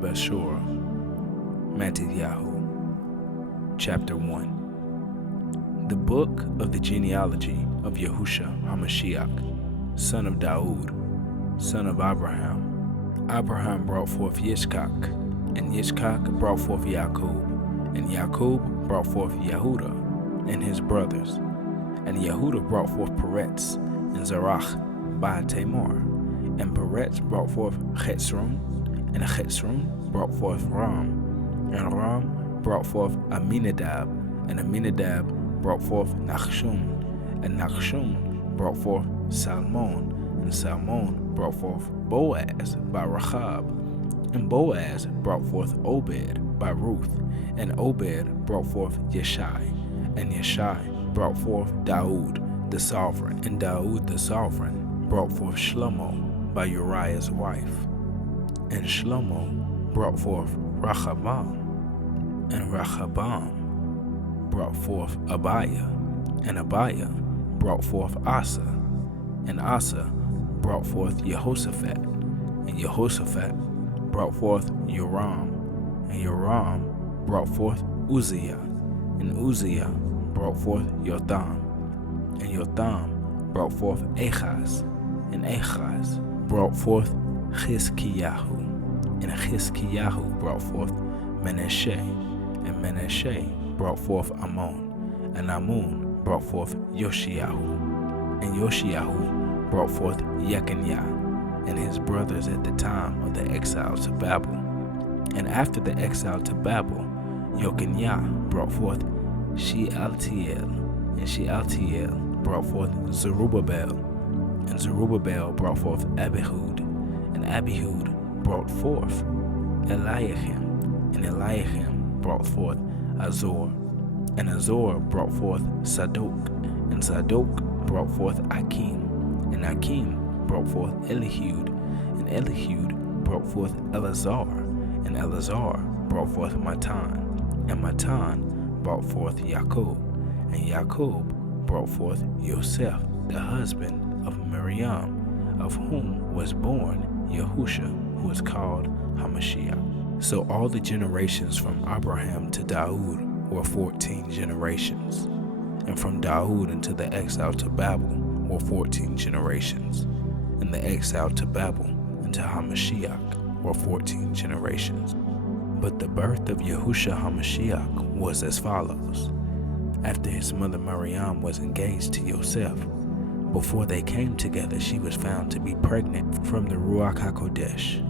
Besorah, MattithYahu, Chapter 1. The Book of the Genealogy of Yahusha HaMashiach, son of Daud, son of Abraham. Abraham brought forth Yitzchak, and Yitzchak brought forth Jacob, and Jacob brought forth Yehudah and his brothers. And Yehudah brought forth Peretz and Zerach by Tamar, and Peretz brought forth Hezron, and Hezron brought forth Ram, and Ram brought forth Amminadab, and Amminadab brought forth Nachshon, and Nachshon brought forth Salmon, and Salmon brought forth Boaz by Rahab, and Boaz brought forth Obed by Ruth, and Obed brought forth Yeshai, and Yeshai brought forth Daud the sovereign, and Daud the sovereign brought forth Shlomo by Uriah's wife, and Shlomo brought forth Rehoboam, and Rehoboam brought forth Abiah, and Abiah brought forth Asa, and Asa brought forth Jehoshaphat, and Jehoshaphat brought forth Joram, and Joram brought forth Uzziah, and Uzziah brought forth Jotham, and Jotham brought forth Ahaz, and Ahaz brought forth Chizkiyahu, and Chizkiyahu brought forth Manasseh, and Manasseh brought forth Ammon, and Ammon brought forth Yoshiyahu, and Yoshiyahu brought forth Yechaniah and his brothers at the time of the exile to Babel. And after the exile to Babel, Yechaniah brought forth Shealtiel, and Shealtiel brought forth Zerubbabel, and Zerubbabel brought forth Abihud, and Abihud brought forth Eliakim, and Eliakim brought forth Azor, and Azor brought forth Sadok, and Sadok brought forth Akim, and Akim brought forth Elihud, and Elihud brought forth Eleazar, and Eleazar brought forth Matan, and Matan brought forth Jacob, and Jacob brought forth Yosef, the husband of Miriam, of whom was born Yahusha, who is called HaMashiach. So all the generations from Abraham to Daud were 14 generations, and from Daud into the exile to Babel were 14 generations, and the exile to Babel into HaMashiach were 14 generations. But the birth of Yahusha HaMashiach was as follows. After his mother Miriam was engaged to Yosef, before they came together she was found to be pregnant from the Ruach HaKodesh.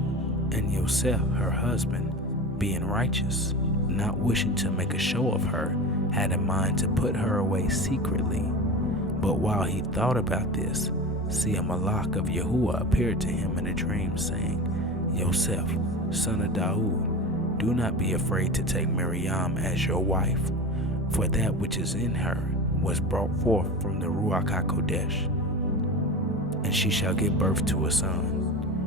And Yosef, her husband, being righteous, not wishing to make a show of her, had in mind to put her away secretly. But while he thought about this, see, a malach of Yahuwah appeared to him in a dream, saying, Yosef, son of Daud, do not be afraid to take Miriam as your wife, for that which is in her was brought forth from the Ruach HaKodesh. And she shall give birth to a son,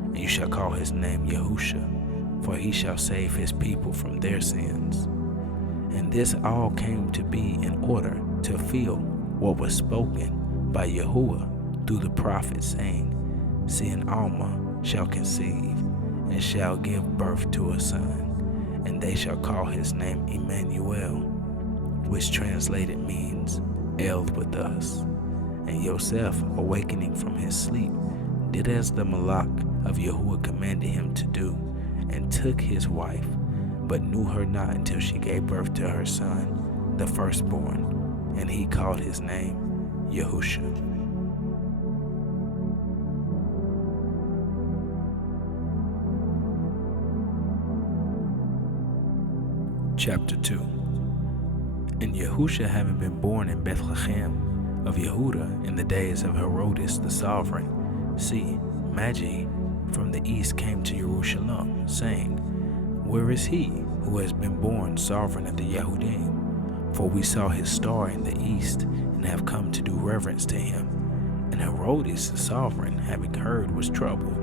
and you shall call his name Yahusha, for he shall save his people from their sins. And this all came to be in order to fulfill what was spoken by Yahuwah through the prophet, saying, seeing Alma shall conceive, and shall give birth to a son, and they shall call his name Emmanuel, which translated means El with us. And Yosef, awakening from his sleep, did as the malach of Yahuwah commanded him to do, and took his wife, but knew her not until she gave birth to her son, the firstborn, and he called his name Yahusha. Chapter 2. And Yahusha, having been born in Bethlehem of Yehudah in the days of Herodes the sovereign, see, Magi from the east came to Jerusalem, saying, where is he who has been born sovereign of the Yehudim? For we saw his star in the east, and have come to do reverence to him. And Herodes the sovereign, having heard, was troubled,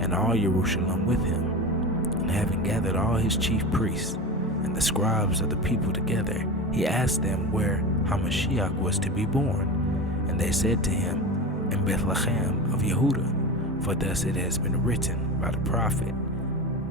and all Jerusalem with him. And having gathered all his chief priests and the scribes of the people together, he asked them where HaMashiach was to be born. And they said to him, in Bethlehem of Yehudah, for thus it has been written by the prophet,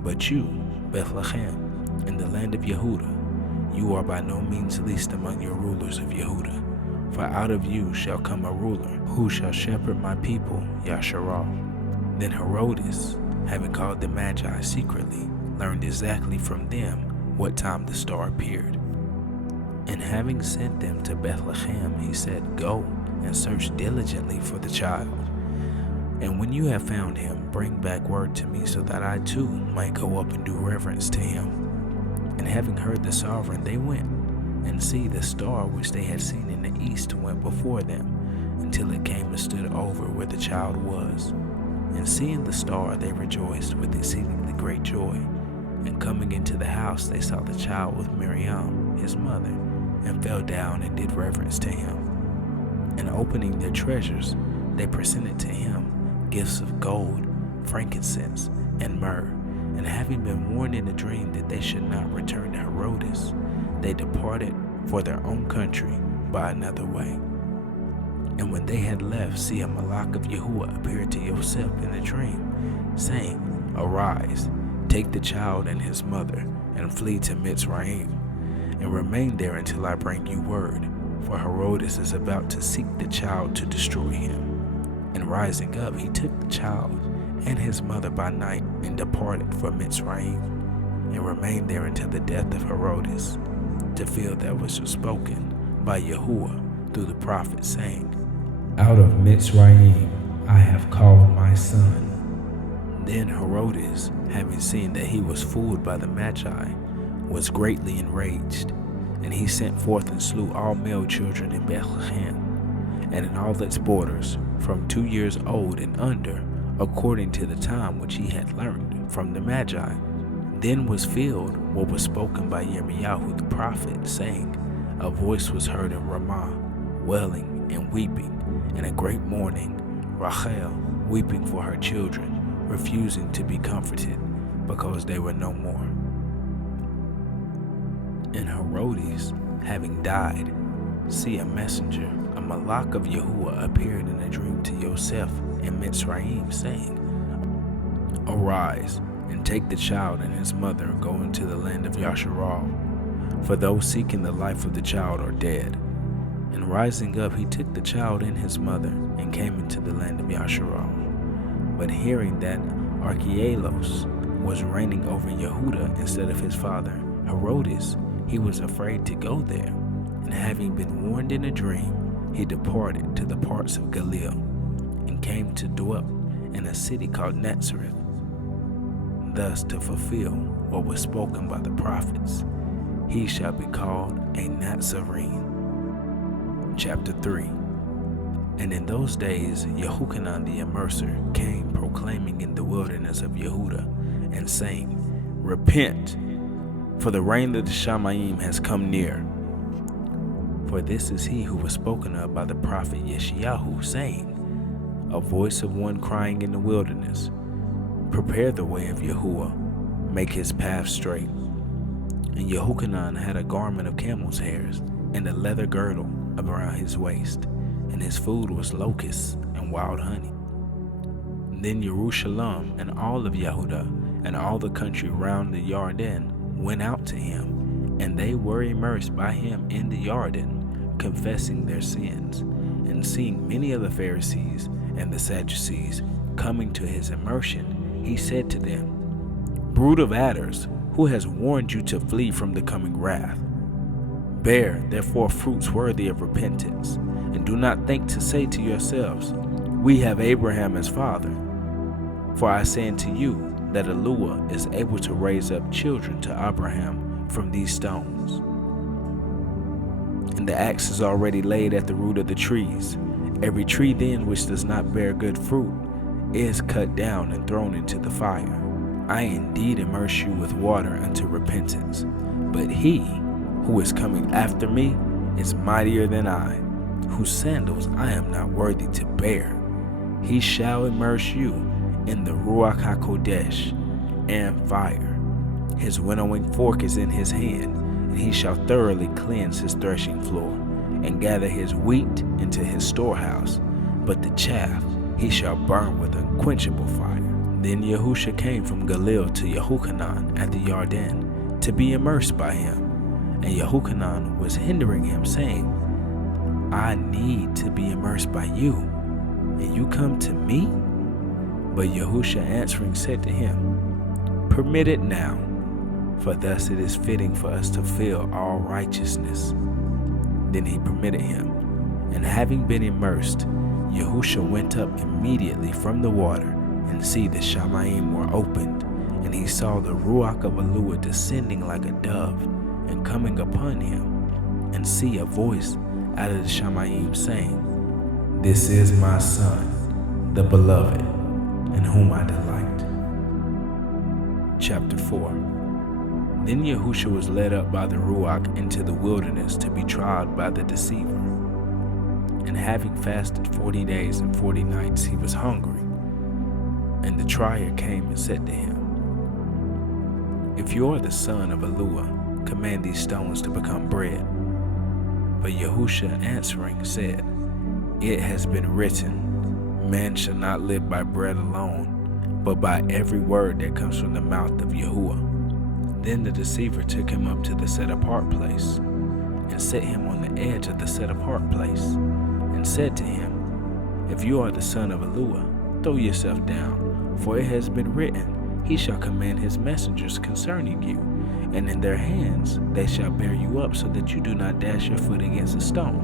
But you, Bethlehem, in the land of Yehudah, you are by no means least among your rulers of Yehudah. For out of you shall come a ruler, who shall shepherd my people, Yasharal. Then Herodes, having called the Magi secretly, learned exactly from them what time the star appeared. And having sent them to Bethlehem, he said, Go and search diligently for the child. And when you have found him, bring back word to me, so that I too might go up and do reverence to him. And having heard the sovereign, they went, and see, the star which they had seen in the east went before them, until it came and stood over where the child was. And seeing the star, they rejoiced with exceedingly great joy. And coming into the house, they saw the child with Miriam, his mother, and fell down and did reverence to him. And opening their treasures, they presented to him gifts of gold, frankincense, and myrrh. And having been warned in a dream that they should not return to Herodes, they departed for their own country by another way. And when they had left, see, a Malach of Yahuwah appeared to Yosef in a dream, saying, Arise, take the child and his mother, and flee to Mitzrayim, and remain there until I bring you word, for Herodes is about to seek the child to destroy him. And rising up, he took the child and his mother by night, and departed for Mitzrayim, and remained there until the death of Herodes, to fulfill that which was spoken by Yahuwah through the prophet, saying, Out of Mitzrayim I have called my son. Then Herodes, having seen that he was fooled by the Magi, was greatly enraged, and he sent forth and slew all male children in Bethlehem, and in all its borders, from 2 years old and under, according to the time which he had learned from the Magi. Then was filled what was spoken by Yirmiyahu the prophet, saying, A voice was heard in Ramah, wailing and weeping, and a great mourning, Rachel weeping for her children, refusing to be comforted, because they were no more. And Herodes, having died, see, a messenger, a Malach of Yahuwah, appeared in a dream to Yosef in Mitzrayim, saying, Arise, and take the child and his mother, and go into the land of Yasharal, for those seeking the life of the child are dead. And rising up, he took the child and his mother, and came into the land of Yasharal. But hearing that Archelaus was reigning over Yehudah instead of his father Herodes, he was afraid to go there. And having been warned in a dream, he departed to the parts of Galilee, and came to dwell in a city called Nazareth, thus to fulfill what was spoken by the prophets, He shall be called a Nazarene. Chapter 3. And in those days 𝐤𝐄𝐿 the Immerser came proclaiming in the wilderness of Yehudah, and saying, Repent, for the reign of the Shamayim has come near. For this is he who was spoken of by the prophet Yeshayahu, saying, A voice of one crying in the wilderness, Prepare the way of Yahuwah, make his path straight. And 𝐤𝐄𝐿 had a garment of camel's hairs, and a leather girdle around his waist, and his food was locusts and wild honey. Then Jerusalem and all of Yehudah and all the country round the Jordan went out to him, and they were immersed by him in the Jordan, confessing their sins. And seeing many of the Pharisees and the Sadducees coming to his immersion, he said to them, Brood of adders, who has warned you to flee from the coming wrath? Bear therefore fruits worthy of repentance, and do not think to say to yourselves, We have Abraham as father. For I say unto you that HalleluYAHUAH is able to raise up children to Abraham from these stones. And the axe is already laid at the root of the trees. Every tree then which does not bear good fruit is cut down and thrown into the fire. I indeed immerse you with water unto repentance, but he who is coming after me is mightier than I, whose sandals I am not worthy to bear. He shall immerse you in the 𝐤𝐿𝐿 and fire. His winnowing fork is in his hand, and he shall thoroughly cleanse his threshing floor, and gather his wheat into his storehouse, but the chaff he shall burn with unquenchable fire. Then Yahusha came from Galilee to 𝐤𝐿𝐻 at the Jordan to be immersed by him. And 𝐤𝐿𝐻 was hindering him, saying, I need to be immersed by you, and you come to me? But Yahusha answering said to him, Permit it now, for thus it is fitting for us to fulfill all righteousness. Then he permitted him, and having been immersed, Yahusha went up immediately from the water, and see the shamayim were opened, and he saw the ruach of YAHUAH descending like a dove, and coming upon him, and see a voice out of the shamayim saying, This is my son, the beloved, in whom I delight. Chapter 4. Then Yahusha was led up by the ruach into the wilderness to be tried by the deceiver. And having fasted 40 days and 40 nights, he was hungry. And the trier came and said to him, If you are the son of YAHUAH, command these stones to become bread. But Yahusha answering said, It has been written, Man shall not live by bread alone, but by every word that comes from the mouth of YAHUAH. Then the deceiver took him up to the set-apart place, and set him on the edge of the set-apart place, and said to him, If you are the son of YAHUAH, throw yourself down, for it has been written, He shall command his messengers concerning you, and in their hands they shall bear you up, so that you do not dash your foot against a stone.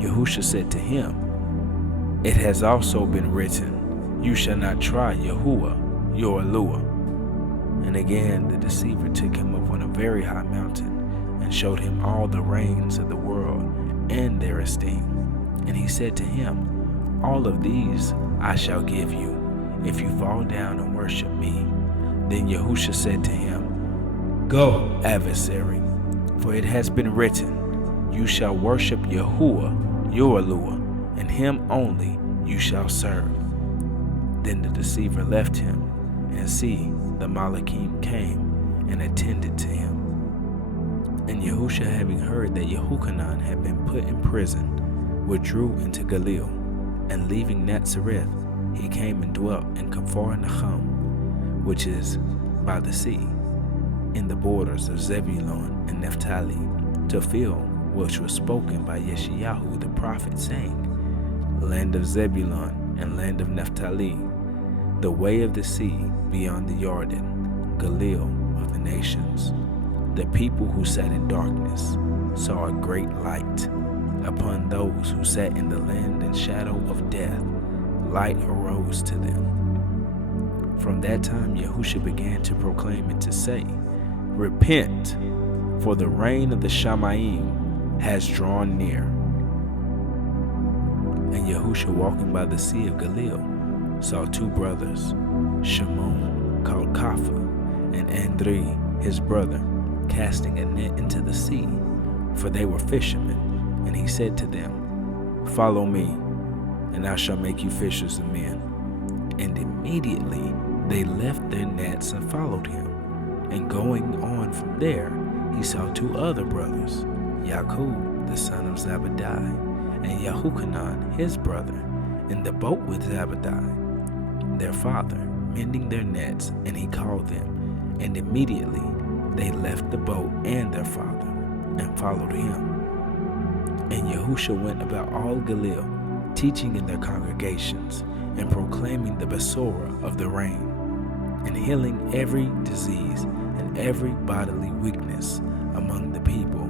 Yahusha said to him, It has also been written, You shall not try YAHUAH, your YAHUAH. And again the deceiver took him up on a very high mountain, and showed him all the reigns of the world and their esteem. And he said to him, All of these I shall give you, if you fall down and worship me. Then Yahusha said to him, Go, adversary, for it has been written, You shall worship YAHUAH, your YAHUAH, and him only you shall serve. Then the deceiver left him, and see, the Kalkiim came and attended to him. And Yahusha, having heard that 𝐤𝐿𝐻 had been put in prison, withdrew into Galilee, and leaving Nazareth, he came and dwelt in Capharnaum, which is by the sea, in the borders of Zebulun and Naphtali, to fulfill which was spoken by Yeshayahu the prophet, saying, Land of Zebulun and land of Naphtali, the way of the sea beyond the Jordan, Galilee of the nations. The people who sat in darkness saw a great light. Upon those who sat in the land and shadow of death, light arose to them. From that time Yahusha began to proclaim and to say, Repent, for the reign of the shamayim has drawn near. And Yahusha, walking by the sea of Galilee, saw two brothers, Shimon called Kepha, and Andrei his brother, casting a net into the sea, for they were fishermen. And he said to them, Follow me, and I shall make you fishers of men. And immediately they left their nets and followed him. And going on from there, he saw two other brothers, Jacob the son of Zebediah, and 𝐤𝐿𝐻 his brother, in the boat with Zebediah, their father, mending their nets. And he called them, and immediately they left the boat and their father, and followed him. And Yahusha went about all Galilee, teaching in their congregations, and proclaiming the Besorah of the reign, and healing every disease and every bodily weakness among the people.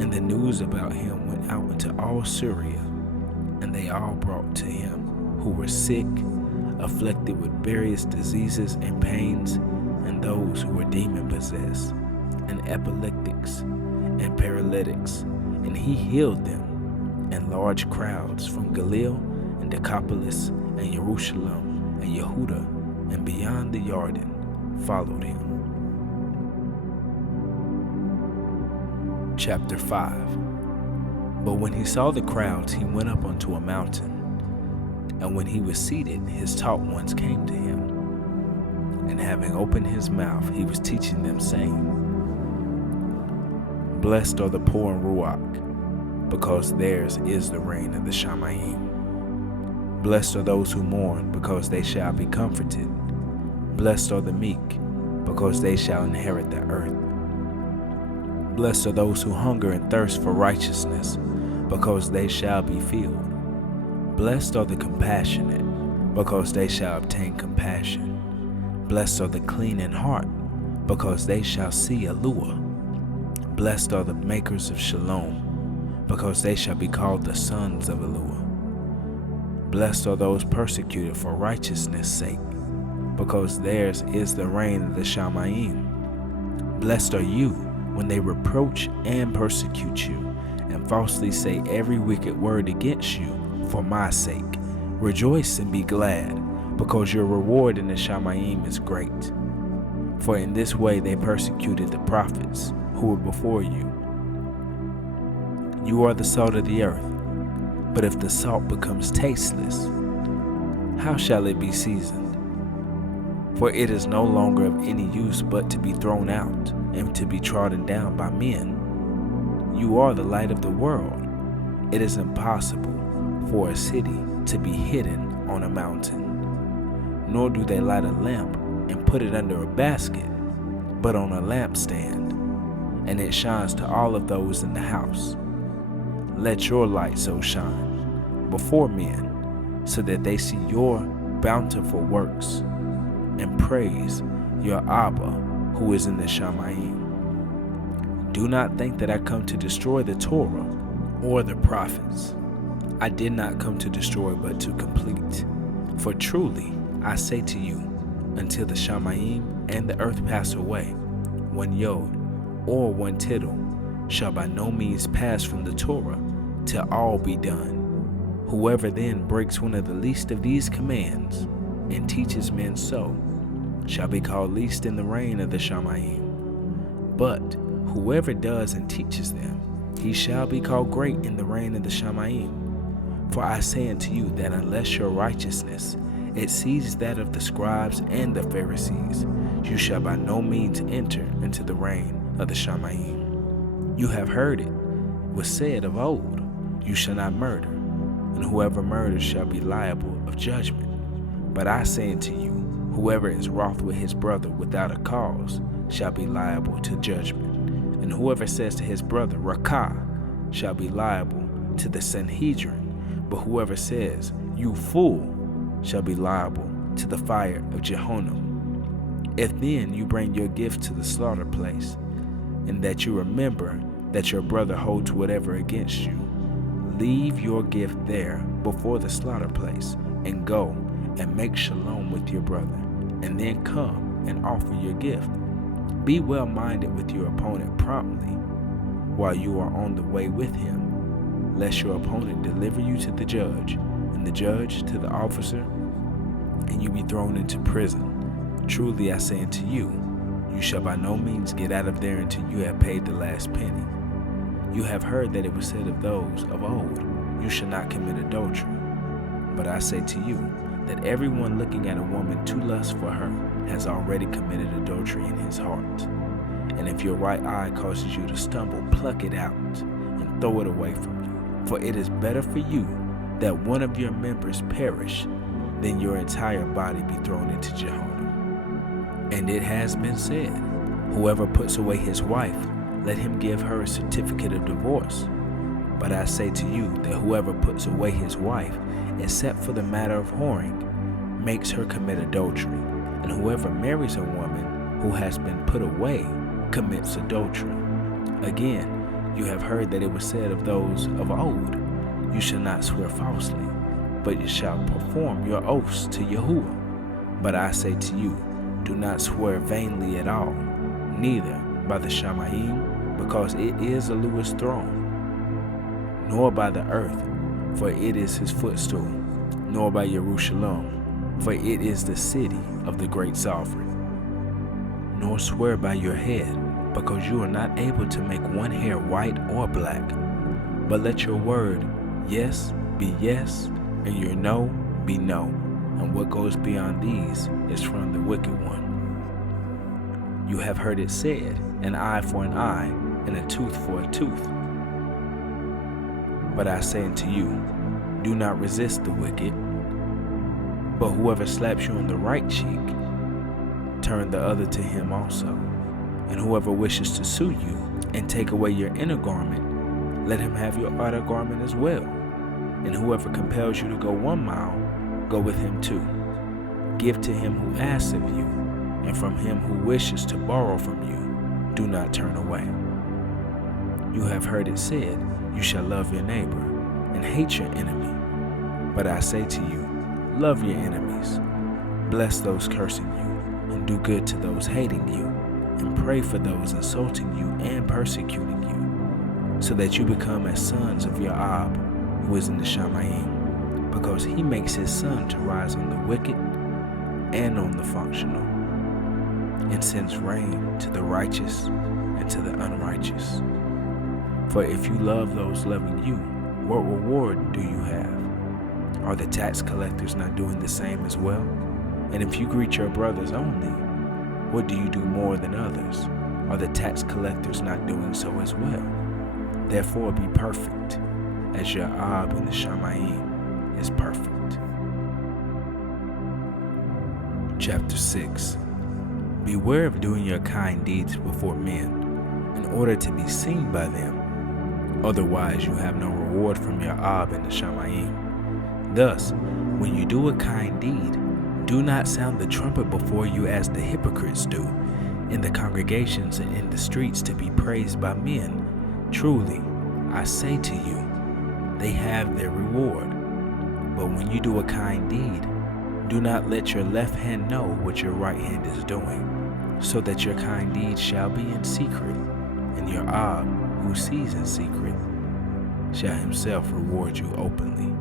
And the news about him went out into all Syria, and they all brought to him who were sick, afflicted with various diseases and pains, and those who were demon-possessed, and epileptics, and paralytics, and he healed them. And large crowds from Galilee, and Decapolis, and Jerusalem, and Yehuda, and beyond the Jordan followed him. Chapter 5. But when he saw the crowds, he went up onto a mountain. And when he was seated, his taught ones came to him. And having opened his mouth, he was teaching them, saying, Blessed are the poor in ruach, because theirs is the reign of the shamayim. Blessed are those who mourn, because they shall be comforted. Blessed are the meek, because they shall inherit the earth. Blessed are those who hunger and thirst for righteousness, because they shall be filled. Blessed are the compassionate, because they shall obtain compassion. Blessed are the clean in heart, because they shall see Yahuwah. Blessed are the makers of shalom, because they shall be called the sons of Yahuwah. Blessed are those persecuted for righteousness' sake, because theirs is the reign of the shamayim. Blessed are you when they reproach and persecute you, and falsely say every wicked word against you for my sake. Rejoice and be glad, because your reward in the shamayim is great. For in this way they persecuted the prophets who were before you. You are the salt of the earth, but if the salt becomes tasteless, how shall it be seasoned? For it is no longer of any use but to be thrown out and to be trodden down by men. You are the light of the world. It is impossible for a city to be hidden on a mountain. Nor do they light a lamp and put it under a basket, but on a lampstand, and it shines to all of those in the house. Let your light so shine before men, so that they see your bountiful works and praise your Abba who is in the shamayim. Do not think that I come to destroy the Torah or the prophets. I did not come to destroy, but to complete. For truly I say to you, until the shamayim and the earth pass away, one yod or one tittle shall by no means pass from the Torah till all be done. Whoever then breaks one of the least of these commands and teaches men so shall be called least in the reign of the shamayim. But whoever does and teaches them, he shall be called great in the reign of the shamayim. For I say unto you that unless your righteousness exceeds that of the scribes and the Pharisees, you shall by no means enter into the reign of the shamayim. You have heard it was said of old, you shall not murder, and whoever murders shall be liable of judgment. But I say unto you, whoever is wroth with his brother without a cause shall be liable to judgment. And whoever says to his brother, Rakah, shall be liable to the Sanhedrin. But whoever says, you fool, shall be liable to the fire of Jehannam. If then you bring your gift to the slaughter place, and that you remember that your brother holds whatever against you, leave your gift there before the slaughter place, and go and make shalom with your brother, and then come and offer your gift. Be well minded with your opponent promptly while you are on the way with him, lest your opponent deliver you to the judge, and the judge to the officer, and you be thrown into prison. Truly I say unto you, you shall by no means get out of there until you have paid the last penny. You have heard that it was said of those of old, you shall not commit adultery. But I say to you, that everyone looking at a woman to lust for her has already committed adultery in his heart. And if your right eye causes you to stumble, pluck it out and throw it away from you. For it is better for you that one of your members perish than your entire body be thrown into Jehannam. And it has been said, whoever puts away his wife, let him give her a certificate of divorce. But I say to you that whoever puts away his wife, except for the matter of whoring, makes her commit adultery. And whoever marries a woman who has been put away commits adultery. Again, you have heard that it was said of those of old, you shall not swear falsely, but you shall perform your oaths to Yahuwah. But I say to you, do not swear vainly at all, neither by the shamayim, because it is Yahuwah's throne, nor by the earth, for it is his footstool, nor by Jerusalem, for it is the city of the great sovereign. Nor swear by your head, because you are not able to make one hair white or black. But let your word, yes, be yes, and your no be no. And what goes beyond these is from the wicked one. You have heard it said, an eye for an eye, and a tooth for a tooth. But I say unto you, do not resist the wicked, But whoever slaps you on the right cheek, turn the other to him also. And whoever wishes to sue you and take away your inner garment, let him have your outer garment as well. And whoever compels you to go 1 mile, go with him 2. Give to him who asks of you, and from him who wishes to borrow from you, do not turn away. You have heard it said, you shall love your neighbor and hate your enemy. But I say to you, love your enemies, bless those cursing you, and do good to those hating you, and pray for those insulting you and persecuting you, so that you become as sons of Yahweh, who is in the shamayim, because he makes his sun to rise on the wicked and on the functional, and sends rain to the righteous and to the unrighteous. For if you love those loving you, what reward do you have? Are the tax collectors not doing the same as well? And if you greet your brothers only, what do you do more than others? Are the tax collectors not doing so as well? Therefore be perfect, as your Ab in the shamayim is perfect. Chapter 6. Beware of doing your kind deeds before men, in order to be seen by them. Otherwise you have no reward from your Ab in the shamayim. Thus, when you do a kind deed, do not sound the trumpet before you as the hypocrites do, in the congregations and in the streets to be praised by men. Truly, I say to you, they have their reward. But when you do a kind deed, do not let your left hand know what your right hand is doing, so that your kind deed shall be in secret, and your Ab, who sees in secret, shall himself reward you openly.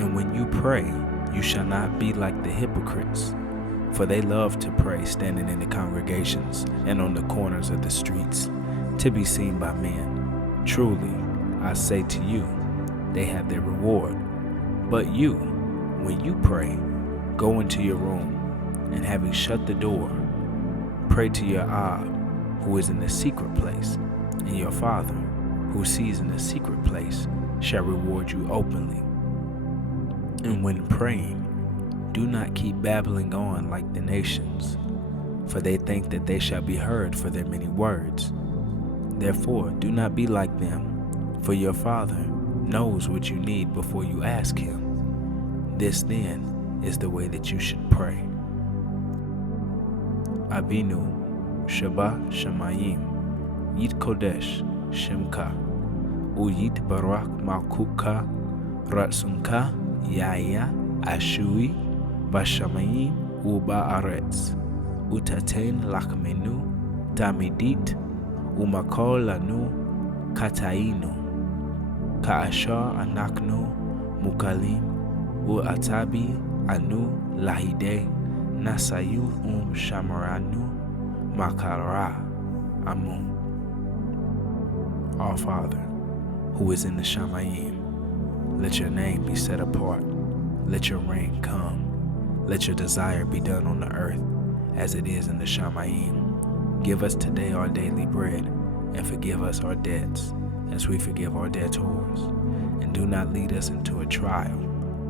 And when you pray, you shall not be like the hypocrites, for they love to pray standing in the congregations and on the corners of the streets, to be seen by men. Truly, I say to you, they have their reward. But you, when you pray, go into your room, and having shut the door, pray to your Ab, who is in the secret place, and your Father, who sees in the secret place, shall reward you openly. And when praying, do not keep babbling on like the nations, for they think that they shall be heard for their many words. Therefore, do not be like them, for your Father knows what you need before you ask him. This then is the way that you should pray. Avinu, Shaba Shamayim, Yit Kodesh, Shemka, Uyit Barak Malkuka, Ratsunka, Yaya, Ashui, Bashamayim, Uba Aretz, Utaten Lakmenu, Tamidit, Umakol Lanu, Katainu, Kaashar Anaknu, Mukalim, Atabi, Anu, Lahide, Nasayu, Shamaranu, Makara, Amun. Our Father, who is in the shamayim, let your name be set apart. Let your reign come. Let your desire be done on the earth as it is in the shamayim. Give us today our daily bread, and forgive us our debts as we forgive our debtors. And do not lead us into a trial,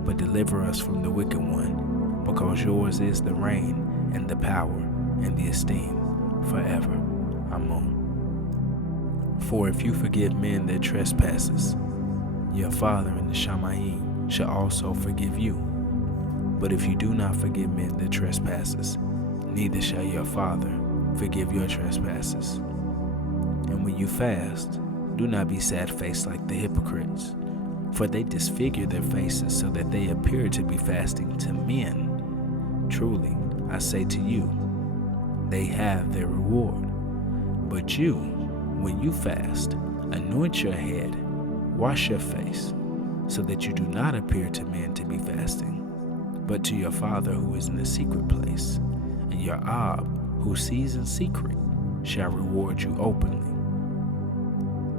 but deliver us from the wicked one, because yours is the reign and the power and the esteem forever. Amen. For if you forgive men their trespasses, your Father in the shamayim shall also forgive you. But if you do not forgive men their trespasses, neither shall your Father forgive your trespasses. And when you fast, do not be sad-faced like the hypocrites, for they disfigure their faces so that they appear to be fasting to men. Truly, I say to you, they have their reward. But you, when you fast, anoint your head, wash your face, so that you do not appear to men to be fasting, but to your Father who is in the secret place, and your Ab, who sees in secret, shall reward you openly.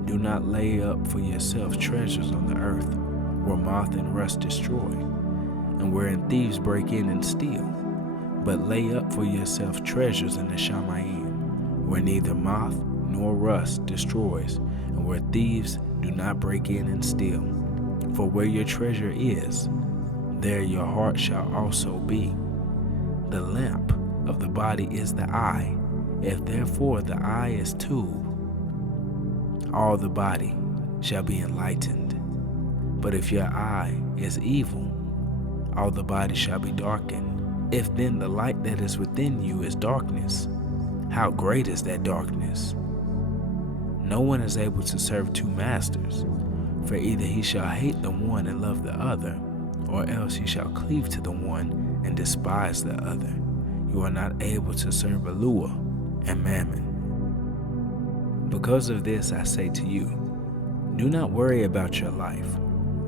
Do not lay up for yourself treasures on the earth, where moth and rust destroy, and wherein thieves break in and steal. But lay up for yourself treasures in the shamayim, where neither moth nor rust destroys, and where thieves do not break in and steal. For where your treasure is, there your heart shall also be. The lamp of the body is the eye. If therefore the eye is tube, all the body shall be enlightened. But if your eye is evil, all the body shall be darkened. If then the light that is within you is darkness, how great is that darkness? No one is able to serve two masters, for either he shall hate the one and love the other, or else he shall cleave to the one and despise the other. You are not able to serve YAHUAH and Mammon. Because of this I say to you, do not worry about your life,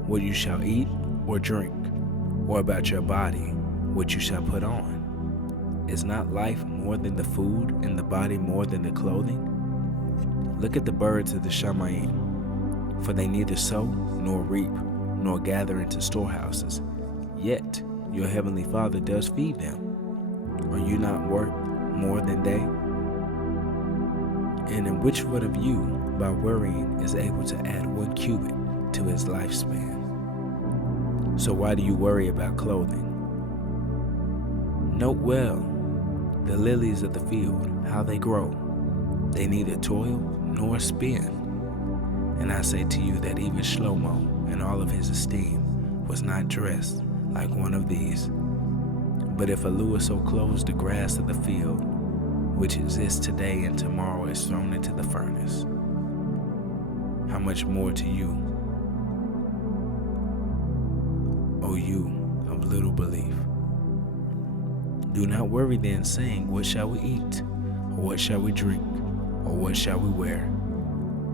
what you shall eat or drink, or about your body, what you shall put on. Is not life more than the food, and the body more than the clothing? Look at the birds of the shamim, for they neither sow nor reap nor gather into storehouses, yet your heavenly Father does feed them. Are you not worth more than they? And in which one of you, by worrying, is able to add 1 cubit to his lifespan? So why do you worry about clothing? Note well the lilies of the field, how they grow. They neither toil nor spin. And I say to you that even Shlomo, in all of his esteem, was not dressed like one of these. But if YAHUAH so clothes the grass of the field, which exists today and tomorrow is thrown into the furnace, how much more to you, O you of little belief? Do not worry then, saying, what shall we eat? Or what shall we drink? Or what shall we wear?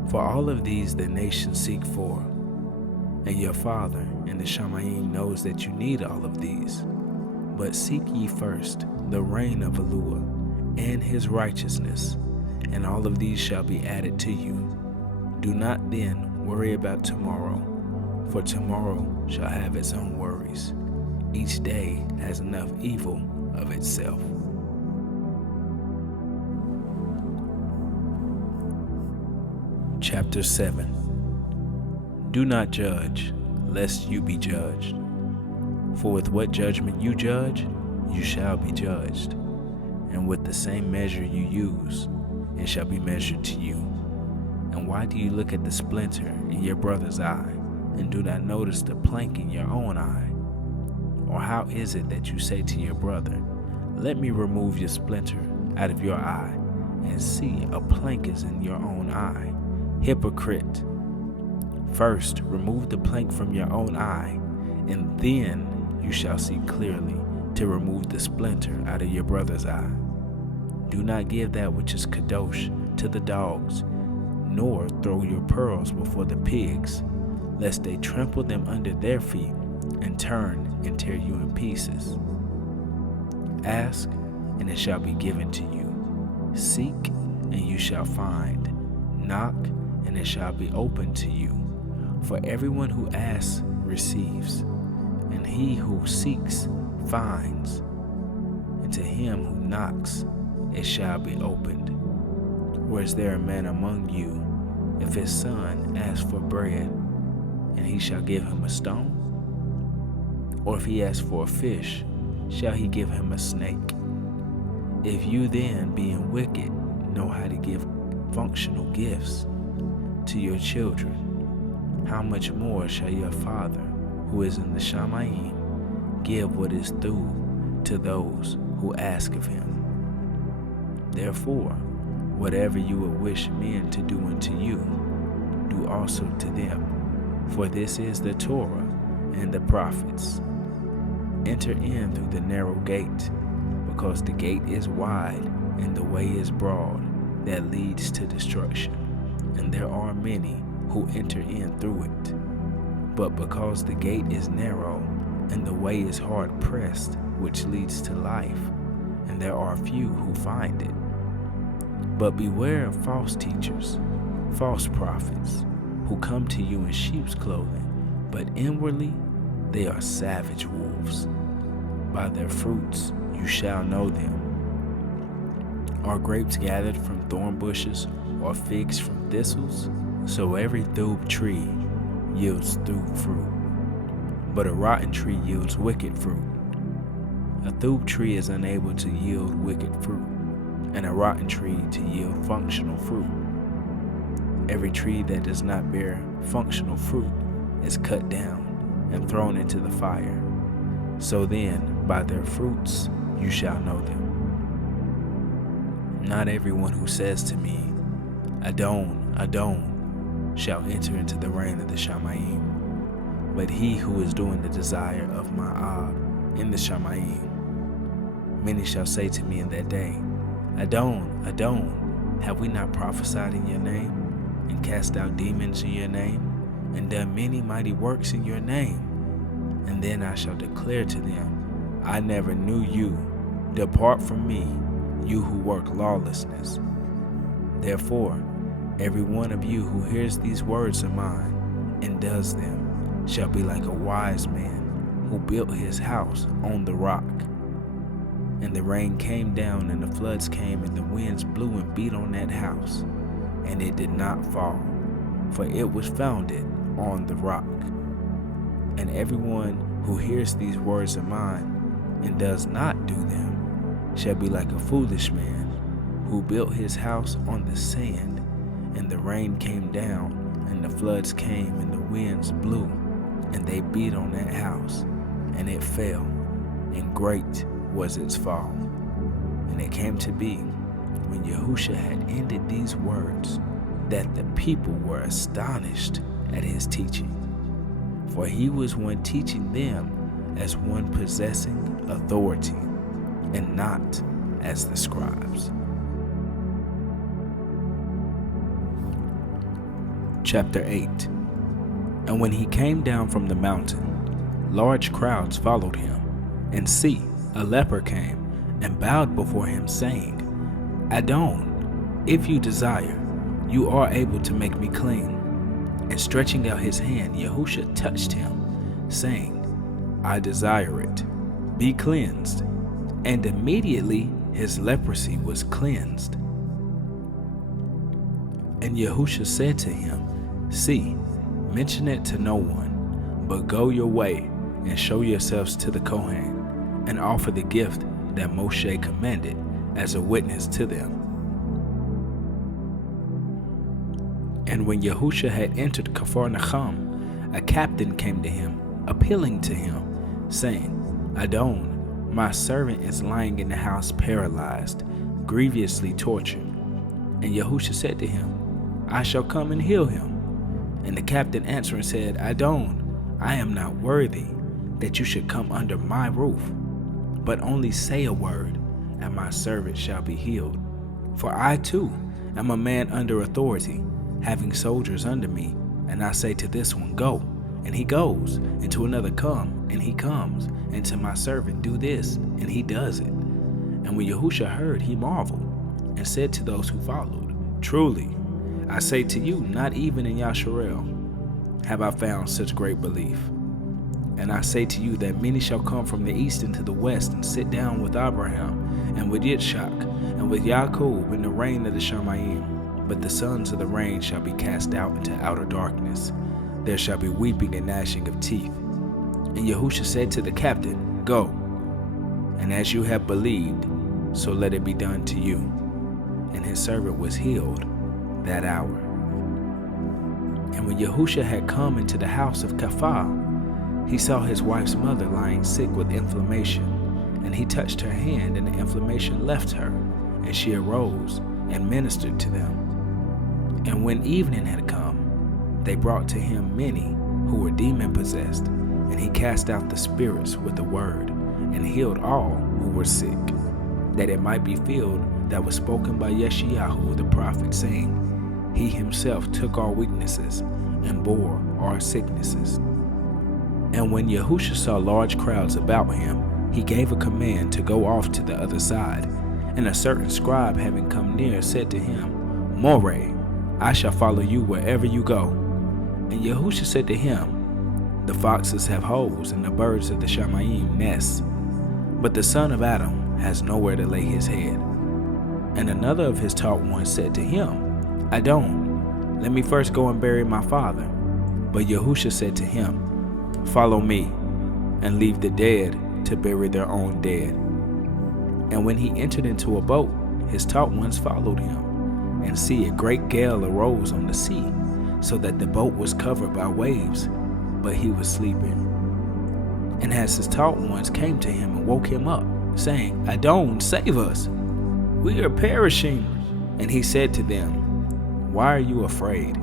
For all of these the nations seek for, and your Father in the Shamayim knows that you need all of these. But seek ye first the reign of YAHUAH and his righteousness, and all of these shall be added to you. Do not then worry about tomorrow, for tomorrow shall have its own worries. Each day has enough evil of itself. Chapter 7. Do not judge, lest you be judged. For with what judgment you judge, you shall be judged. And with the same measure you use, it shall be measured to you. And why do you look at the splinter in your brother's eye, and do not notice the plank in your own eye? Or how is it that you say to your brother, let me remove your splinter out of your eye, and see, a plank is in your own eye? Hypocrite! First remove the plank from your own eye, and then you shall see clearly to remove the splinter out of your brother's eye. Do not give that which is kadosh to the dogs, nor throw your pearls before the pigs, lest they trample them under their feet and turn and tear you in pieces. Ask, and it shall be given to you. Seek, and you shall find. Knock, and it shall be opened to you. For everyone who asks receives, and he who seeks finds, and to him who knocks it shall be opened. Or is there a man among you, if his son asks for bread, and he shall give him a stone? Or if he asks for a fish, shall he give him a snake? If you then, being wicked, know how to give functional gifts to your children, how much more shall your Father, who is in the Shamayim, give what is due to those who ask of him? Therefore, whatever you would wish men to do unto you, do also to them. For this is the Torah and the prophets. Enter in through the narrow gate, because the gate is wide and the way is broad that leads to destruction, and there are many who enter in through it. But because the gate is narrow and the way is hard pressed, which leads to life, and there are few who find it. But beware of false teachers, false prophets, who come to you in sheep's clothing, but inwardly they are savage wolves. By their fruits you shall know them. Are grapes gathered from thorn bushes, or figs from thistles? So every thub tree yields thub fruit but a rotten tree yields wicked fruit. A thub tree is unable to yield wicked fruit, and a rotten tree to yield functional fruit. Every tree that does not bear functional fruit is cut down and thrown into the fire. So then, by their fruits you shall know them. Not everyone who says to me, Adon, Adon, shall enter into the reign of the Shamayim, but he who is doing the desire of my Ab in the Shamayim. Many shall say to me in that day, Adon, Adon, have we not prophesied in your name, and cast out demons in your name, and done many mighty works in your name? And then I shall declare to them, I never knew you. Depart from me, you who work lawlessness. Therefore, every one of you who hears these words of mine and does them shall be like a wise man who built his house on the rock. And the rain came down, and the floods came, and the winds blew and beat on that house, and it did not fall, for it was founded on the rock. And everyone who hears these words of mine and does not do them shall be like a foolish man who built his house on the sand, and the rain came down, and the floods came, and the winds blew, and they beat on that house, and it fell, and great was its fall. And it came to be, when Yahusha had ended these words, that the people were astonished at his teaching. For he was one teaching them as one possessing authority, and not as the scribes. Chapter 8. And when he came down from the mountain, large crowds followed him, and see, a leper came and bowed before him, saying, Adon, if you desire, you are able to make me clean. And stretching out his hand, Yahusha touched him, saying, I desire it, be cleansed. And immediately his leprosy was cleansed. And Yahusha said to him, See, mention it to no one, but go your way and show yourselves to the Kohen, and offer the gift that Moshe commanded as a witness to them. And when Yahusha had entered Capharnaum, a captain came to him, appealing to him, saying, Adon, my servant is lying in the house paralyzed, grievously tortured. And Yahusha said to him, I shall come and heal him. And the captain answering said, Adon, I am not worthy that you should come under my roof, but only say a word, and my servant shall be healed. For I too am a man under authority, having soldiers under me, and I say to this one, Go, and he goes, and to another, Come, and he comes, and to my servant, Do this, and he does it. And when Yahusha heard, he marveled, and said to those who followed, Truly, I say to you, not even in Yasharel have I found such great belief. And I say to you that many shall come from the east and to the west, and sit down with Abraham, and with Yitzchak, and with Yaakov in the reign of the Shamayim. But the sons of the reign shall be cast out into outer darkness. There shall be weeping and gnashing of teeth. And Yahusha said to the captain, Go, and as you have believed, so let it be done to you. And his servant was healed that hour. And when Yahusha had come into the house of Kepha, he saw his wife's mother lying sick with inflammation, and he touched her hand, and the inflammation left her, and she arose and ministered to them. And when evening had come, they brought to him many who were demon-possessed, and he cast out the spirits with the word, and healed all who were sick, that it might be filled that was spoken by Yeshayahu the prophet, saying, He himself took our weaknesses and bore our sicknesses. And when Yahusha saw large crowds about him, he gave a command to go off to the other side. And a certain scribe, having come near, said to him, More, I shall follow you wherever you go. And Yahusha said to him, The foxes have holes, and the birds of the Shamayim nests, but the Son of Adam has nowhere to lay his head. And another of his taught ones said to him, Adon, let me first go and bury my father. But Yahusha said to him, Follow me, and leave the dead to bury their own dead. And when he entered into a boat, his taught ones followed him. And see, a great gale arose on the sea, so that the boat was covered by waves, but he was sleeping. And as his taught ones came to him and woke him up, saying, Adon, save us, we are perishing. And he said to them, Why are you afraid,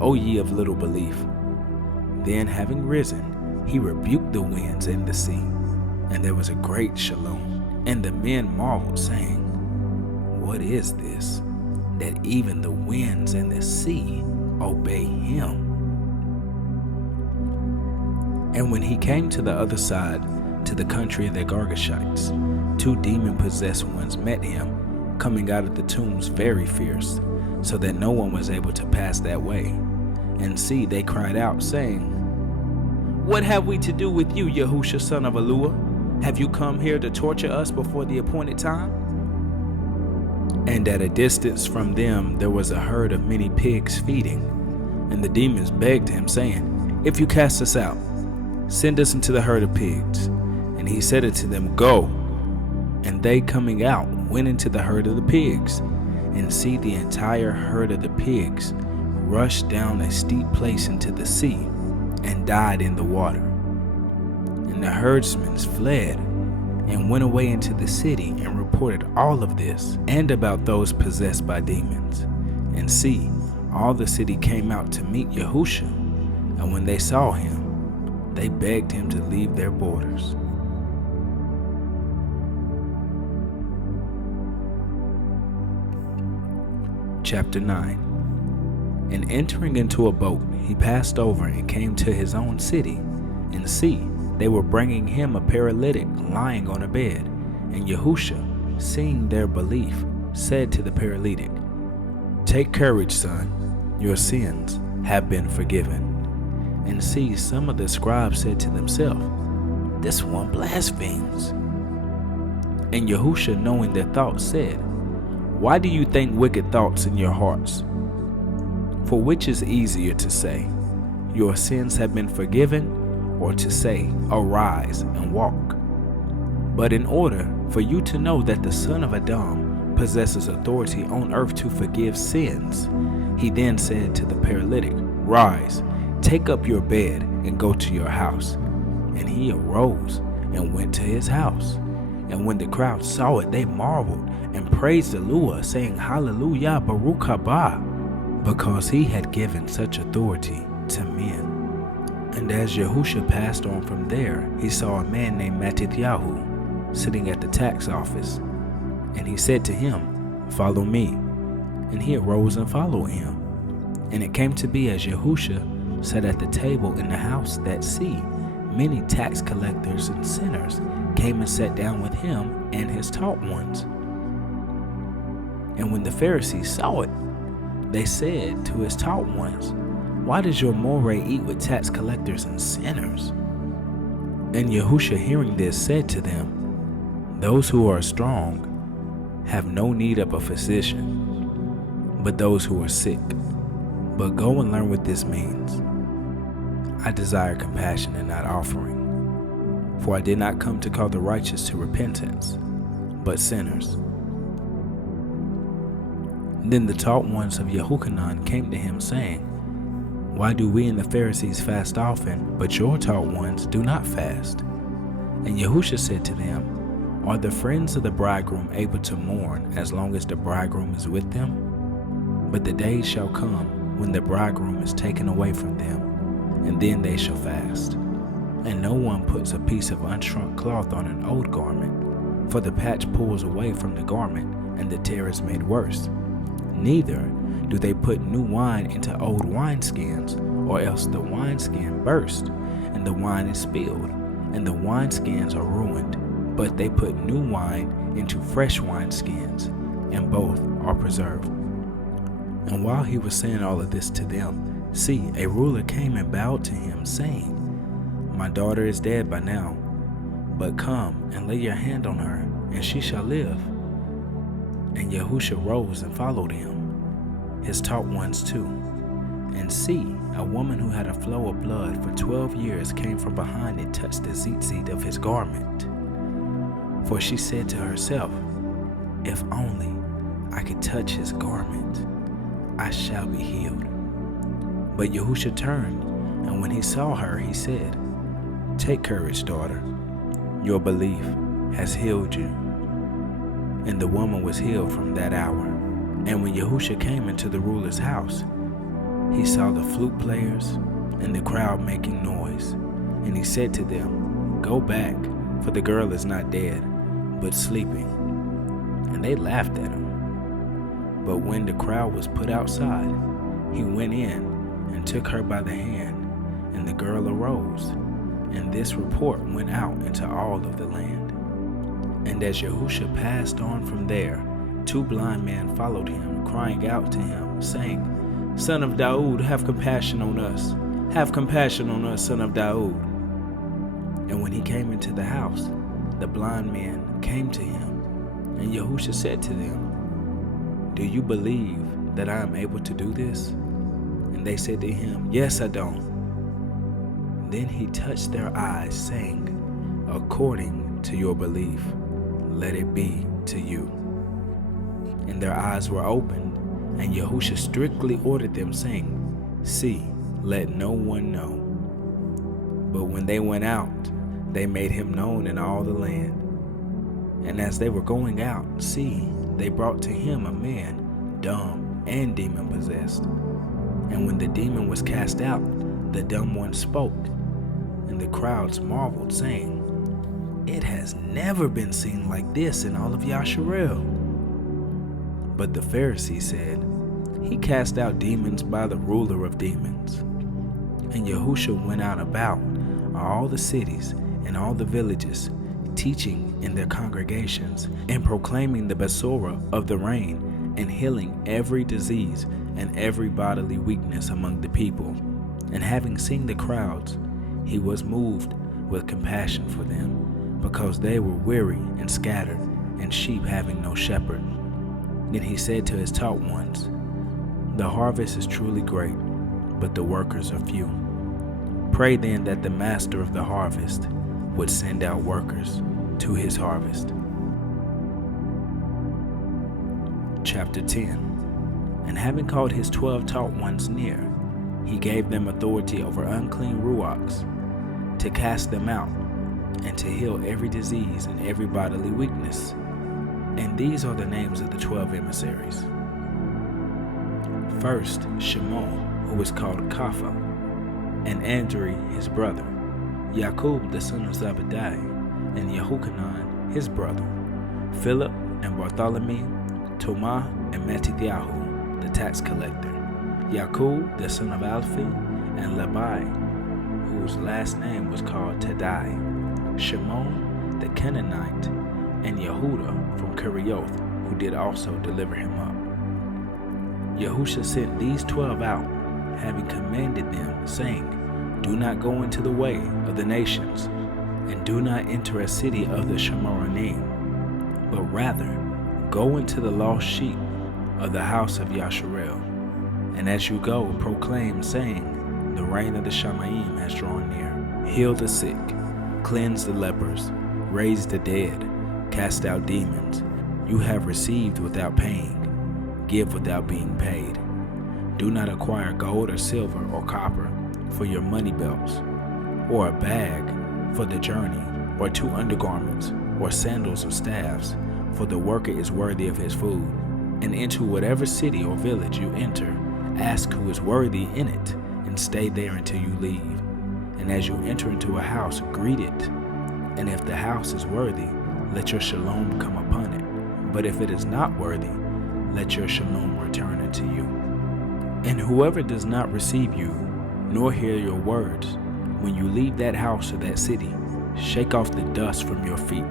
O ye of little belief? Then having risen, he rebuked the winds and the sea, and there was a great shalom. And the men marveled, saying, What is this, that even the winds and the sea obey him? And when he came to the other side, to the country of the Girgashites, 2 demon-possessed ones met him, coming out of the tombs very fierce, so that no one was able to pass that way. And see, they cried out, saying, What have we to do with you, Yahusha, son of Aluah? Have you come here to torture us before the appointed time? And at a distance from them there was a herd of many pigs feeding. And the demons begged him, saying, If you cast us out, send us into the herd of pigs. And he said unto them, Go. And they coming out went into the herd of the pigs. And see, the entire herd of the pigs rushed down a steep place into the sea, and died in the water. And the herdsmen fled, and went away into the city, and reported all of this, and about those possessed by demons. And see, all the city came out to meet Yahusha, and when they saw him, they begged him to leave their borders. Chapter 9. And entering into a boat, he passed over and came to his own city. And see, they were bringing him a paralytic lying on a bed. And Yahusha, seeing their belief, said to the paralytic, Take courage, son, your sins have been forgiven. And see, some of the scribes said to themselves, This one blasphemes. And Yahusha, knowing their thoughts, said, Why do you think wicked thoughts in your hearts? For which is easier to say, Your sins have been forgiven, or to say, Arise and walk? But in order for you to know that the Son of Adam possesses authority on earth to forgive sins, he then said to the paralytic, Rise, take up your bed, and go to your house. And he arose and went to his house. And when the crowd saw it, they marveled and praised Aluah, saying, HalleluYAHUAH, Barak YAHUAH, because he had given such authority to men. And as Yahusha passed on from there, he saw a man named MattithYahu sitting at the tax office. And he said to him, Follow me. And he arose and followed him. And it came to be as Yahusha sat at the table in the house that see, many tax collectors and sinners came and sat down with him and his taught ones. And when the Pharisees saw it, they said to his taught ones, Why does your moray eat with tax collectors and sinners? And Yahusha, hearing this, said to them, Those who are strong have no need of a physician, but those who are sick. But go and learn what this means. I desire compassion and not offering, for I did not come to call the righteous to repentance, but sinners. Then the taught ones of 𝐤𝐿𝐿 came to him, saying, Why do we and the Pharisees fast often, but your taught ones do not fast? And Yahusha said to them, Are the friends of the bridegroom able to mourn as long as the bridegroom is with them? But the days shall come when the bridegroom is taken away from them, and then they shall fast. And no one puts a piece of unshrunk cloth on an old garment, for the patch pulls away from the garment, and the tear is made worse. Neither do they put new wine into old wineskins, or else the wineskin bursts, and the wine is spilled, and the wineskins are ruined. But they put new wine into fresh wineskins, and both are preserved. And while he was saying all of this to them, see, a ruler came and bowed to him, saying, My daughter is dead by now, but come and lay your hand on her, and she shall live. And Yahusha rose and followed him, his taught ones too. And see, a woman who had a flow of blood for 12 years came from behind and touched the tzitzit of his garment. For she said to herself, if only I could touch his garment, I shall be healed. But Yahusha turned, and when he saw her, he said, take courage, daughter. Your belief has healed you. And the woman was healed from that hour. And when Yahusha came into the ruler's house, he saw the flute players and the crowd making noise. And he said to them, go back, for the girl is not dead, but sleeping. And they laughed at him. But when the crowd was put outside, he went in and took her by the hand, and the girl arose. And this report went out into all of the land. And as Yahusha passed on from there, 2 blind men followed him, crying out to him, saying, Son of Daud, have compassion on us. Have compassion on us, son of Daud. And when he came into the house, the blind men came to him. And Yahusha said to them, do you believe that I am able to do this? And they said to him, yes, I don't. Then he touched their eyes, saying, according to your belief, let it be to you. And their eyes were opened, and Yahusha strictly ordered them, saying, see, let no one know. But when they went out, they made him known in all the land. And as they were going out, see, they brought to him a man, dumb and demon-possessed. And when the demon was cast out, the dumb one spoke. And the crowds marveled, saying, it has never been seen like this in all of Yasharel. But the Pharisees said, he cast out demons by the ruler of demons. And Yahusha went out about all the cities and all the villages, teaching in their congregations, and proclaiming the Besorah of the reign, and healing every disease and every bodily weakness among the people. And having seen the crowds, he was moved with compassion for them, because they were weary and scattered, and sheep having no shepherd. Then he said to his taught ones, the harvest is truly great, but the workers are few. Pray then that the master of the harvest would send out workers to his harvest. Chapter 10. And having called his 12 taught ones near, he gave them authority over unclean ruachs, to cast them out, and to heal every disease and every bodily weakness. And these are the names of the 12 emissaries. First, Shimon, who was called Kapha, and Andrew his brother, Jacob the son of Zebedee, and 𝐤𝐿𝐿, his brother, Philip and Bartholomew, Thomas and MattithYahu, the tax collector, Jacob the son of Alphaeus, and Levi, whose last name was called Taddai, Shimon the Canaanite, and Yehudah from Kerioth, who did also deliver him up. Yahusha sent these 12 out, having commanded them, saying, do not go into the way of the nations, and do not enter a city of the Shamoranim, but rather go into the lost sheep of the house of Yasharel. And as you go, proclaim, saying, the reign of the Shamayim has drawn near. Heal the sick, cleanse the lepers, raise the dead, cast out demons. You have received without paying, give without being paid. Do not acquire gold or silver or copper for your money belts, or a bag for the journey, or 2 undergarments, or sandals or staffs, for the worker is worthy of his food. And into whatever city or village you enter, ask who is worthy in it, and stay there until you leave. And as you enter into a house, greet it. And if the house is worthy, let your shalom come upon it. But if it is not worthy, let your shalom return unto you. And whoever does not receive you, nor hear your words, when you leave that house or that city, shake off the dust from your feet.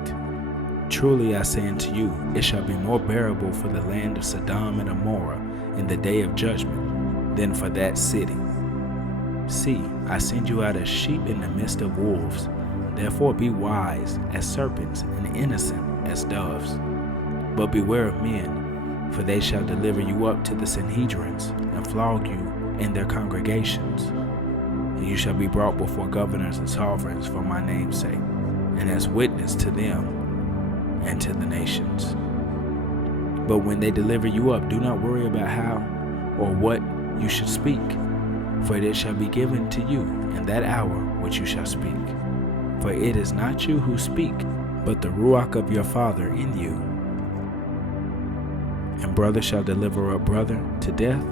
Truly I say unto you, it shall be more bearable for the land of Sodom and Gomorrah in the day of judgment than for that city. See, I send you out as sheep in the midst of wolves. Therefore be wise as serpents and innocent as doves. But beware of men, for they shall deliver you up to the Sanhedrins, and flog you, in their congregations. And you shall be brought before governors and sovereigns for my name's sake, and as witness to them and to the nations. But when they deliver you up, do not worry about how or what you should speak, for it shall be given to you in that hour which you shall speak. For it is not you who speak, but the Ruach of your Father in you. And brother shall deliver up brother to death,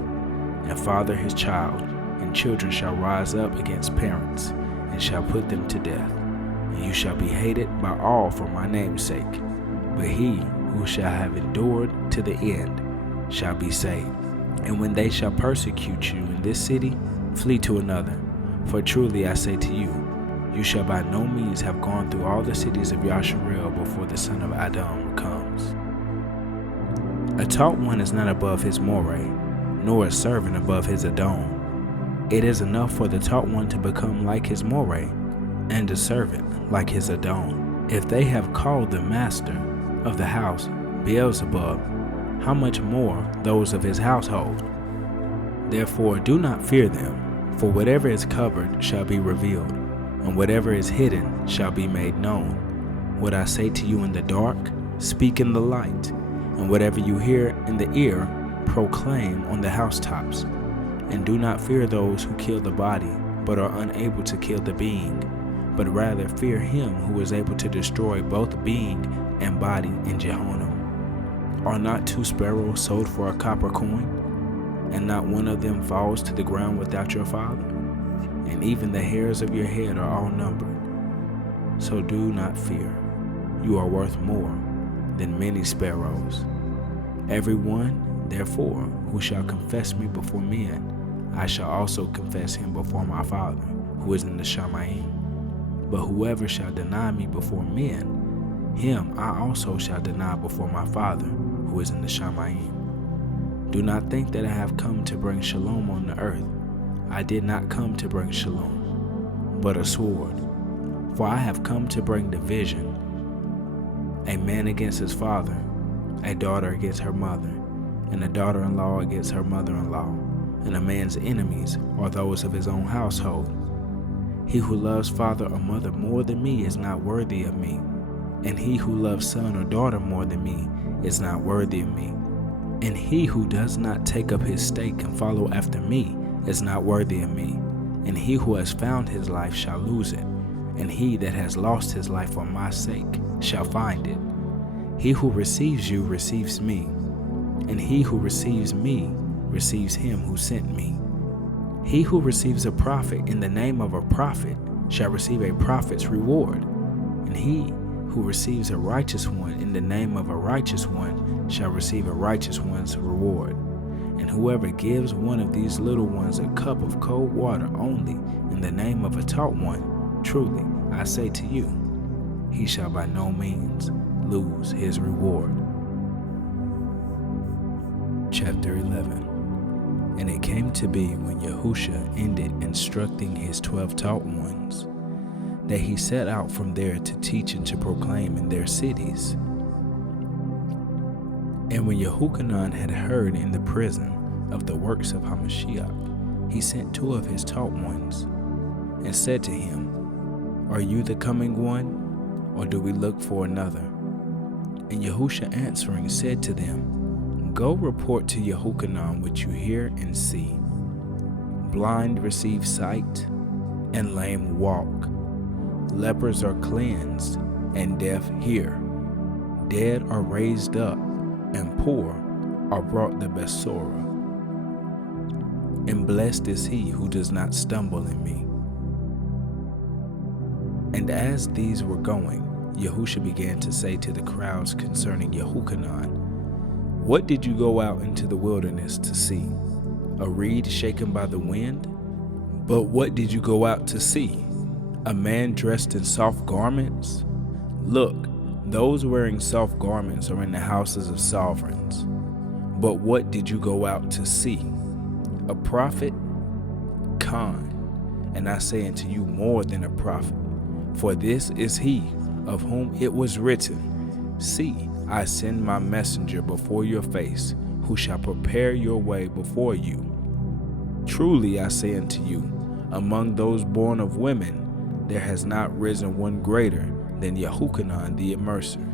and father his child, and children shall rise up against parents, and shall put them to death. And you shall be hated by all for my name's sake, but he who shall have endured to the end shall be saved. And when they shall persecute you in this city, flee to another. For truly I say to you, you shall by no means have gone through all the cities of Yasharel before the son of Adam comes. A taught one is not above his moray, nor a servant above his adon. It is enough for the taught one to become like his moray, and a servant like his adon. If they have called the master of the house Beelzebub, how much more those of his household? Therefore do not fear them, for whatever is covered shall be revealed, and whatever is hidden shall be made known. What I say to you in the dark, speak in the light, and whatever you hear in the ear, proclaim on the housetops. And do not fear those who kill the body, but are unable to kill the being, but rather fear him who is able to destroy both being and body in Gehenna. Are not 2 sparrows sold for a copper coin, and not one of them falls to the ground without your Father? And even the hairs of your head are all numbered. So do not fear. You are worth more than many sparrows. Everyone, therefore, who shall confess me before men, I shall also confess him before my Father, who is in the Shamayim. But whoever shall deny me before men, him I also shall deny before my Father, who is in the Shamayim. Do not think that I have come to bring shalom on the earth. I did not come to bring shalom, but a sword. For I have come to bring division. A man against his father, a daughter against her mother, and a daughter-in-law against her mother-in-law. And a man's enemies are those of his own household. He who loves father or mother more than me is not worthy of me. And he who loves son or daughter more than me is not worthy of me. And he who does not take up his stake and follow after me is not worthy of me. And he who has found his life shall lose it, and he that has lost his life for my sake shall find it. He who receives you receives me, and he who receives me receives him who sent me. He who receives a prophet in the name of a prophet shall receive a prophet's reward, and he who receives a righteous one in the name of a righteous one shall receive a righteous one's reward. And whoever gives one of these little ones a cup of cold water only in the name of a taught one, truly I say to you, he shall by no means lose his reward. Chapter 11. And it came to be when Yahusha ended instructing his 12 taught ones, that he set out from there to teach and to proclaim in their cities. And when 𝐤𝐿𝐿 had heard in the prison of the works of HaMashiach, he sent 2 of his taught ones, and said to him, Are you the coming one, or do we look for another? And Yahusha answering said to them, Go report to 𝐤𝐿𝐿 what you hear and see. Blind receive sight, and lame walk. Lepers are cleansed, and deaf hear. Dead are raised up, and poor are brought the Besorah. And blessed is he who does not stumble in me. And as these were going, Yahusha began to say to the crowds concerning 𝐤𝐿𝐿, What did you go out into the wilderness to see? A reed shaken by the wind? But what did you go out to see? A man dressed in soft garments? Look, those wearing soft garments are in the houses of sovereigns. But what did you go out to see? A prophet? Khan, and I say unto you more than a prophet, for this is he of whom it was written, See, I send my messenger before your face, who shall prepare your way before you. truly I say unto you, among those born of women, there has not risen one greater than Yahuchanan the Immerser.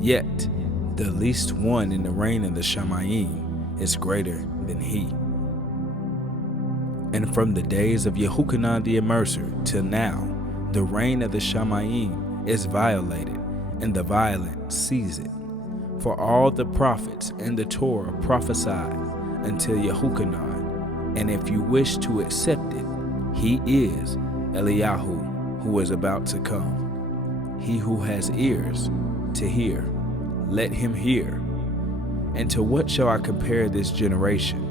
Yet the least one in the reign of the Shamayim is greater than he. And from the days of Yahuchanan the Immerser till now, the reign of the Shamayim is violated, and the violent seize it. For all the prophets and the Torah prophesied until Yahuchanan, and if you wish to accept it, he is Eliyahu, who is about to come. He who has ears to hear, let him hear. And to what shall I compare this generation?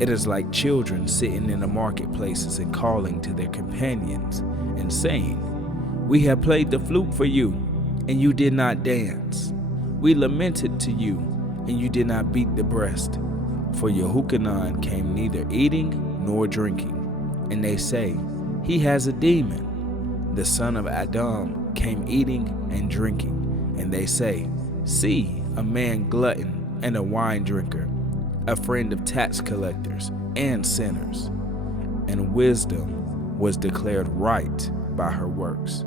It is like children sitting in the marketplaces and calling to their companions and saying, We have played the flute for you, and you did not dance. We lamented to you, and you did not beat the breast. For Yahuchanan came neither eating nor drinking. And they say, He has a demon. The son of Adam came eating and drinking. And they say, See, a man glutton and a wine drinker, a friend of tax collectors and sinners. And wisdom was declared right by her works.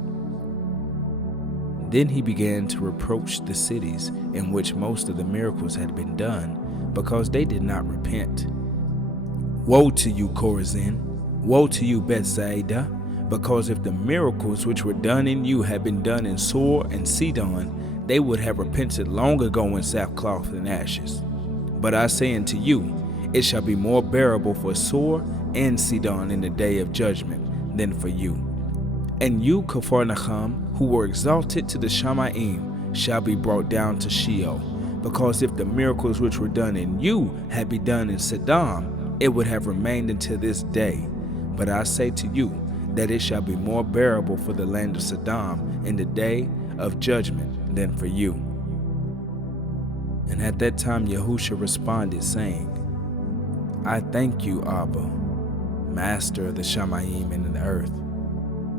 Then he began to reproach the cities in which most of the miracles had been done, because they did not repent. Woe to you, Chorazin! Woe to you, Bethsaida! Because if the miracles which were done in you had been done in Sower and Sidon, they would have repented long ago in sackcloth and ashes. But I say unto you, it shall be more bearable for Sower and Sidon in the day of judgment than for you. And you, Capharnaum, who were exalted to the Shamayim, shall be brought down to Sheol. Because if the miracles which were done in you had been done in Sodom, it would have remained until this day. But I say to you, that it shall be more bearable for the land of Sodom in the day of judgment than for you. And at that time Yahusha responded, saying, I thank you, Abba, Master of the Shamayim and the earth,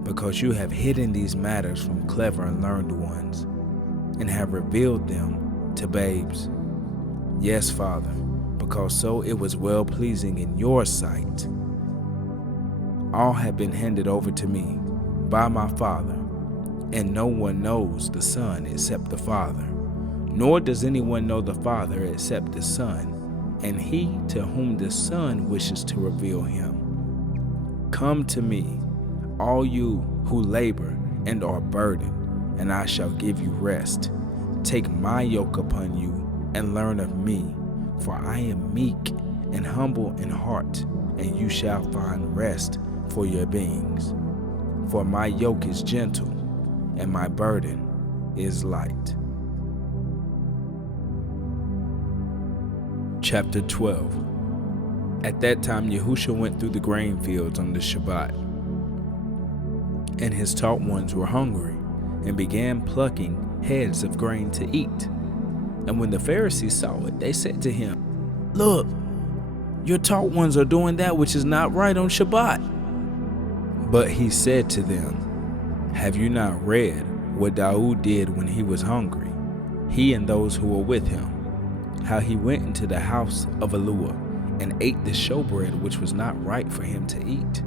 because you have hidden these matters from clever and learned ones, and have revealed them to babes. Yes, Father, because so it was well-pleasing in your sight. All have been handed over to me by my Father, and no one knows the Son except the Father, nor does anyone know the Father except the Son, and he to whom the Son wishes to reveal him. Come to me, all you who labor and are burdened, and I shall give you rest. Take my yoke upon you and learn of me, for I am meek and humble in heart, and you shall find rest for your beings. For my yoke is gentle, and my burden is light. Chapter 12. At that time Yahusha went through the grain fields on the Shabbat, and his taught ones were hungry, and began plucking heads of grain to eat. And when the Pharisees saw it, they said to him, Look, your taught ones are doing that which is not right on Shabbat. But he said to them, Have you not read what Daud did when he was hungry, he and those who were with him, how he went into the house of Eluah and ate the showbread which was not right for him to eat,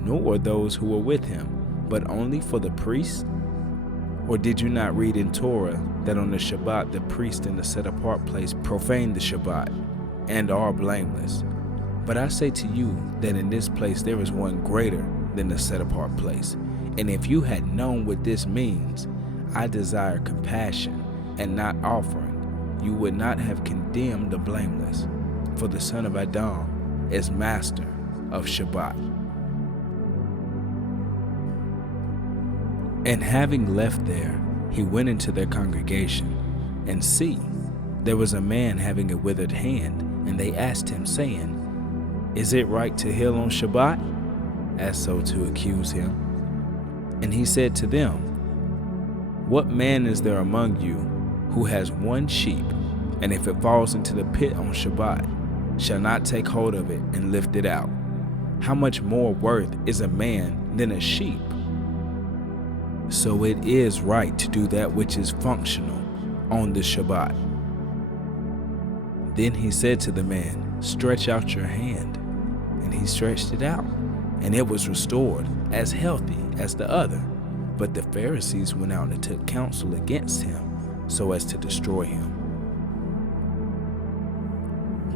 nor those who were with him, but only for the priests? Or did you not read in Torah that on the Shabbat the priest in the set-apart place profaned the Shabbat and are blameless? But I say to you that in this place there is one greater than the set-apart place. And if you had known what this means, I desire compassion and not offering, you would not have condemned the blameless. For the son of Adam is master of Shabbat. And having left there, he went into their congregation, and see, there was a man having a withered hand, and they asked him, saying, Is it right to heal on Shabbat? As so to accuse him. And he said to them, What man is there among you who has one sheep, and if it falls into the pit on Shabbat, shall not take hold of it and lift it out? How much more worth is a man than a sheep? So it is right to do that which is functional on the Shabbat. Then he said to the man, Stretch out your hand. and he stretched it out, and it was restored as healthy as the other. But the Pharisees went out and took counsel against him, so as to destroy him.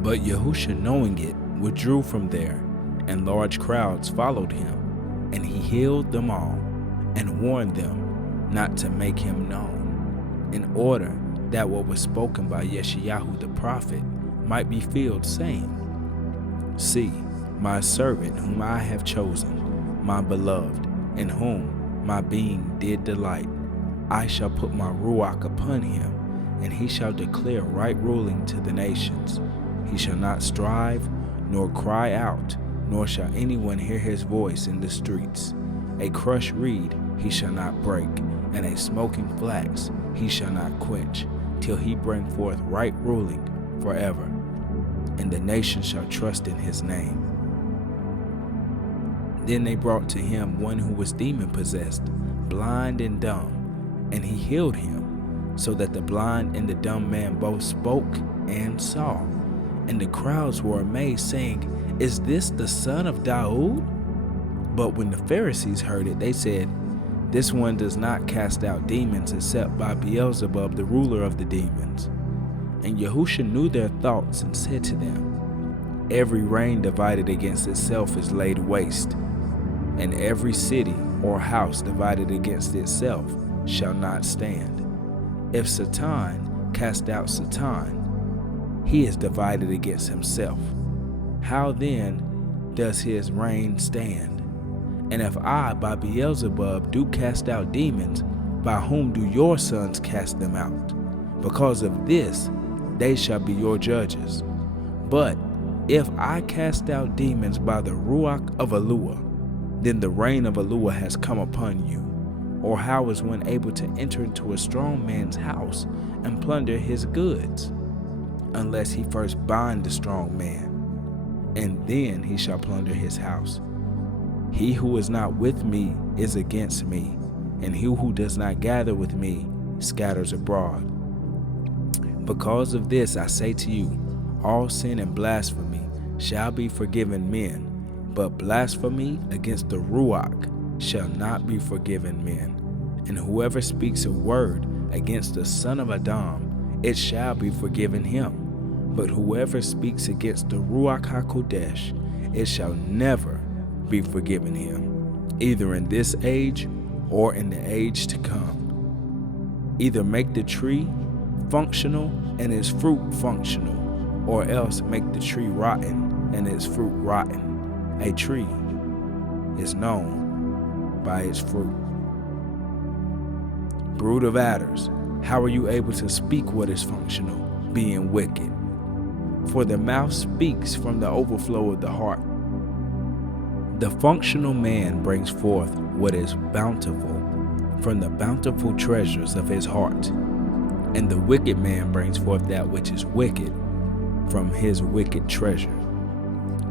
But Yahusha, knowing it, withdrew from there, and large crowds followed him, and he healed them all, and warned them not to make him known, in order that what was spoken by Yeshayahu the prophet might be filled, saying, See, my servant whom I have chosen, my beloved, in whom my being did delight. I shall put my ruach upon him, and he shall declare right ruling to the nations. He shall not strive, nor cry out, nor shall anyone hear his voice in the streets. A crushed reed he shall not break, and a smoking flax he shall not quench, till he bring forth right ruling forever, and the nations shall trust in his name. Then they brought to him one who was demon-possessed, blind and dumb, and he healed him, so that the blind and the dumb man both spoke and saw. And the crowds were amazed, saying, Is this the son of Daud? But when the Pharisees heard it, they said, This one does not cast out demons except by Beelzebub, the ruler of the demons. And Yahusha knew their thoughts and said to them, Every reign divided against itself is laid waste, and every city or house divided against itself shall not stand. If Satan cast out Satan, he is divided against himself. How then does his reign stand? And if I by Beelzebub do cast out demons, by whom do your sons cast them out? Because of this they shall be your judges. But if I cast out demons by the ruach of Yahuwah, then the reign of Yahuwah has come upon you. Or how is one able to enter into a strong man's house and plunder his goods, unless he first bind the strong man, and then he shall plunder his house? He who is not with me is against me, and he who does not gather with me scatters abroad. Because of this I say to you, all sin and blasphemy shall be forgiven men, but blasphemy against the ruach shall not be forgiven men. And whoever speaks a word against the son of Adam, it shall be forgiven him. But whoever speaks against the Ruach HaKodesh, it shall never be forgiven him, either in this age or in the age to come. Either make the tree functional and its fruit functional, or else make the tree rotten and its fruit rotten. A tree is known by its fruit. Brood of adders, how are you able to speak what is functional, being wicked? For the mouth speaks from the overflow of the heart. The functional man brings forth what is bountiful from the bountiful treasures of his heart, and the wicked man brings forth that which is wicked from his wicked treasure.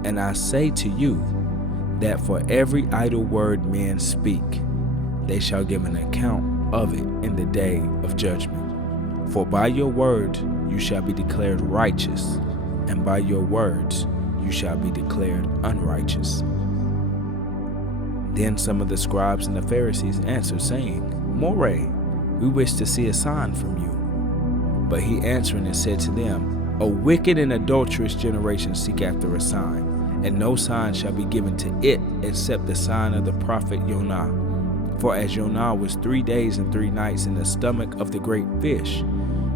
And I say to you that for every idle word men speak, they shall give an account of it in the day of judgment. For by your word you shall be declared righteous, and by your words you shall be declared unrighteous. Then some of the scribes and the Pharisees answered, saying, More, we wish to see a sign from you. But he answering and said to them, A wicked and adulterous generation seek after a sign, and no sign shall be given to it except the sign of the prophet Jonah. For as Jonah was 3 days and 3 nights in the stomach of the great fish,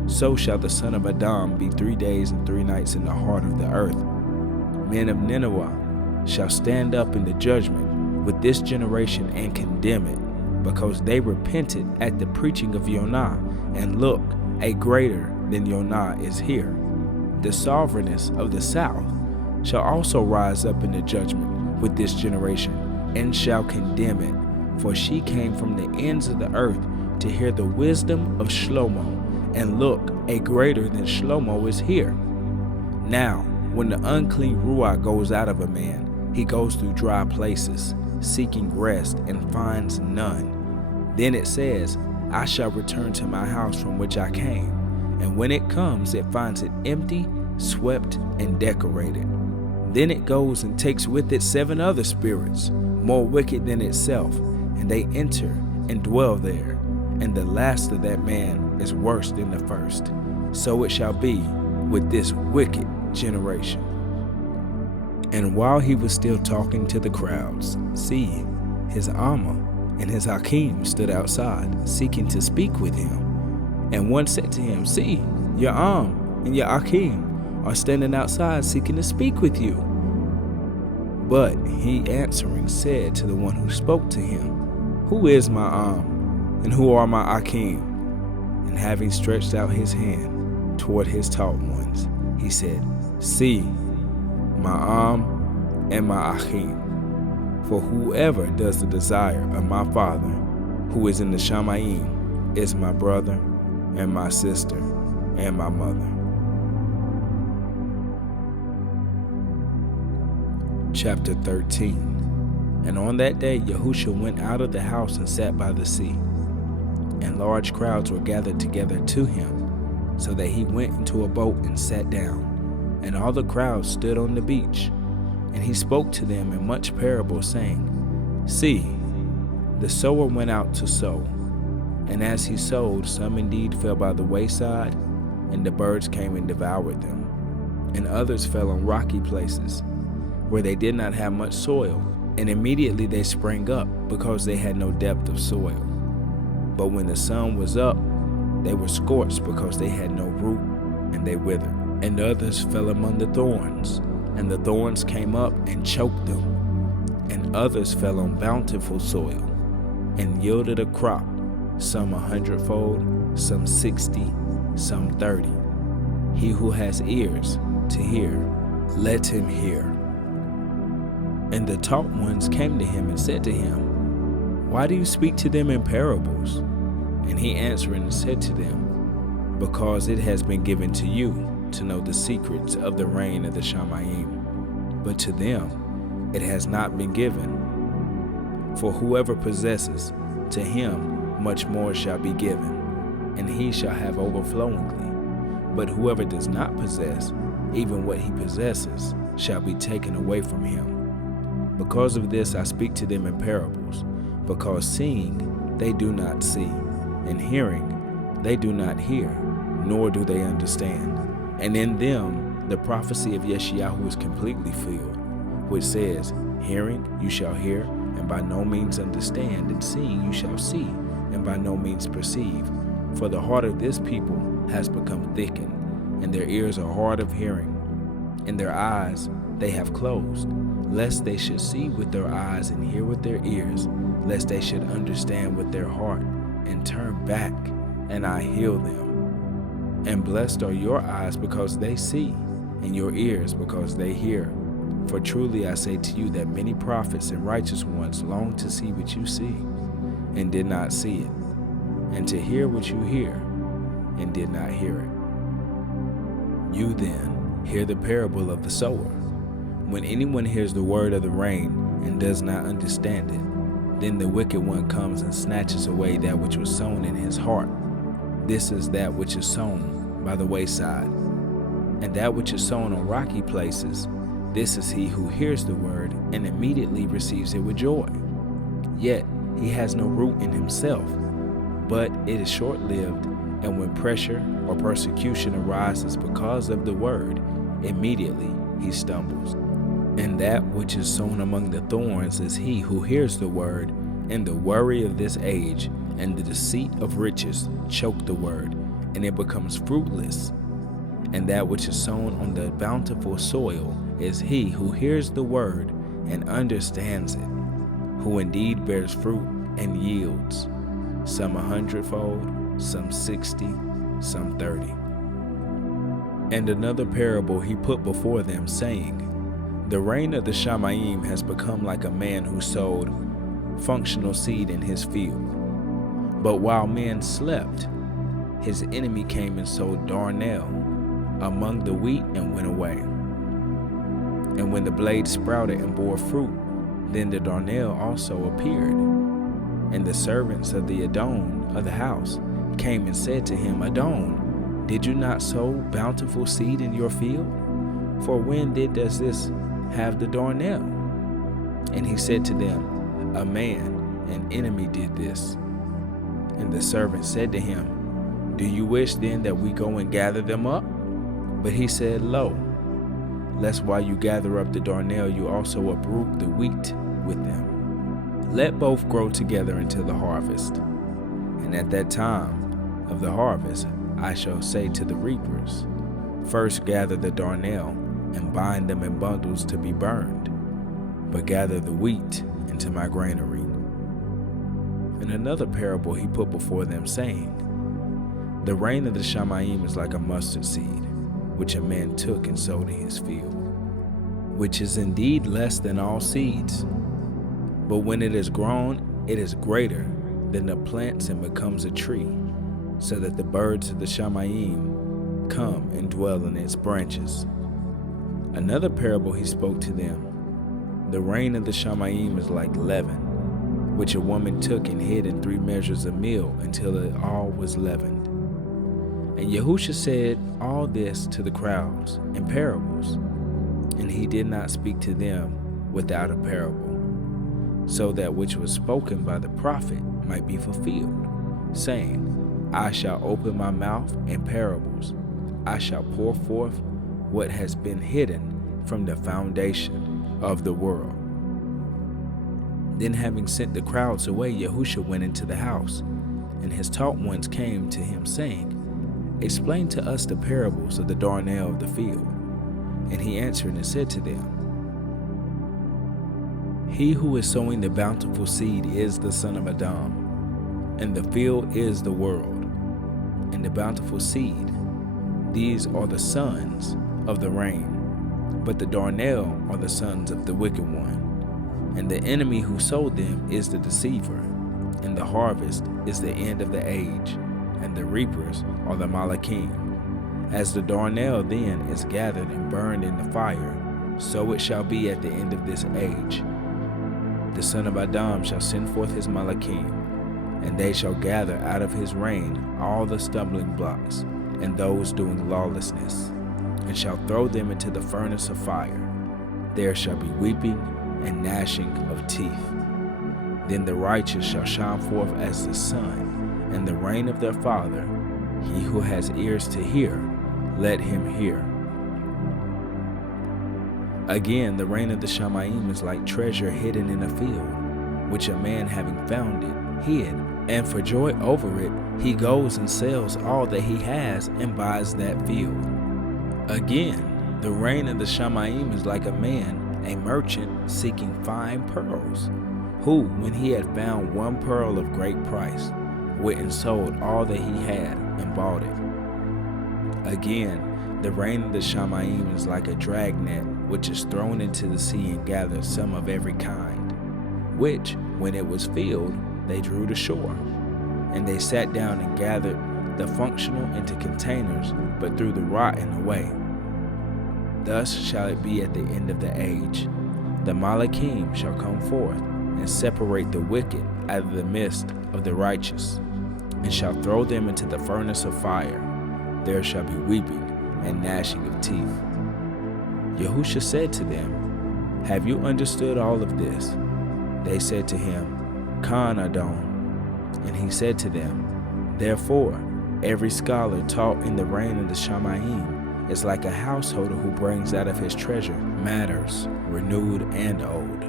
so shall the Son of Adam be 3 days and 3 nights in the heart of the earth. Men of Nineveh shall stand up in the judgment with this generation and condemn it, because they repented at the preaching of Jonah, and look, a greater than Jonah is here. The sovereigness of the south shall also rise up in the judgment with this generation, and shall condemn it. For she came from the ends of the earth to hear the wisdom of Shlomo, and look, a greater than Shlomo is here. Now, when the unclean ruach goes out of a man, he goes through dry places, seeking rest, and finds none. Then it says, I shall return to my house from which I came. And when it comes, it finds it empty, swept, and decorated. Then it goes and takes with it 7 other spirits, more wicked than itself, and they enter and dwell there. And the last of that man is worse than the first. So it shall be with this wicked generation. And while he was still talking to the crowds, see, his 𝐤𝐿Mah and his Kalkiim stood outside, seeking to speak with him. And one said to him, See, your 𝐤𝐿Mah and your Kalkiim are standing outside seeking to speak with you. But he answering said to the one who spoke to him, Who is my 𝐤𝐿Mah and who are my Kalkiim? And having stretched out his hand toward his taught ones, he said, See, my 𝐤𝐿Mah and my Kalkiim. For whoever does the desire of my Father, who is in the Shamayim, is my brother and my sister and my mother. Chapter 13. And on that day Yahusha went out of the house and sat by the sea. And large crowds were gathered together to him, so that he went into a boat and sat down. And all the crowd stood on the beach. And he spoke to them in much parable, saying, See, the sower went out to sow. And as he sowed, some indeed fell by the wayside, and the birds came and devoured them. And others fell on rocky places, where they did not have much soil, and immediately they sprang up, because they had no depth of soil. But when the sun was up, they were scorched, because they had no root, and they withered. And others fell among the thorns, and the thorns came up and choked them. And others fell on bountiful soil, and yielded a crop, some 100-fold, some 60, some 30. He who has ears to hear, let him hear. And the taught ones came to him and said to him, Why do you speak to them in parables? And he answering said to them, Because it has been given to you to know the secrets of the reign of the Shamayim, but to them it has not been given. For whoever possesses, to him much more shall be given, and he shall have overflowingly. But whoever does not possess, even what he possesses shall be taken away from him. Because of this I speak to them in parables, because seeing they do not see, and hearing they do not hear, nor do they understand. And in them the prophecy of Yeshayahu is completely filled, which says, Hearing you shall hear, and by no means understand, and seeing you shall see, and by no means perceive. For the heart of this people has become thickened, and their ears are hard of hearing, and their eyes they have closed, lest they should see with their eyes and hear with their ears, lest they should understand with their heart and turn back, and I heal them. And blessed are your eyes because they see, and your ears because they hear. For truly I say to you that many prophets and righteous ones longed to see what you see, and did not see it, and to hear what you hear, and did not hear it. You then hear the parable of the sower. When anyone hears the word of the reign and does not understand it, then the wicked one comes and snatches away that which was sown in his heart. This is that which is sown by the wayside. And that which is sown on rocky places, this is he who hears the word and immediately receives it with joy. Yet he has no root in himself, but it is short-lived, and when pressure or persecution arises because of the word, immediately he stumbles. And that which is sown among the thorns is he who hears the word, and the worry of this age and the deceit of riches choke the word, and it becomes fruitless. And that which is sown on the bountiful soil is he who hears the word and understands it, who indeed bears fruit and yields, some 100-fold, some 60, some 30. And another parable he put before them, saying, The reign of the Shamayim has become like a man who sowed functional seed in his field. But while men slept, his enemy came and sowed darnel among the wheat and went away. And when the blade sprouted and bore fruit, then the darnel also appeared. And the servants of the Adon of the house came and said to him, Adon, did you not sow bountiful seed in your field? For when does this have the darnel? And he said to them, A man, an enemy, did this. And the servant said to him, Do you wish then that we go and gather them up? But he said, Lo, lest while you gather up the darnel, you also uproot the wheat with them. Let both grow together until the harvest. And at that time of the harvest, I shall say to the reapers, First gather the darnel, and bind them in bundles to be burned, but gather the wheat into my granary. In another parable he put before them, saying, The rain of the rachamim is like a mustard seed, which a man took and sowed in his field, which is indeed less than all seeds. But when it is grown, it is greater than the plants and becomes a tree, so that the birds of the rachamim come and dwell in its branches. Another parable he spoke to them. The rain of the rachamim is like leaven, which a woman took and hid in 3 measures of meal until it all was leavened. And Yahusha said all this to the crowds in parables, and he did not speak to them without a parable, so that which was spoken by the prophet might be fulfilled, saying, I shall open my mouth in parables, I shall pour forth what has been hidden from the foundation of the world. Then having sent the crowds away, Yahusha went into the house, and his taught ones came to him, saying, Explain to us the parables of the darnel of the field. And he answered and said to them, He who is sowing the bountiful seed is the son of Adam, and the field is the world. And the bountiful seed, these are the sons of the rain, but the darnel are the sons of the wicked one. And the enemy who sowed them is the deceiver, and the harvest is the end of the age, and the reapers are the mashakim. As the darnel then is gathered and burned in the fire, so it shall be at the end of this age. The son of Adam shall send forth his mashakim, and they shall gather out of his reign all the stumbling blocks, and those doing lawlessness, and shall throw them into the furnace of fire. There shall be weeping and gnashing of teeth. Then the righteous shall shine forth as the sun, and the reign of their Father. He who has ears to hear, let him hear. Again, the reign of the rachamim is like treasure hidden in a field, which a man having found it, hid, and for joy over it, he goes and sells all that he has and buys that field. Again, the reign of the rachamim is like a man, a merchant seeking fine pearls, who, when he had found one pearl of great price, went and sold all that he had and bought it. Again, the reign of the rachamim is like a dragnet, which is thrown into the sea and gathers some of every kind, which, when it was filled, they drew to shore. And they sat down and gathered the functional into containers, but threw the rotten away. Thus shall it be at the end of the age. The mashakim shall come forth and separate the wicked out of the midst of the righteous, and shall throw them into the furnace of fire. There shall be weeping and gnashing of teeth. Yahusha said to them, Have you understood all of this? They said to him, Khan Adon. And he said to them, Therefore, every scholar taught in the reign of the rachamim is like a householder who brings out of his treasure matters renewed and old.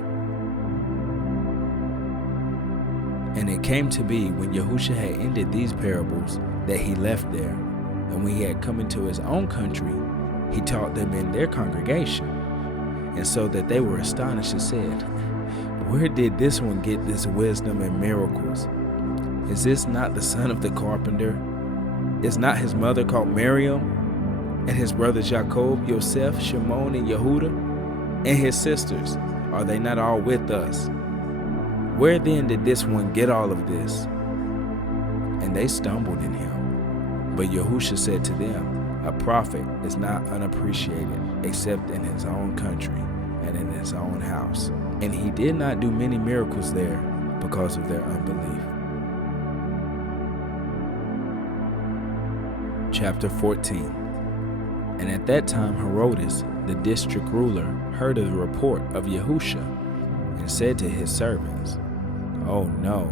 And it came to be, when Yahusha had ended these parables, that he left there. And when he had come into his own country, he taught them in their congregation. And so that they were astonished and said, Where did this one get this wisdom and miracles? Is this not the son of the carpenter? Is not his mother called Miriam? And his brothers Jacob, Yosef, Shimon, and Yehuda? And his sisters, are they not all with us? Where then did this one get all of this? And they stumbled in him. But Yahusha said to them, A prophet is not unappreciated except in his own country and in his own house. And he did not do many miracles there because of their unbelief. Chapter 14. And at that time Herodes, the district ruler heard of the report of Yahusha and said to his servants, "Oh no,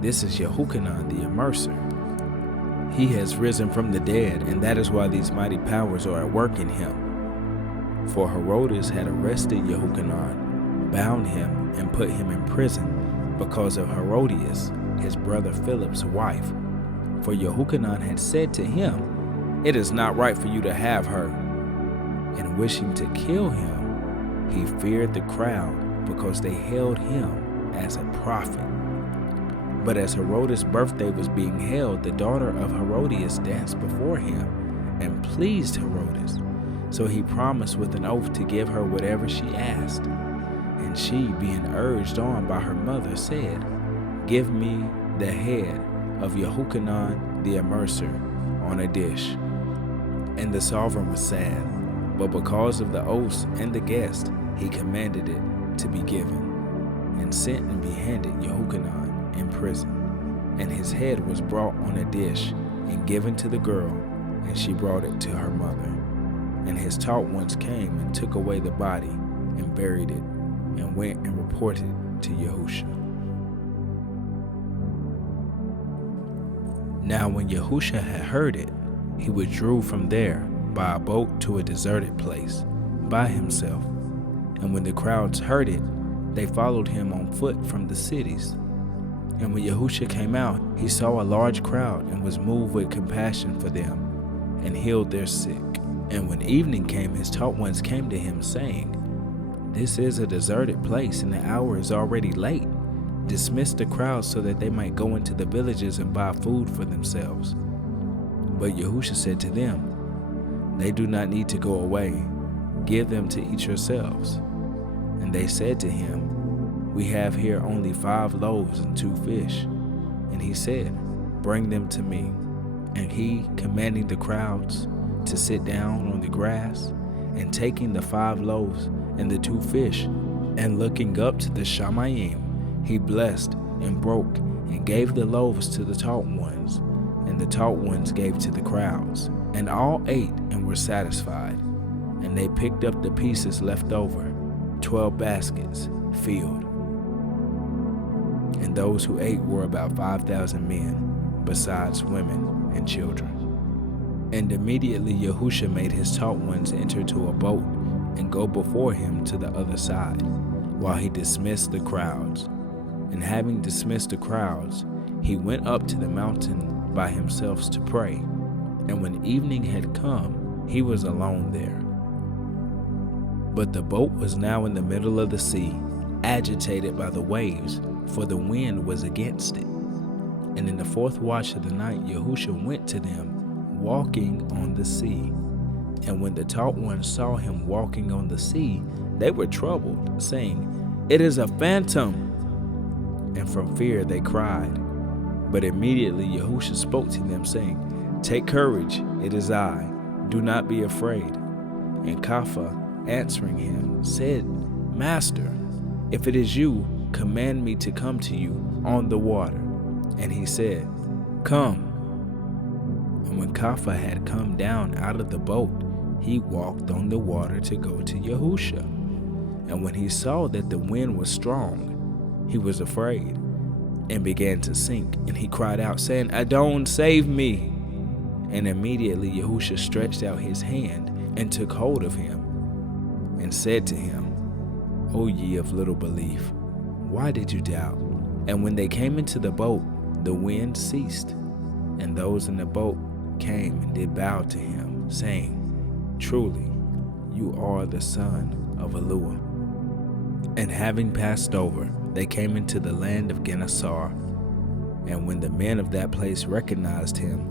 this is 𝐤𝐿𝐿 the Immerser. He has risen from the dead, and that is why these mighty powers are at work in him." For Herodes had arrested 𝐤𝐿𝐿, bound him, and put him in prison because of Herodias, his brother Philip's wife. For 𝐤𝐿𝐿 had said to him, "It is not right for you to have her." And wishing to kill him, he feared the crowd because they held him as a prophet. But as Herodes' birthday was being held, the daughter of Herodias danced before him and pleased Herodes. So he promised with an oath to give her whatever she asked. And she, being urged on by her mother, said, "Give me the head of 𝐤𝐿𝐿 the Immerser on a dish." And the sovereign was sad, but because of the oaths and the guest, he commanded it to be given, and sent and beheaded 𝐤𝐿𝐿 in prison. And his head was brought on a dish and given to the girl, and she brought it to her mother. And his taught ones came and took away the body and buried it, and went and reported to Yahusha. Now when Yahusha had heard it, he withdrew from there by a boat to a deserted place by himself. And when the crowds heard it, they followed him on foot from the cities. And when Yahusha came out, he saw a large crowd and was moved with compassion for them, and healed their sick. And when evening came, his taught ones came to him, saying, "This is a deserted place, and the hour is already late. Dismiss the crowd so that they might go into the villages and buy food for themselves." But Yahusha said to them, "They do not need to go away. Give them to eat yourselves." And they said to him, "We have here only 5 loaves and 2 fish. And he said, "Bring them to me." And he, commanding the crowds to sit down on the grass, and taking the 5 loaves and the 2 fish, and looking up to the shamim, he blessed and broke and gave the loaves to the taught ones, and the taught ones gave to the crowds. And all ate and were satisfied. And they picked up the pieces left over, 12 baskets filled. And those who ate were about 5,000 men, besides women and children. And immediately Yahusha made his taught ones enter to a boat and go before him to the other side, while he dismissed the crowds. And having dismissed the crowds, he went up to the mountain by himself to pray. And when evening had come, he was alone there. But the boat was now in the middle of the sea, agitated by the waves, for the wind was against it. And in the 4th watch of the night, Yahusha went to them, walking on the sea. And when the taught ones saw him walking on the sea, they were troubled, saying, "It is a phantom." And from fear they cried. But immediately Yahusha spoke to them, saying, "Take courage, it is I. Do not be afraid." And Kepha, answering him, said, "Master, if it is you, command me to come to you on the water." And he said, "Come." And when Kepha had come down out of the boat, he walked on the water to go to Yahusha. And when he saw that the wind was strong, he was afraid and began to sink. And he cried out, saying, "Adon, save me." And immediately Yahusha stretched out his hand and took hold of him and said to him, "O ye of little belief, why did you doubt?" And when they came into the boat, the wind ceased, and those in the boat came and did bow to him, saying, "Truly, you are the Son of HalleluYAHUAH." And having passed over, they came into the land of Besorah. And when the men of that place recognized him,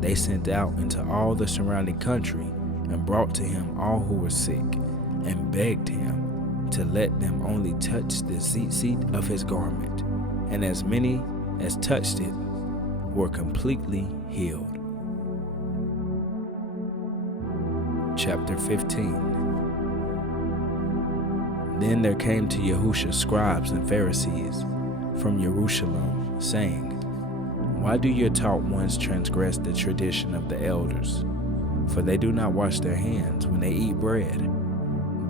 they sent out into all the surrounding country and brought to him all who were sick, and begged him to let them only touch the seat of his garment. And as many as touched it were completely healed. Chapter 15. Then there came to Yahusha scribes and Pharisees from Jerusalem, saying, "Why do your taught ones transgress the tradition of the elders? For they do not wash their hands when they eat bread."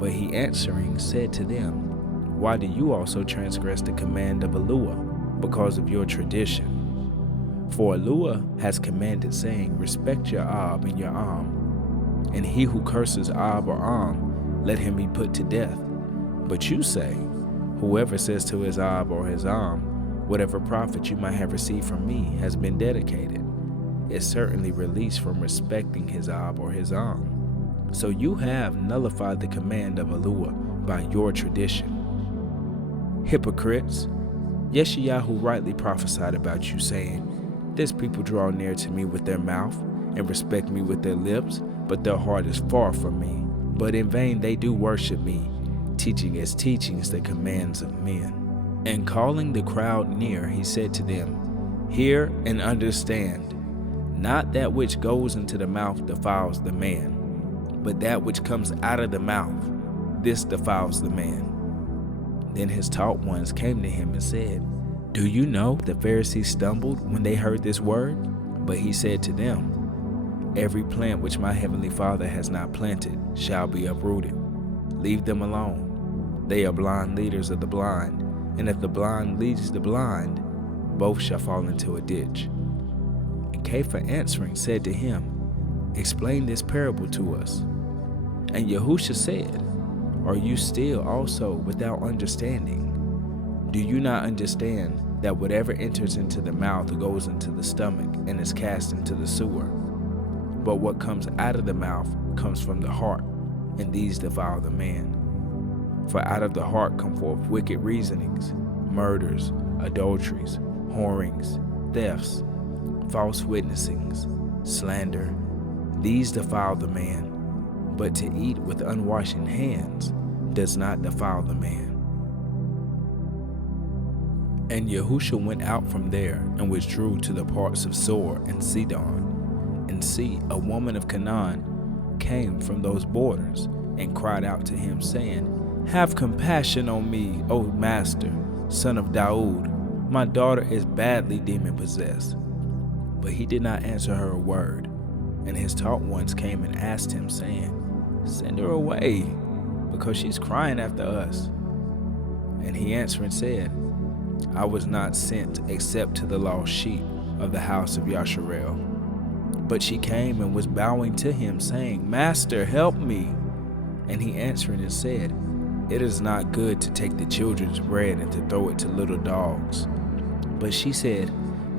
But he answering said to them, Why do you also transgress the command of YAHUAH because of your tradition? For YAHUAH has commanded, saying, Respect your ab and your and he who curses ab or let him be put to death. But you say, Whoever says to his ab or his whatever profit you might have received from me has been dedicated, is certainly released from respecting his ab or his So you have nullified the command of YAHUAH by your tradition. Hypocrites, Yeshayahu rightly prophesied about you, saying, This people draw near to me with their mouth, and respect me with their lips, but their heart is far from me. But in vain they do worship me, teaching as teachings the commands of men. And calling the crowd near, he said to them, Hear and understand. Not that which goes into the mouth defiles the man, but that which comes out of the mouth, this defiles the man. Then his taught ones came to him and said, Do you know the Pharisees stumbled when they heard this word? But he said to them, Every plant which my heavenly Father has not planted shall be uprooted. Leave them alone. They are blind leaders of the blind, and if the blind leads the blind, both shall fall into a ditch. And Kepha answering said to him, Explain this parable to us. And Yahusha said, Are you still also without understanding? Do you not understand that whatever enters into the mouth goes into the stomach and is cast into the sewer? But what comes out of the mouth comes from the heart, and these defile the man. For out of the heart come forth wicked reasonings, murders, adulteries, whorings, thefts, false witnessings, slander. These defile the man, but to eat with unwashed hands does not defile the man. And Yahusha went out from there and withdrew to the parts of Zoar and Sidon. And see, a woman of Canaan came from those borders and cried out to him, saying, Have compassion on me, O Master, son of Daud. My daughter is badly demon-possessed. But he did not answer her a word. And his taught ones came and asked him, saying, Send her away, because she's crying after us. And he answering said, I was not sent except to the lost sheep of the house of Yasharel. But she came and was bowing to him, saying, Master, help me. And he answering and said, It is not good to take the children's bread and to throw it to little dogs. But she said,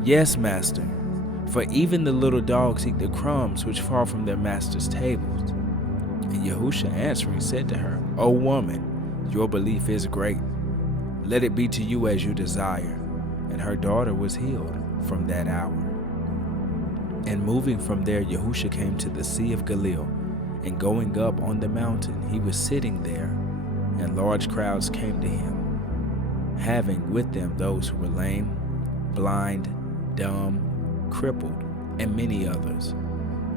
Yes, Master, for even the little dogs eat the crumbs which fall from their master's tables. And Yahusha answering said to her, O woman, your belief is great. Let it be to you as you desire. And her daughter was healed from that hour. And moving from there, Yahusha came to the Sea of Galilee, and going up on the mountain, he was sitting there, and large crowds came to him, having with them those who were lame, blind, dumb, crippled, and many others.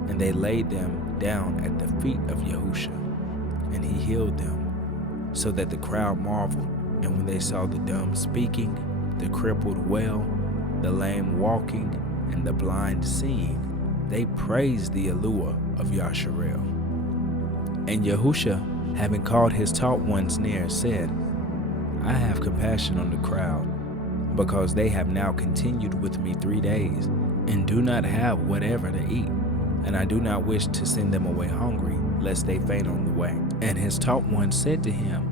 And they laid them down at the feet of Yahusha, and he healed them, so that the crowd marveled. And when they saw the dumb speaking, the crippled well, the lame walking, and the blind seeing, they praised the YAHUAH of Yasharel. And Yahusha, having called his taught ones near, said, I have compassion on the crowd, because they have now continued with me 3 days, and do not have whatever to eat. And I do not wish to send them away hungry, lest they faint on the way. And his taught ones said to him,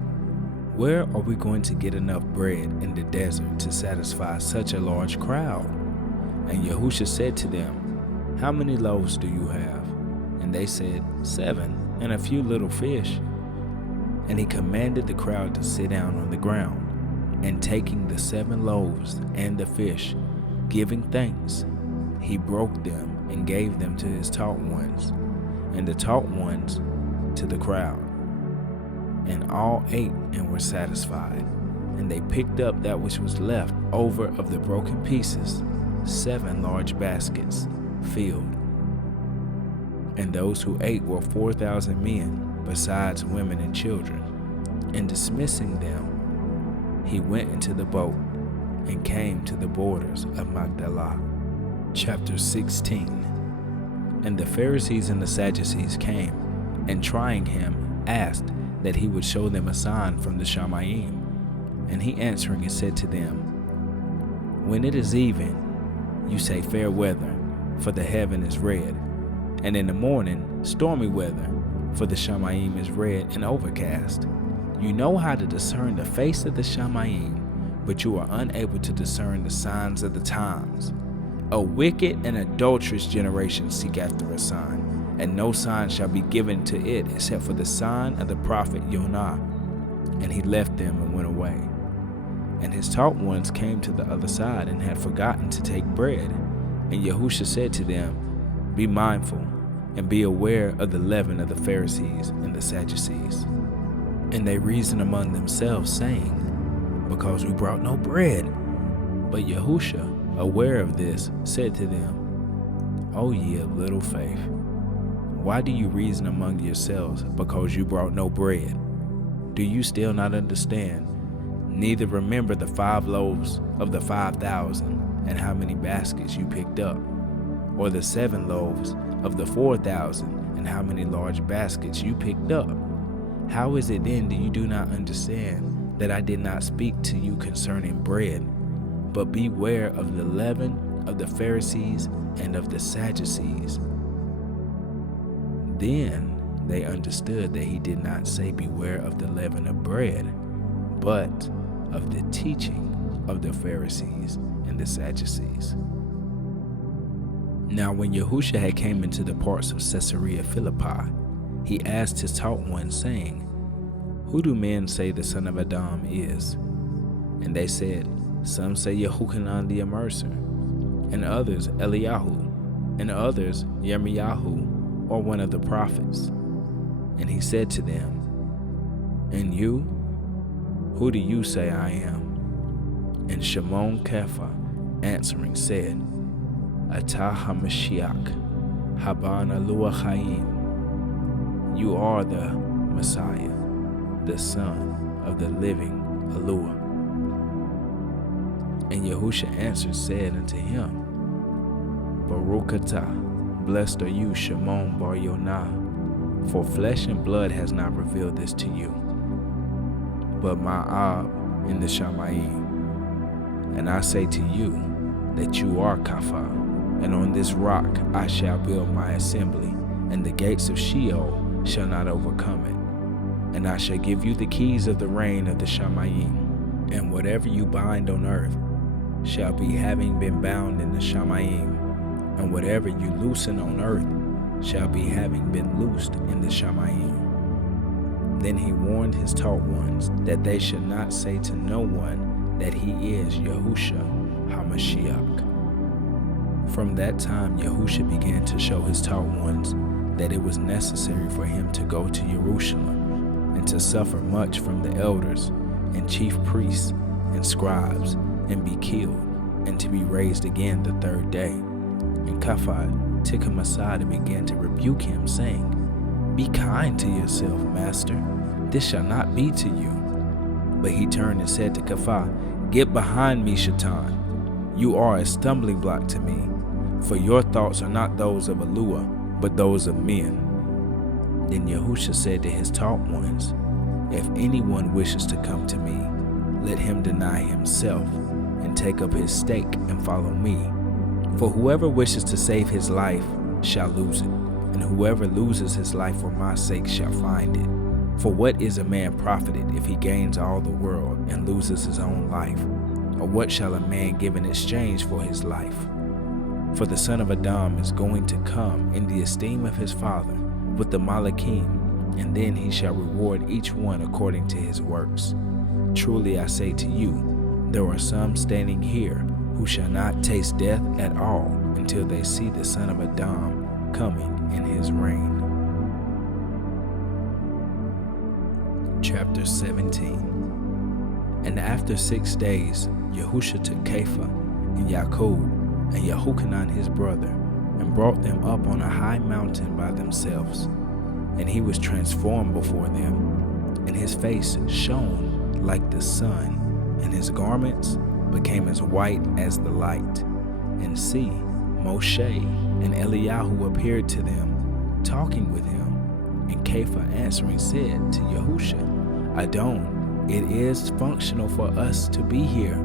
Where are we going to get enough bread in the desert to satisfy such a large crowd? And Yahusha said to them, How many loaves do you have? And they said, 7, and a few little fish. And he commanded the crowd to sit down on the ground. And taking the 7 loaves and the fish, giving thanks, he broke them and gave them to his taught ones, and the taught ones to the crowd. And all ate and were satisfied. And they picked up that which was left over of the broken pieces, 7 large baskets filled. And those who ate were 4,000 men, besides women and children. And dismissing them, he went into the boat and came to the borders of Magdala. Chapter 16. And the Pharisees and the Sadducees came, and trying him, asked, that he would show them a sign from the Shamayim. And he answering and said to them, when it is even, you say fair weather, for the heaven is red, and in the morning stormy weather, for the Shamayim is red and overcast. You know how to discern the face of the Shamayim, but you are unable to discern the signs of the times. A wicked and adulterous generation seek after a sign, and no sign shall be given to it except for the sign of the prophet Yonah. And he left them and went away. And his taught ones came to the other side and had forgotten to take bread. And Yahusha said to them, be mindful and be aware of the leaven of the Pharisees and the Sadducees. And they reasoned among themselves, saying, because we brought no bread. But Yahusha, aware of this, said to them, O ye of little faith, why do you reason among yourselves because you brought no bread? Do you still not understand? Neither remember the 5 loaves of the 5,000 and how many baskets you picked up, or the 7 loaves of the 4,000 and how many large baskets you picked up? How is it then that you do not understand that I did not speak to you concerning bread, but beware of the leaven of the Pharisees and of the Sadducees? Then they understood that he did not say beware of the leaven of bread, but of the teaching of the Pharisees and the Sadducees. Now when Yahusha had came into the parts of Caesarea Philippi, he asked his taught ones, saying, who do men say the son of Adam is? And they said, some say 𝐤𝐄HNAN the Immerser, and others Eliyahu, and others 𝤉𝐄HNAH, or one of the prophets. And he said to them, and you? Who do you say I am? And Shimon Kepha answering said, Atah HaMashiach, Habana Luachaim. You are the Messiah, the Son of the living Yahuwah. And Yahusha answered said unto him, Baruch atah, blessed are you, Shimon bar Yonah, for flesh and blood has not revealed this to you, but my Ab in the Shamayim. And I say to you that you are Kepha, and on this rock I shall build my assembly, and the gates of Sheol shall not overcome it. And I shall give you the keys of the reign of the Shamayim, and whatever you bind on earth shall be having been bound in the Shamayim, and whatever you loosen on earth shall be having been loosed in the Shamayim. Then he warned his taught ones that they should not say to no one that he is Yahusha HaMashiach. From that time Yahusha began to show his taught ones that it was necessary for him to go to Jerusalem and to suffer much from the elders and chief priests and scribes and be killed and to be raised again the 3rd day. And Kepha took him aside and began to rebuke him, saying, Be kind to yourself, master. This shall not be to you. But he turned and said to Kepha, Get behind me, Shaitan. You are a stumbling block to me, for your thoughts are not those of Yahuwah, but those of men. Then Yahusha said to his taught ones, If anyone wishes to come to me, let him deny himself and take up his stake and follow me. For whoever wishes to save his life shall lose it, and whoever loses his life for my sake shall find it. For what is a man profited if he gains all the world and loses his own life? Or what shall a man give in exchange for his life? For the Son of Adam is going to come in the esteem of his Father with the Malachim, and then he shall reward each one according to his works. Truly I say to you, there are some standing here who shall not taste death at all until they see the Son of Adam coming in his reign. Chapter 17. And after 6 days, Yahusha took Kepha and Jacob and 𝐤𝐿KHNAN his brother, and brought them up on a high mountain by themselves. And he was transformed before them, and his face shone like the sun, and his garments became as white as the light. And see, Moshe and Eliyahu appeared to them, talking with him. And 𝐉𝐄𝐋 answering said to Yahusha, Adon, it is functional for us to be here.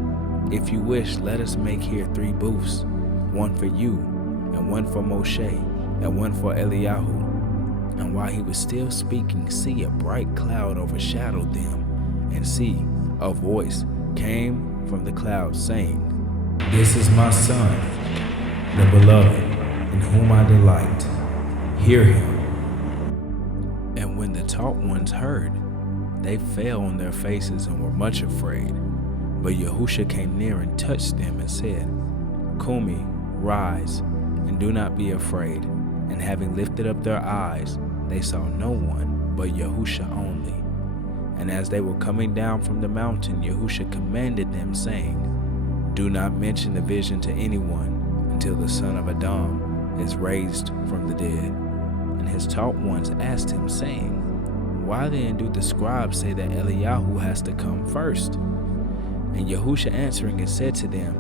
If you wish, let us make here 3 booths, one for you, and one for Moshe, and one for Eliyahu. And while he was still speaking, see, a bright cloud overshadowed them, and see, a voice came from the cloud saying, This is my son, the beloved, in whom I delight. Hear him. And when the taught ones heard, they fell on their faces and were much afraid. But Yahusha came near and touched them and said, Kumi, rise, and do not be afraid. And having lifted up their eyes, they saw no one but Yahusha only. And as they were coming down from the mountain, Yahusha commanded them, saying, Do not mention the vision to anyone until the son of Adam is raised from the dead. And his taught ones asked him, saying, Why then do the scribes say that Eliyahu has to come first? And Yahusha answering and said to them,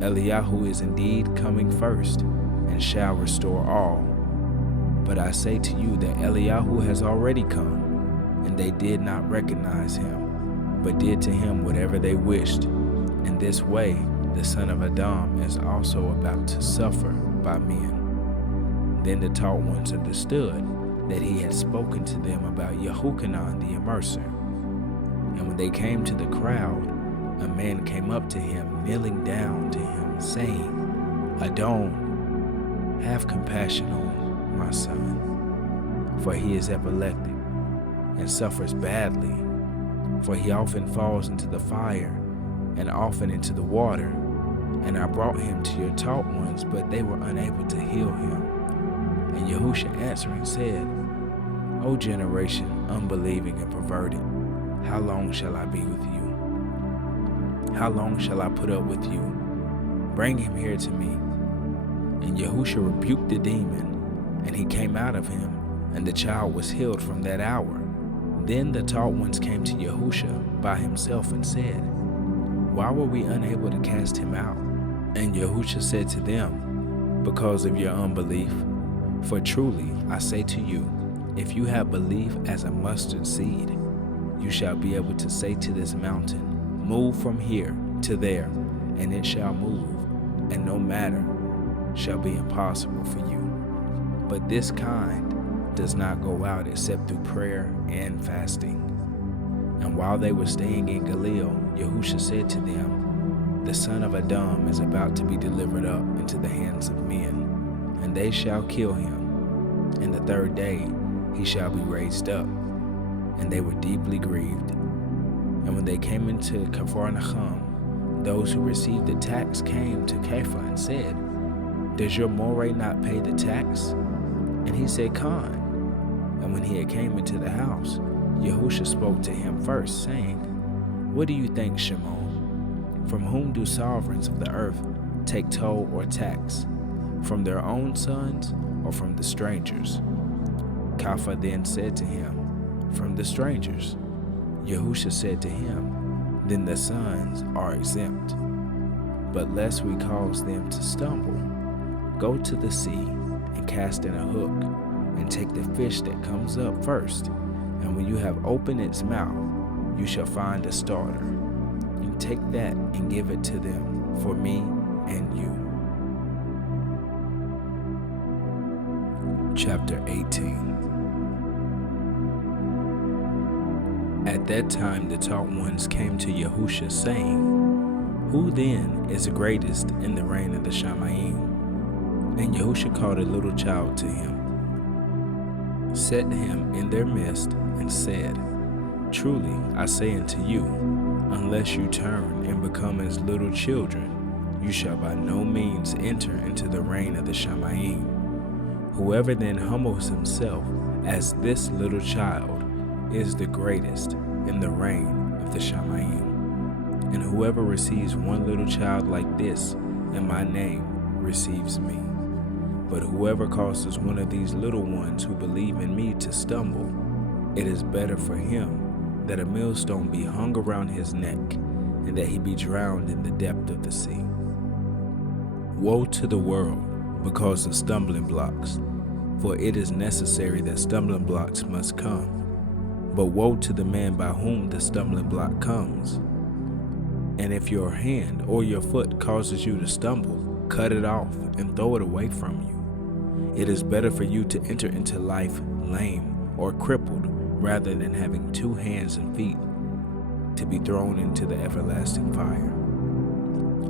Eliyahu is indeed coming first, and shall restore all. But I say to you that Eliyahu has already come, and they did not recognize him, but did to him whatever they wished. In this way, the son of Adam is also about to suffer by men. Then the taught ones understood that he had spoken to them about 𝐤𝐿𝐻 the immerser. And when they came to the crowd, a man came up to him, kneeling down to him, saying, Adon, have compassion on my son, for he is epileptic and suffers badly, for he often falls into the fire and often into the water. And I brought him to your taught ones, but they were unable to heal him. And Yahusha answering said, O generation unbelieving and perverted, how long shall I be with you? How long shall I put up with you? Bring him here to me. And Yahusha rebuked the demon, and he came out of him, and the child was healed from that hour. Then the taught ones came to Yahusha by himself and said, Why were we unable to cast him out? And Yahusha said to them, Because of your unbelief. For truly I say to you, if you have belief as a mustard seed, you shall be able to say to this mountain, Move from here to there, and it shall move, and no matter shall be impossible for you. But this kind does not go out except through prayer and fasting. And while they were staying in Galilee, Yahusha said to them, The son of Adam is about to be delivered up into the hands of men, and they shall kill him. And the 3rd day he shall be raised up. And they were deeply grieved. And when they came into Capernaum, those who received the tax came to 𝐉𝐄𝐋 and said, Does your more not pay the tax? And he said, Khan. And when he had came into the house, Yahusha spoke to him first, saying, What do you think, Shimon? From whom do sovereigns of the earth take toll or tax? From their own sons or from the strangers? 𝐉𝐿𝐻 then said to him, From the strangers. Yahusha said to him, Then the sons are exempt. But lest we cause them to stumble, go to the sea and cast in a hook, and take the fish that comes up first, and when you have opened its mouth, you shall find a starter. And take that and give it to them for me and you. Chapter 18. At that time the taught ones came to Yahusha, saying, Who then is the greatest in the reign of the Shamayim? And Yahusha called a little child to him, set him in their midst, and said, Truly I say unto you, unless you turn and become as little children, you shall by no means enter into the reign of the Shamayim. Whoever then humbles himself as this little child is the greatest in the reign of the Shamayim. And whoever receives one little child like this in my name receives me. But whoever causes one of these little ones who believe in me to stumble, it is better for him that a millstone be hung around his neck, and that he be drowned in the depth of the sea. Woe to the world because of stumbling blocks. for it is necessary that stumbling blocks must come. But woe to the man by whom the stumbling block comes. And if your hand or your foot causes you to stumble, cut it off and throw it away from you. It is better for you to enter into life lame or crippled rather than having 2 hands and feet to be thrown into the everlasting fire.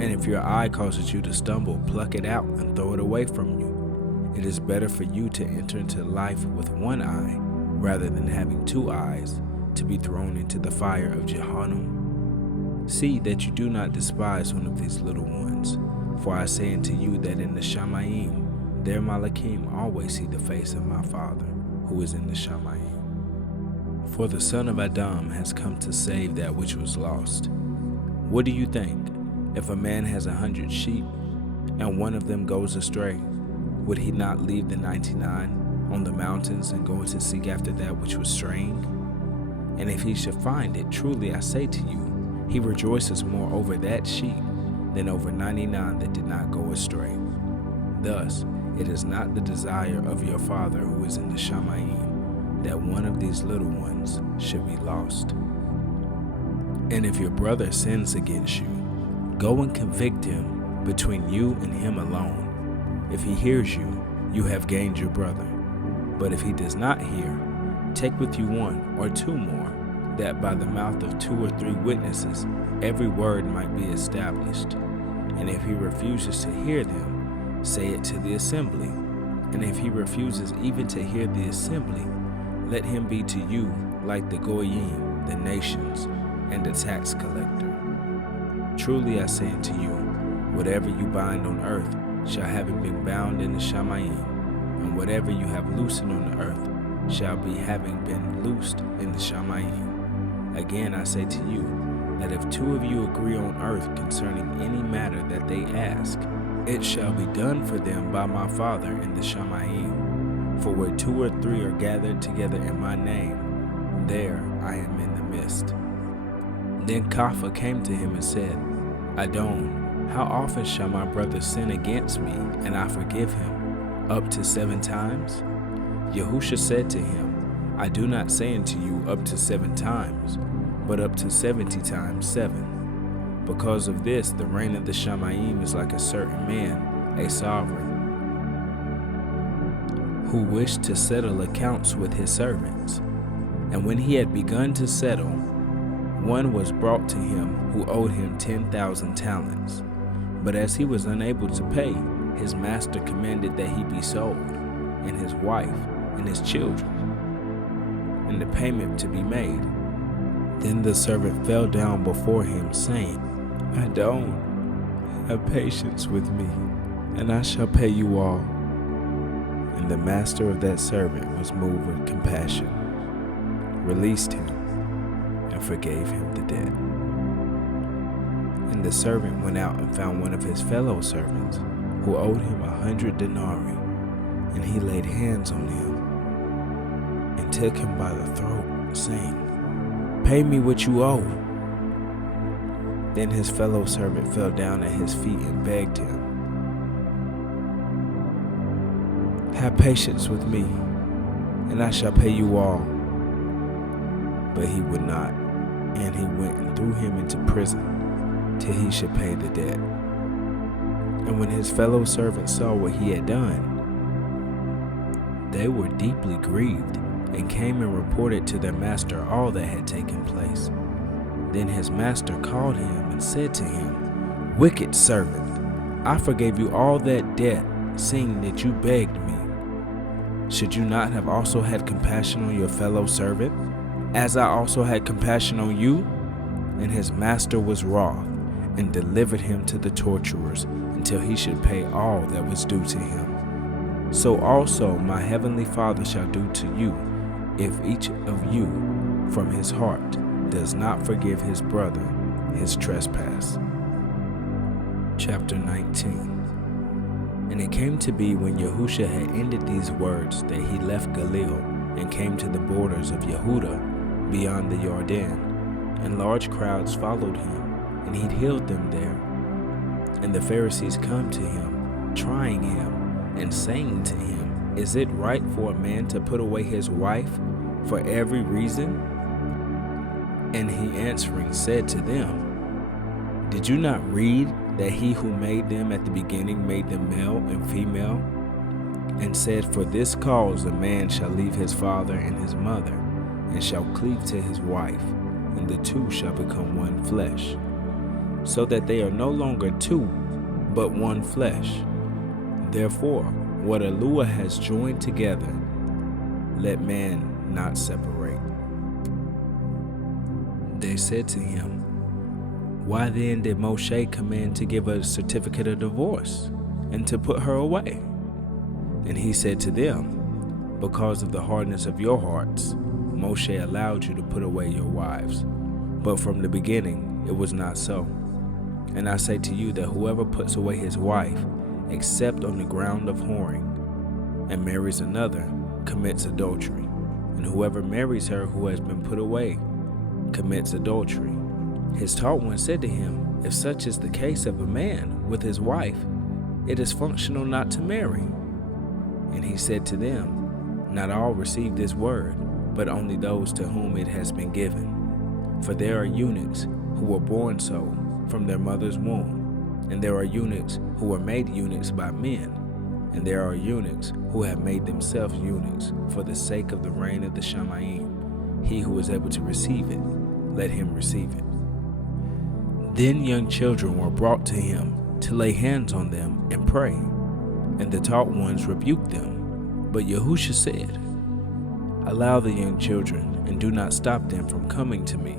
And if your eye causes you to stumble, pluck it out and throw it away from you. It is better for you to enter into life with 1 eye rather than having 2 eyes to be thrown into the fire of Jahannam. See that you do not despise one of these little ones, for I say unto you that in the Shamayim, their Malakim always see the face of my Father, who is in the Shamayim. For the Son of Adam has come to save that which was lost. What do you think? If a man has 100 sheep, and one of them goes astray, would he not leave the 99 on the mountains and go to seek after that which was straying? And if he should find it, truly I say to you, he rejoices more over that sheep than over 99 that did not go astray. Thus, it is not the desire of your Father who is in the Shamayim that one of these little ones should be lost. And if your brother sins against you, go and convict him between you and him alone. If he hears you, you have gained your brother. But if he does not hear, take with you 1 or 2 more, that by the mouth of 2 or 3 witnesses every word might be established. And if he refuses to hear them, say it to the assembly. And if he refuses even to hear the assembly, let him be to you like the Goyim, the nations, and the tax collector. Truly I say unto you, whatever you bind on earth shall have been bound in the Shamayim, and whatever you have loosened on the earth shall be having been loosed in the Shamayim. Again I say to you, that if 2 of you agree on earth concerning any matter that they ask, it shall be done for them by my Father in the Shamayim. For where 2 or 3 are gathered together in my name, there I am in the midst. Then Kepha came to him and said, Adon, how often shall my brother sin against me, and I forgive him? Up to 7 times? Yahusha said to him, I do not say unto you up to 7 times, but up to 70 times 7. Because of this, the reign of the Shamayim is like a certain man, a sovereign, who wished to settle accounts with his servants. And when he had begun to settle, one was brought to him who owed him 10,000 talents. But as he was unable to pay, his master commanded that he be sold, and his wife, and his children, and the payment to be made. Then the servant fell down before him, saying, Adon, have patience with me, and I shall pay you all. And the master of that servant was moved with compassion, released him, and forgave him the debt. And the servant went out and found one of his fellow servants, who owed him 100 denarii, and he laid hands on him, and took him by the throat, saying, Pay me what you owe. Then his fellow servant fell down at his feet and begged him, Have patience with me, and I shall pay you all. But he would not, and he went and threw him into prison till he should pay the debt. And when his fellow servants saw what he had done, they were deeply grieved, and came and reported to their master all that had taken place. Then his master called him and said to him, Wicked servant, I forgave you all that debt, seeing that you begged me. Should you not have also had compassion on your fellow servant, as I also had compassion on you? And his master was wroth, and delivered him to the torturers, until he should pay all that was due to him. So also my heavenly Father shall do to you, if each of you from his heart does not forgive his brother his trespass. Chapter 19. And it came to be when Yahusha had ended these words that he left Galilee and came to the borders of Yehudah beyond the Jordan, and large crowds followed him, and he healed them there. And the Pharisees come to him, trying him, and saying to him, Is it right for a man to put away his wife for every reason? And he answering said to them, Did you not read that he who made them at the beginning made them male and female? And said, For this cause a man shall leave his father and his mother, and shall cleave to his wife, and the two shall become one flesh. So that they are no longer two, but one flesh. Therefore, what HalleluYAHUAH has joined together, let man not separate. They said to him, Why then did Moshe command to give a certificate of divorce, and to put her away? And he said to them, Because of the hardness of your hearts, Moshe allowed you to put away your wives. But from the beginning it was not so. And I say to you that whoever puts away his wife, except on the ground of whoring, and marries another, commits adultery. And whoever marries her who has been put away, commits adultery. His taught one said to him, If such is the case of a man with his wife, it is functional not to marry. And he said to them, Not all receive this word, but only those to whom it has been given. For there are eunuchs who were born so from their mother's womb, and there are eunuchs who were made eunuchs by men, and there are eunuchs who have made themselves eunuchs for the sake of the reign of the shamim. He who is able to receive it, let him receive it. Then young children were brought to him to lay hands on them and pray, and the taught ones rebuked them. But Yahusha said, Allow the young children, and do not stop them from coming to me,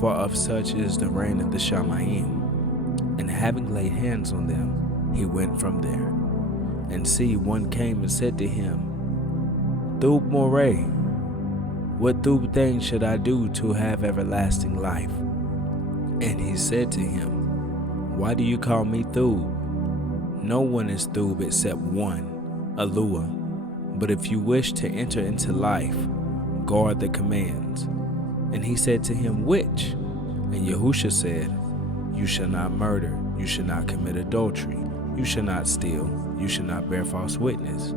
for of such is the reign of the shamim. And having laid hands on them, he went from there. And see, one came and said to him, Thub More, what thub thing should I do to have everlasting life? And he said to him, Why do you call me Thub? No one is Thub except one, HalleluYAHUAH. But if you wish to enter into life, guard the commands. And he said to him, Which? And Yahusha said, You shall not murder, you shall not commit adultery, you shall not steal, you shall not bear false witness.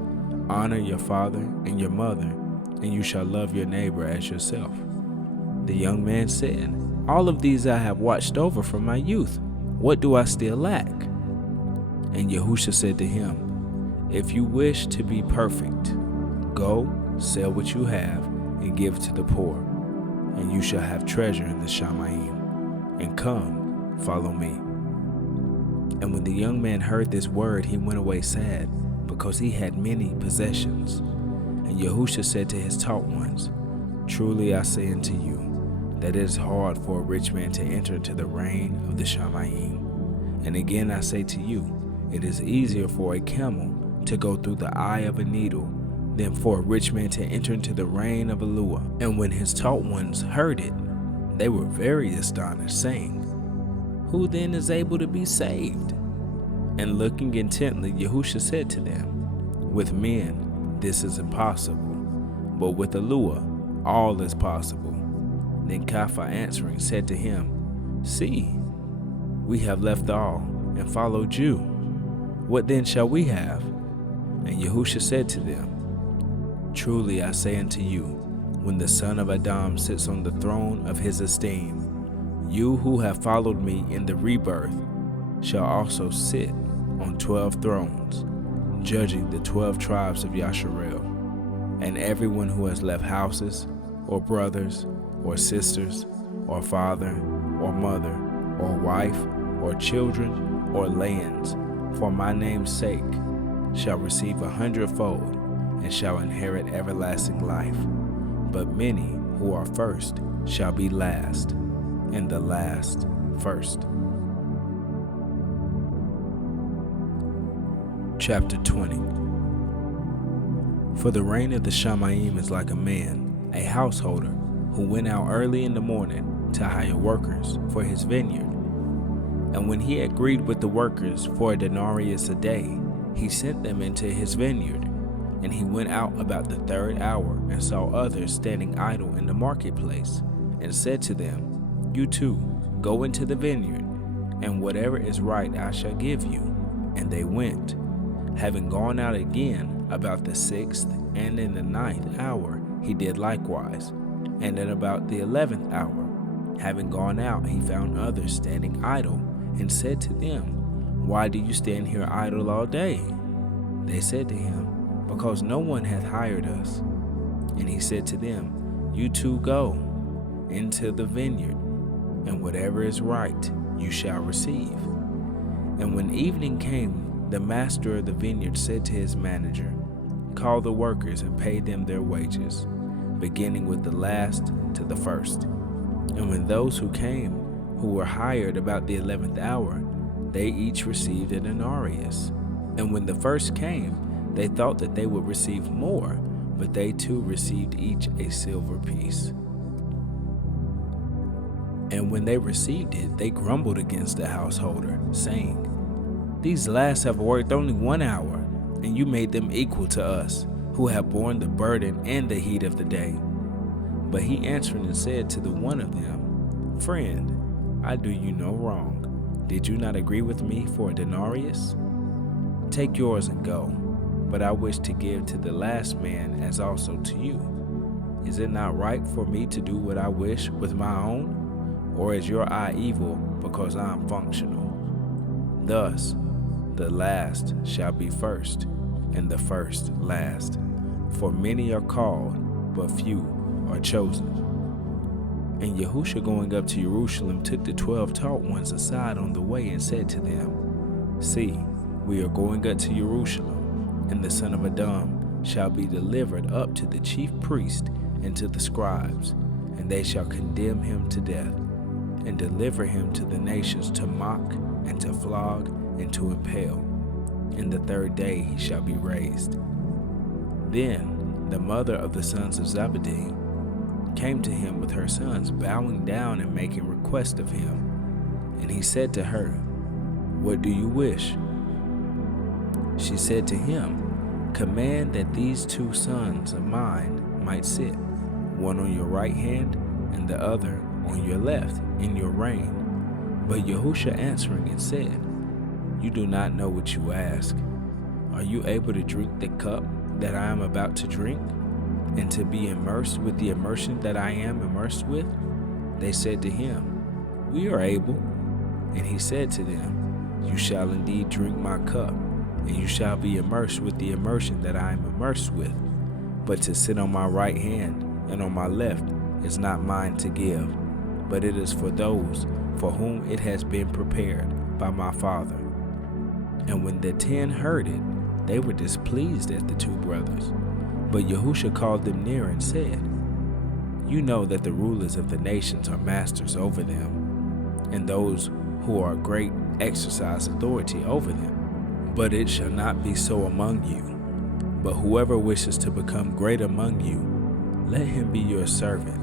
Honor your father and your mother, and you shall love your neighbor as yourself. The young man said, All of these I have watched over from my youth. What do I still lack? And Yahusha said to him, If you wish to be perfect, go, sell what you have, and give to the poor, and you shall have treasure in the shamim. And come, follow me. And when the young man heard this word, he went away sad, because he had many possessions. And Yahusha said to his taught ones, Truly I say unto you, that it is hard for a rich man to enter into the reign of the shamim. And again I say to you, it is easier for a camel to go through the eye of a needle than for a rich man to enter into the reign of HalleluYAHUAH. And when his taught ones heard it, they were very astonished, saying, Who then is able to be saved? And looking intently, Yahusha said to them, With men this is impossible, but with HalleluYAHUAH all is possible. Then Kepha answering said to him, See, we have left all and followed you. What then shall we have? And Yahusha said to them, Truly I say unto you, when the Son of Adam sits on the throne of his esteem, you who have followed me in the rebirth shall also sit on 12 thrones, judging the 12 tribes of Yasharel. And everyone who has left houses, or brothers, or sisters, or father, or mother, or wife, or children, or lands, for my name's sake, shall receive 100-fold, and shall inherit everlasting life. But many who are first shall be last, and the last first. Chapter 20. For the reign of the shamim is like a man, a householder, who went out early in the morning to hire workers for his vineyard. And when he agreed with the workers for a denarius a day, he sent them into his vineyard. And he went out about the 3rd hour and saw others standing idle in the marketplace, and said to them, You too, go into the vineyard, and whatever is right I shall give you. And they went. Having gone out again About the 6th and in the 9th hour he did likewise. And at about the 11th hour, having gone out, he found others standing idle, and said to them, Why do you stand here idle all day? They said to him, Because no one hath hired us. And he said to them, You too go into the vineyard, and whatever is right you shall receive. And when evening came, the master of the vineyard said to his manager, Call the workers and pay them their wages, beginning with the last to the first. And when those who came, who were hired about the 11th hour, they each received a denarius. And when the first came, they thought that they would receive more, but they too received each a silver piece. And when they received it, they grumbled against the householder, saying, These last have worked only 1 hour, and you made them equal to us, who have borne the burden and the heat of the day. But he answered and said to the one of them, Friend, I do you no wrong. Did you not agree with me for a denarius? Take yours and go, but I wish to give to the last man as also to you. Is it not right for me to do what I wish with my own? Or is your eye evil because I am functional? Thus, the last shall be first, and the first last. For many are called, but few are chosen. And Yahusha, going up to Jerusalem, took the 12 taught ones aside on the way and said to them, See, we are going up to Jerusalem, and the son of Adam shall be delivered up to the chief priest and to the scribes, and they shall condemn him to death, and deliver him to the nations to mock, and to flog, and to impale. And the 3rd day he shall be raised. Then the mother of the sons of Zebedee came to him with her sons, bowing down and making request of him. And he said to her, What do you wish? She said to him, Command that these 2 sons of mine might sit, one on your right hand and the other on your left, in your reign. But Yahusha answering and said, You do not know what you ask. Are you able to drink the cup that I am about to drink, and to be immersed with the immersion that I am immersed with? They said to him, We are able. And he said to them, You shall indeed drink my cup, and you shall be immersed with the immersion that I am immersed with. But to sit on my right hand and on my left is not mine to give, but it is for those for whom it has been prepared by my Father. And when the 10 heard it, they were displeased at the 2 brothers. But Yahusha called them near and said, You know that the rulers of the nations are masters over them, and those who are great exercise authority over them. But it shall not be so among you. But whoever wishes to become great among you, let him be your servant.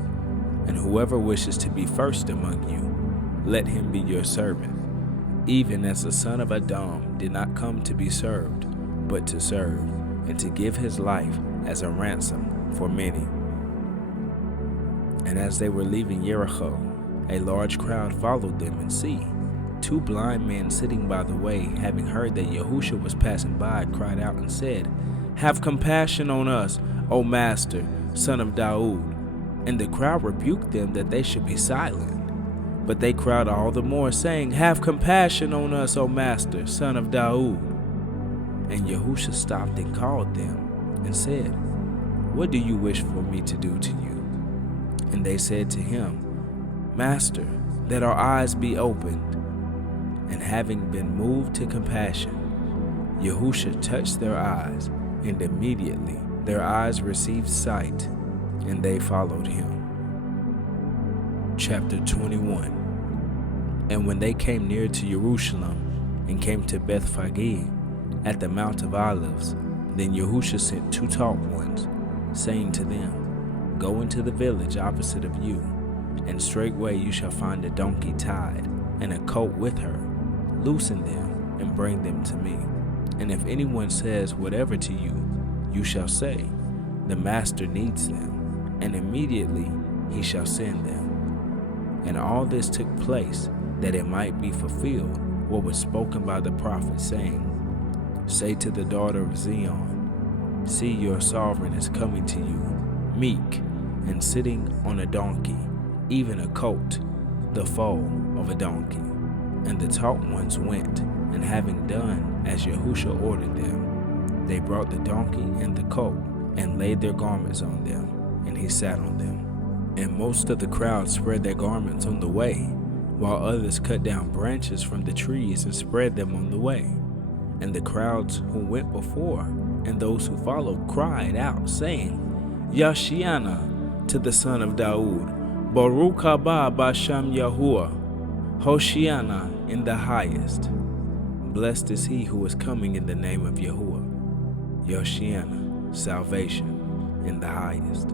And whoever wishes to be first among you, let him be your servant. Even as the son of Adam did not come to be served, but to serve, and to give his life as a ransom for many. And as they were leaving Jericho, a large crowd followed them, and see, 2 blind men sitting by the way, having heard that Yahusha was passing by, cried out and said, Have compassion on us, O Master, son of Daud. And the crowd rebuked them that they should be silent. But they cried all the more, saying, Have compassion on us, O Master, son of Daud. And Yahusha stopped and called them, and said, What do you wish for me to do to you? And they said to him, Master, that our eyes be opened. And having been moved to compassion, Yahusha touched their eyes, and immediately their eyes received sight, and they followed him. Chapter 21. And when they came near to Jerusalem, and came to Bethphage at the Mount of Olives, then Yahusha sent 2 taught ones, saying to them, Go into the village opposite of you, and straightway you shall find a donkey tied, and a colt with her. Loosen them, and bring them to me. And if anyone says whatever to you, you shall say, The master needs them, and immediately he shall send them. And all this took place, that it might be fulfilled what was spoken by the prophet, saying, Say to the daughter of Zion, See, your sovereign is coming to you, meek, and sitting on a donkey, even a colt, the foal of a donkey. And the taught ones went, and having done as Yahusha ordered them, they brought the donkey and the colt, and laid their garments on them, and he sat on them. And most of the crowd spread their garments on the way, while others cut down branches from the trees and spread them on the way. And the crowds who went before and those who followed cried out, saying, Yashiana to the son of Daud, Baruch haba b'Shem Yahuwah, Hoshiana in the highest. Blessed is he who is coming in the name of Yahuwah. Yoshiana, salvation in the highest.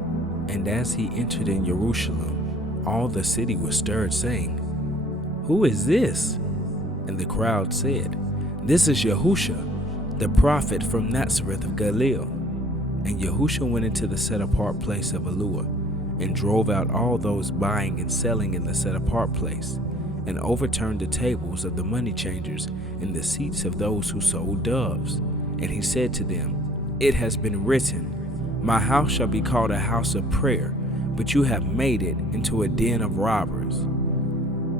And as he entered in Jerusalem, all the city was stirred, saying, Who is this? And the crowd said, This is Yahusha, the prophet from Nazareth of Galilee. And Yahusha went into the set-apart place of Eluah, and drove out all those buying and selling in the set-apart place, and overturned the tables of the money changers and the seats of those who sold doves. And he said to them, It has been written, My house shall be called a house of prayer, but you have made it into a den of robbers.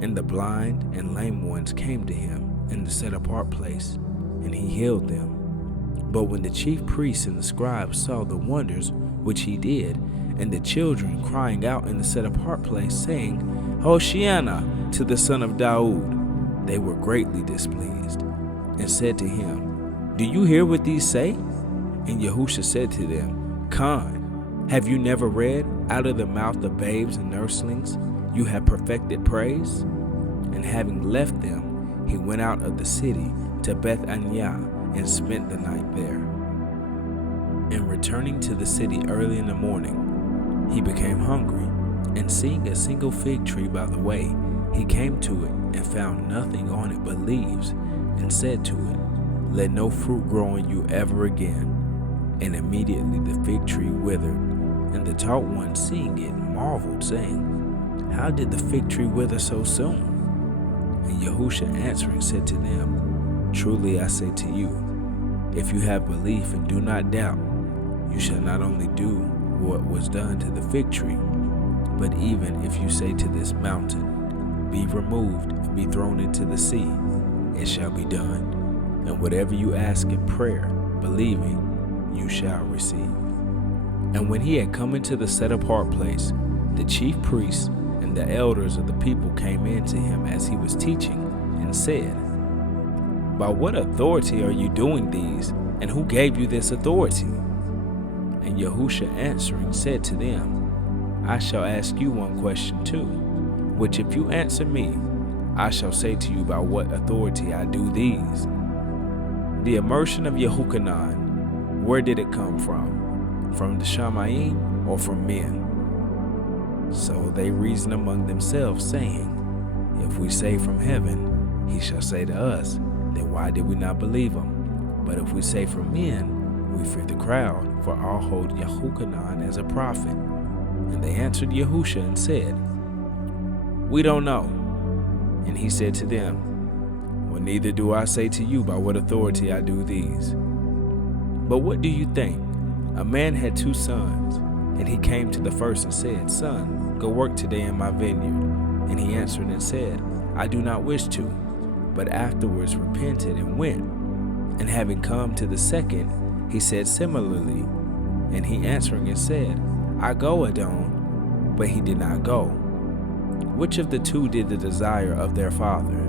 And the blind and lame ones came to him in the set-apart place, and he healed them. But when the chief priests and the scribes saw the wonders which he did, and the children crying out in the set-apart place, saying, Hoshiana to the son of Daud, they were greatly displeased, and said to him, Do you hear what these say? And Yahusha said to them, Khan, have you never read, Out of the mouth of babes and nurslings you have perfected praise? And having left them, he went out of the city to Bethaniah, and spent the night there. And returning to the city early in the morning, he became hungry, and seeing a single fig tree by the way, he came to it and found nothing on it but leaves, and said to it, Let no fruit grow on you ever again. And immediately the fig tree withered. And the taught one, seeing it, marveled, saying, How did the fig tree wither so soon? And Yahusha answering said to them, Truly I say to you, if you have belief and do not doubt, you shall not only do what was done to the fig tree, but even if you say to this mountain, Be removed and be thrown into the sea, it shall be done. And whatever you ask in prayer, believing, you shall receive. And when he had come into the set-apart place, the chief priests and the elders of the people came in to him as he was teaching, and said, By what authority are you doing these, and who gave you this authority? And Yahusha answering said to them, I shall ask you one question too, which if you answer me, I shall say to you by what authority I do these. The immersion of Yahusha, where did it come from? From the Shamayim or from men? So they reason among themselves, saying, If we say from heaven, he shall say to us, Then why did we not believe him? But if we say from men, we fear the crowd, for all hold Yahusha as a prophet. And they answered Yahusha and said, We don't know. And he said to them, Well, neither do I say to you by what authority I do these. But what do you think? A man had 2 sons, and he came to the first and said, Son, go work today in my vineyard. And he answered and said, I do not wish to. But afterwards repented and went. And having come to the second, he said similarly. And he answering and said, I go, Adon. But he did not go. Which of the 2 did the desire of their father?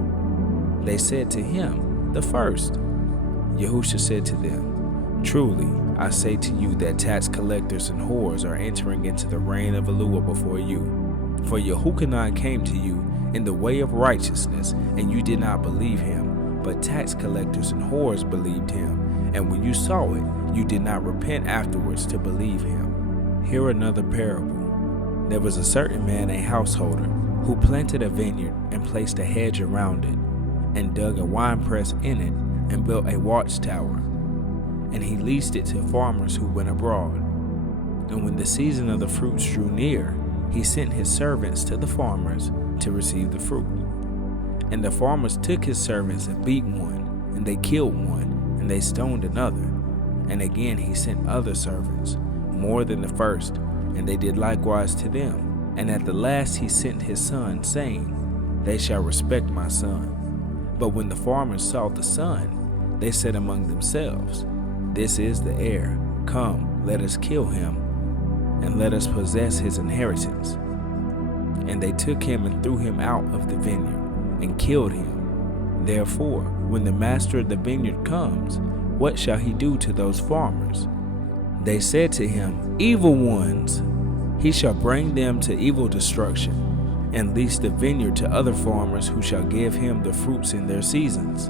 They said to him, The first. Yahusha said to them, Truly, I say to you that tax collectors and whores are entering into the reign of Eluah before you. For Yahusha came to you in the way of righteousness, and you did not believe him, but tax collectors and whores believed him. And when you saw it, you did not repent afterwards to believe him. Hear another parable. There was a certain man, a householder, who planted a vineyard and placed a hedge around it, and dug a winepress in it, and built a watchtower. And he leased it to farmers who went abroad. And when the season of the fruits drew near, he sent his servants to the farmers to receive the fruit. And the farmers took his servants and beat one, and they killed one, and they stoned another. And again he sent other servants, more than the first, and they did likewise to them. And at the last he sent his son, saying, They shall respect my son. But when the farmers saw the son, they said among themselves, This is the heir. Come, let us kill him, and let us possess his inheritance. And they took him and threw him out of the vineyard, and killed him. Therefore, when the master of the vineyard comes, what shall he do to those farmers? They said to him, Evil ones. He shall bring them to evil destruction, and lease the vineyard to other farmers who shall give him the fruits in their seasons.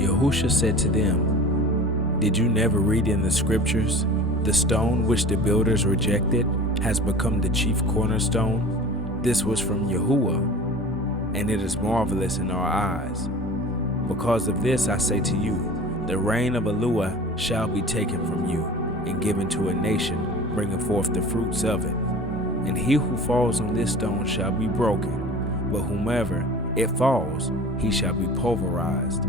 Yahusha said to them, Did you never read in the scriptures, The stone which the builders rejected has become the chief cornerstone? This was from Yahuwah, and it is marvelous in our eyes. Because of this I say to you, the reign of HalleluYAHUAH shall be taken from you, and given to a nation, bringing forth the fruits of it. And he who falls on this stone shall be broken, but whomever it falls, he shall be pulverized.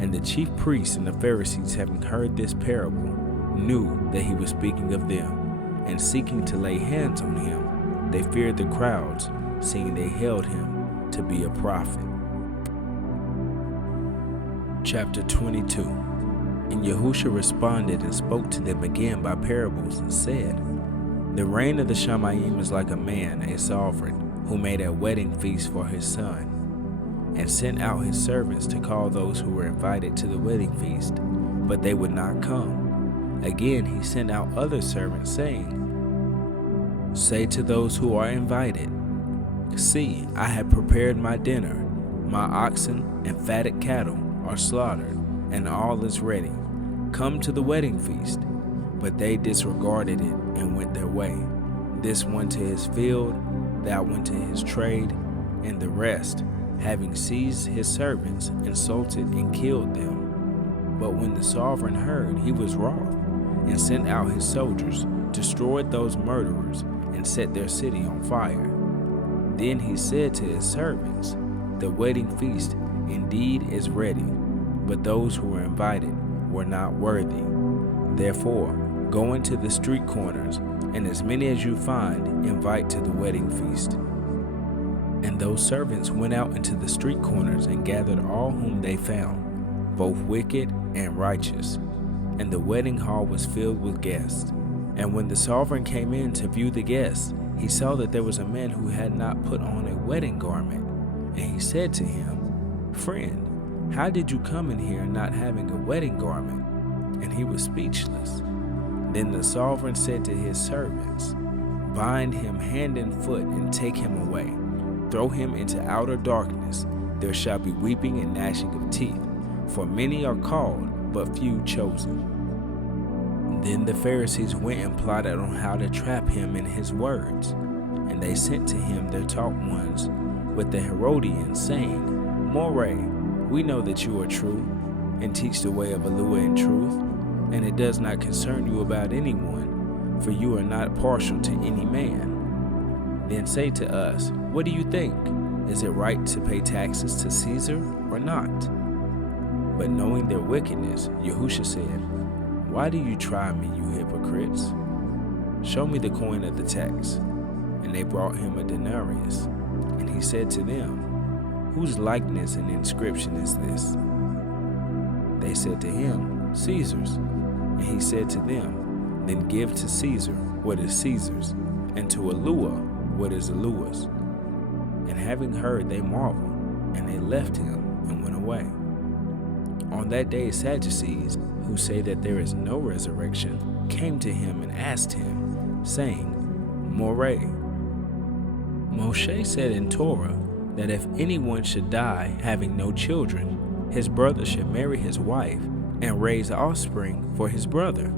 And the chief priests and the Pharisees, having heard this parable, knew that he was speaking of them, and seeking to lay hands on him, they feared the crowds, seeing they held him to be a prophet. Chapter 22. And Yahusha responded and spoke to them again by parables, and said, The reign of the Shamayim is like a man, a sovereign, who made a wedding feast for his son, and sent out his servants to call those who were invited to the wedding feast, but they would not come. Again he sent out other servants, saying, Say to those who are invited, See, I have prepared my dinner. My oxen and fatted cattle are slaughtered, and all is ready. Come to the wedding feast. But they disregarded it and went their way. This went to his field, that went to his trade, and the rest, having seized his servants, insulted and killed them. But when the sovereign heard, he was wroth, and sent out his soldiers, destroyed those murderers, and set their city on fire. Then he said to his servants, The wedding feast indeed is ready, but those who were invited were not worthy. Therefore, go into the street corners, and as many as you find, invite to the wedding feast. And those servants went out into the street corners and gathered all whom they found, both wicked and righteous. And the wedding hall was filled with guests. And when the sovereign came in to view the guests, he saw that there was a man who had not put on a wedding garment. And he said to him, Friend, how did you come in here not having a wedding garment? And he was speechless. Then the sovereign said to his servants, Bind him hand and foot and take him away. Throw him into outer darkness. There shall be weeping and gnashing of teeth, for many are called, but few chosen. Then the Pharisees went and plotted on how to trap him in his words. And they sent to him their taught ones with the Herodians, saying, More, we know that you are true, and teach the way of HalleluYAHUAH in truth, and it does not concern you about anyone, for you are not partial to any man. Then say to us, What do you think? Is it right to pay taxes to Caesar or not? But knowing their wickedness, Yahusha said, Why do you try me, you hypocrites? Show me the coin of the tax. And they brought him a denarius. And he said to them, Whose likeness and inscription is this? They said to him, Caesar's. And he said to them, Then give to Caesar what is Caesar's, and to HalleluYAHUAH what is HalleluYAH's. And having heard, they marveled, and they left him and went away. On that day Sadducees, who say that there is no resurrection, came to him and asked him, saying, More, Moshe said in Torah that if anyone should die having no children, his brother should marry his wife and raise offspring for his brother.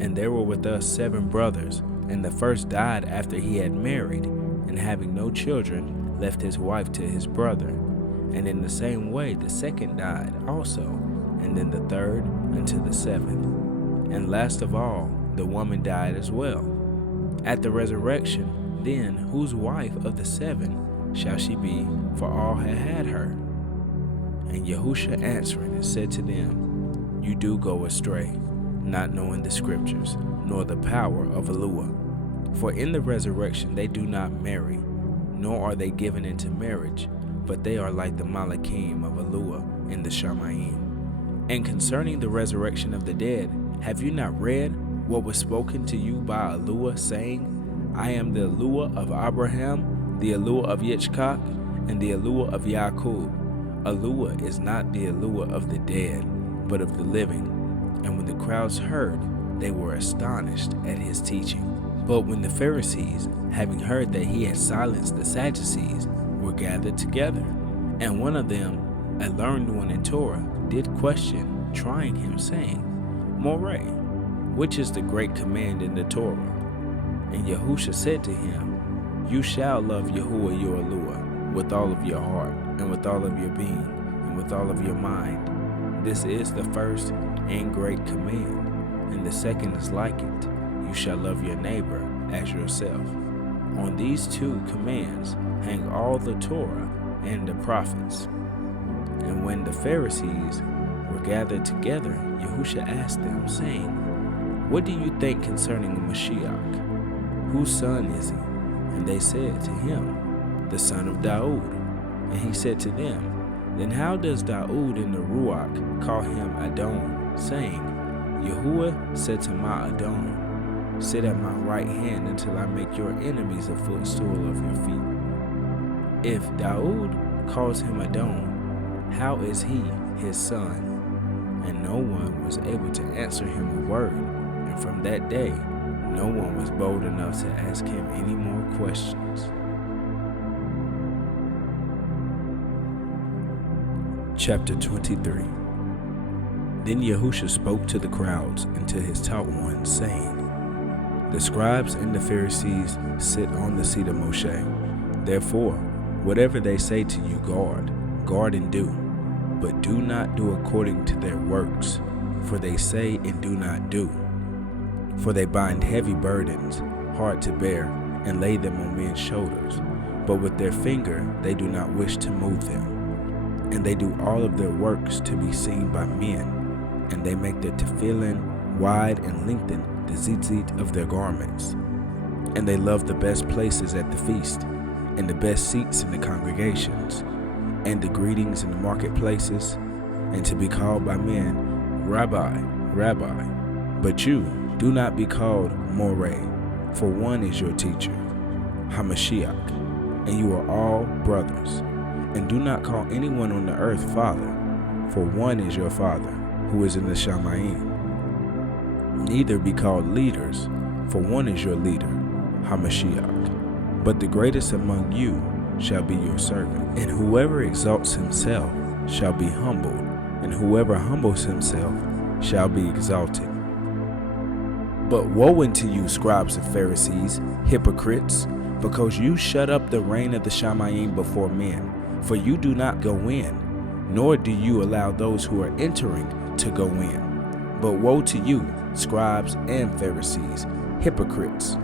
And there were with us 7 brothers, and the first died after he had married, and having no children, left his wife to his brother. And in the same way the second died also, and then the third unto the 7th. And last of all, the woman died as well. At the resurrection, then whose wife of the 7 shall she be, for all had her? And Yahusha answering and said to them, You do go astray, not knowing the scriptures, nor the power of YAHUAH. For in the resurrection they do not marry, nor are they given into marriage, but they are like the mashakim of YAHUAH in the shamim. And concerning the resurrection of the dead, have you not read what was spoken to you by YAHUAH, saying, I am the YAHUAH of Abraham, the YAHUAH of 𝐤𝑄𝑎𝑘, and the YAHUAH of Yaakov. YAHUAH is not the YAHUAH of the dead, but of the living. And when the crowds heard, they were astonished at his teaching. But when the Pharisees, having heard that he had silenced the Sadducees, were gathered together, and one of them, a learned one in Torah, did question, trying him, saying, More, which is the great command in the Torah? And Yahusha said to him, You shall love Yahuwah your YAHUAH with all of your heart, and with all of your being, and with all of your mind. This is the first and great command, and the second is like it. You shall love your neighbor as yourself. On these two commands hang all the Torah and the prophets. And when the Pharisees were gathered together, Yahusha asked them, saying, What do you think concerning the Mashiach? Whose son is he? And they said to him, The son of Daud. And he said to them, Then how does Daud in the Ruach call him Adon, saying, Yahuwah said to my Adon, Sit at my right hand until I make your enemies a footstool of your feet. If Daud calls him Adon, how is he his son? And no one was able to answer him a word, and from that day no one was bold enough to ask him any more questions. Chapter 23. Then Yahusha spoke to the crowds and to his taught ones, saying, The scribes and the Pharisees sit on the seat of Moshe. Therefore, whatever they say to you, guard and do, but do not do according to their works, for they say and do not do. For they bind heavy burdens, hard to bear, and lay them on men's shoulders, but with their finger they do not wish to move them. And they do all of their works to be seen by men, and they make their tefillin wide and lengthen the tzitzit of their garments. And they love the best places at the feast, and the best seats in the congregations, and the greetings in the marketplaces, and to be called by men, Rabbi, Rabbi. But you do not be called More, for one is your teacher, HaMashiach, and you are all brothers. And do not call anyone on the earth Father, for one is your Father, who is in the Shamayim. Neither be called leaders, for one is your leader, HaMashiach. But the greatest among you shall be your servant. And whoever exalts himself shall be humbled, and whoever humbles himself shall be exalted. But woe unto you, scribes and Pharisees, hypocrites, because you shut up the rain of the Shamayim before men. For you do not go in, nor do you allow those who are entering to go in. But woe to you, scribes and Pharisees, hypocrites,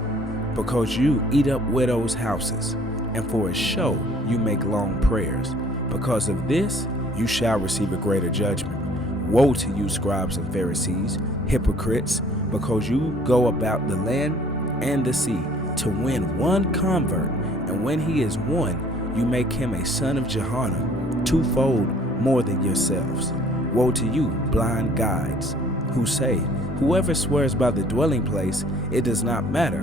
because you eat up widows' houses, and for a show you make long prayers. Because of this you shall receive a greater judgment. Woe to you, scribes and Pharisees, hypocrites, because you go about the land and the sea to win one convert, and when he is won, you make him a son of Johanna, twofold more than yourselves. Woe to you, blind guides, who say, Whoever swears by the dwelling place, it does not matter,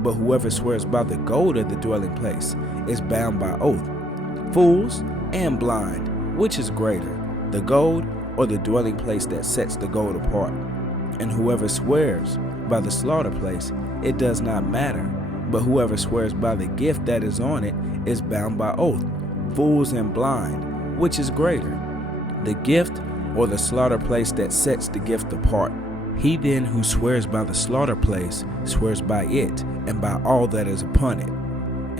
but whoever swears by the gold of the dwelling place is bound by oath. Fools and blind, which is greater, the gold or the dwelling place that sets the gold apart? And whoever swears by the slaughter place, it does not matter, but whoever swears by the gift that is on it is bound by oath. Fools and blind, which is greater, the gift or the slaughter place that sets the gift apart? He then who swears by the slaughter place swears by it and by all that is upon it.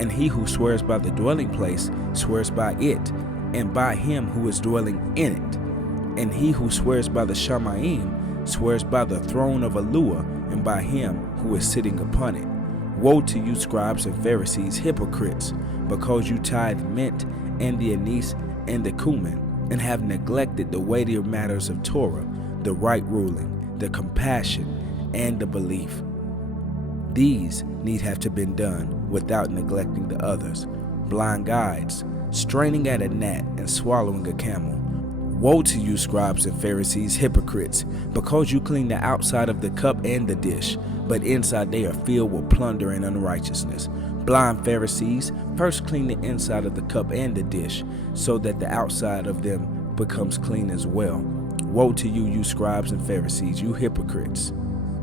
And he who swears by the dwelling place swears by it and by him who is dwelling in it. And he who swears by the Shamayim swears by the throne of YAHUAH and by him who is sitting upon it. Woe to you, scribes and Pharisees, hypocrites, because you tithe mint and the anise and the cumin, and have neglected the weightier matters of Torah, the right ruling, the compassion, and the belief. These need have to been done without neglecting the others. Blind guides, straining at a gnat and swallowing a camel. Woe to you, scribes and Pharisees, hypocrites, because you clean the outside of the cup and the dish, but inside they are filled with plunder and unrighteousness. Blind Pharisees, first clean the inside of the cup and the dish, so that the outside of them becomes clean as well. Woe to you, you scribes and Pharisees, you hypocrites,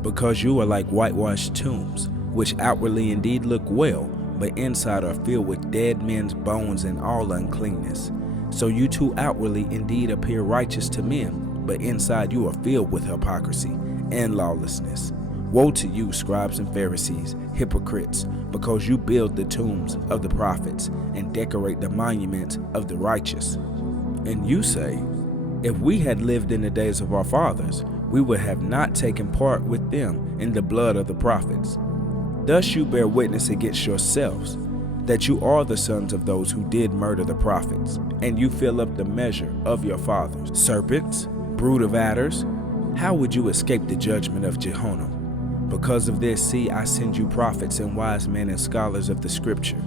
because you are like whitewashed tombs, which outwardly indeed look well, but inside are filled with dead men's bones and all uncleanness. So you too outwardly indeed appear righteous to men, but inside you are filled with hypocrisy and lawlessness. Woe to you, scribes and Pharisees, hypocrites, because you build the tombs of the prophets and decorate the monuments of the righteous. And you say, if we had lived in the days of our fathers, we would have not taken part with them in the blood of the prophets. Thus you bear witness against yourselves that you are the sons of those who did murder the prophets, and you fill up the measure of your fathers. Serpents, brood of adders, how would you escape the judgment of Gehenna? Because of this, see, I send you prophets and wise men and scholars of the scripture.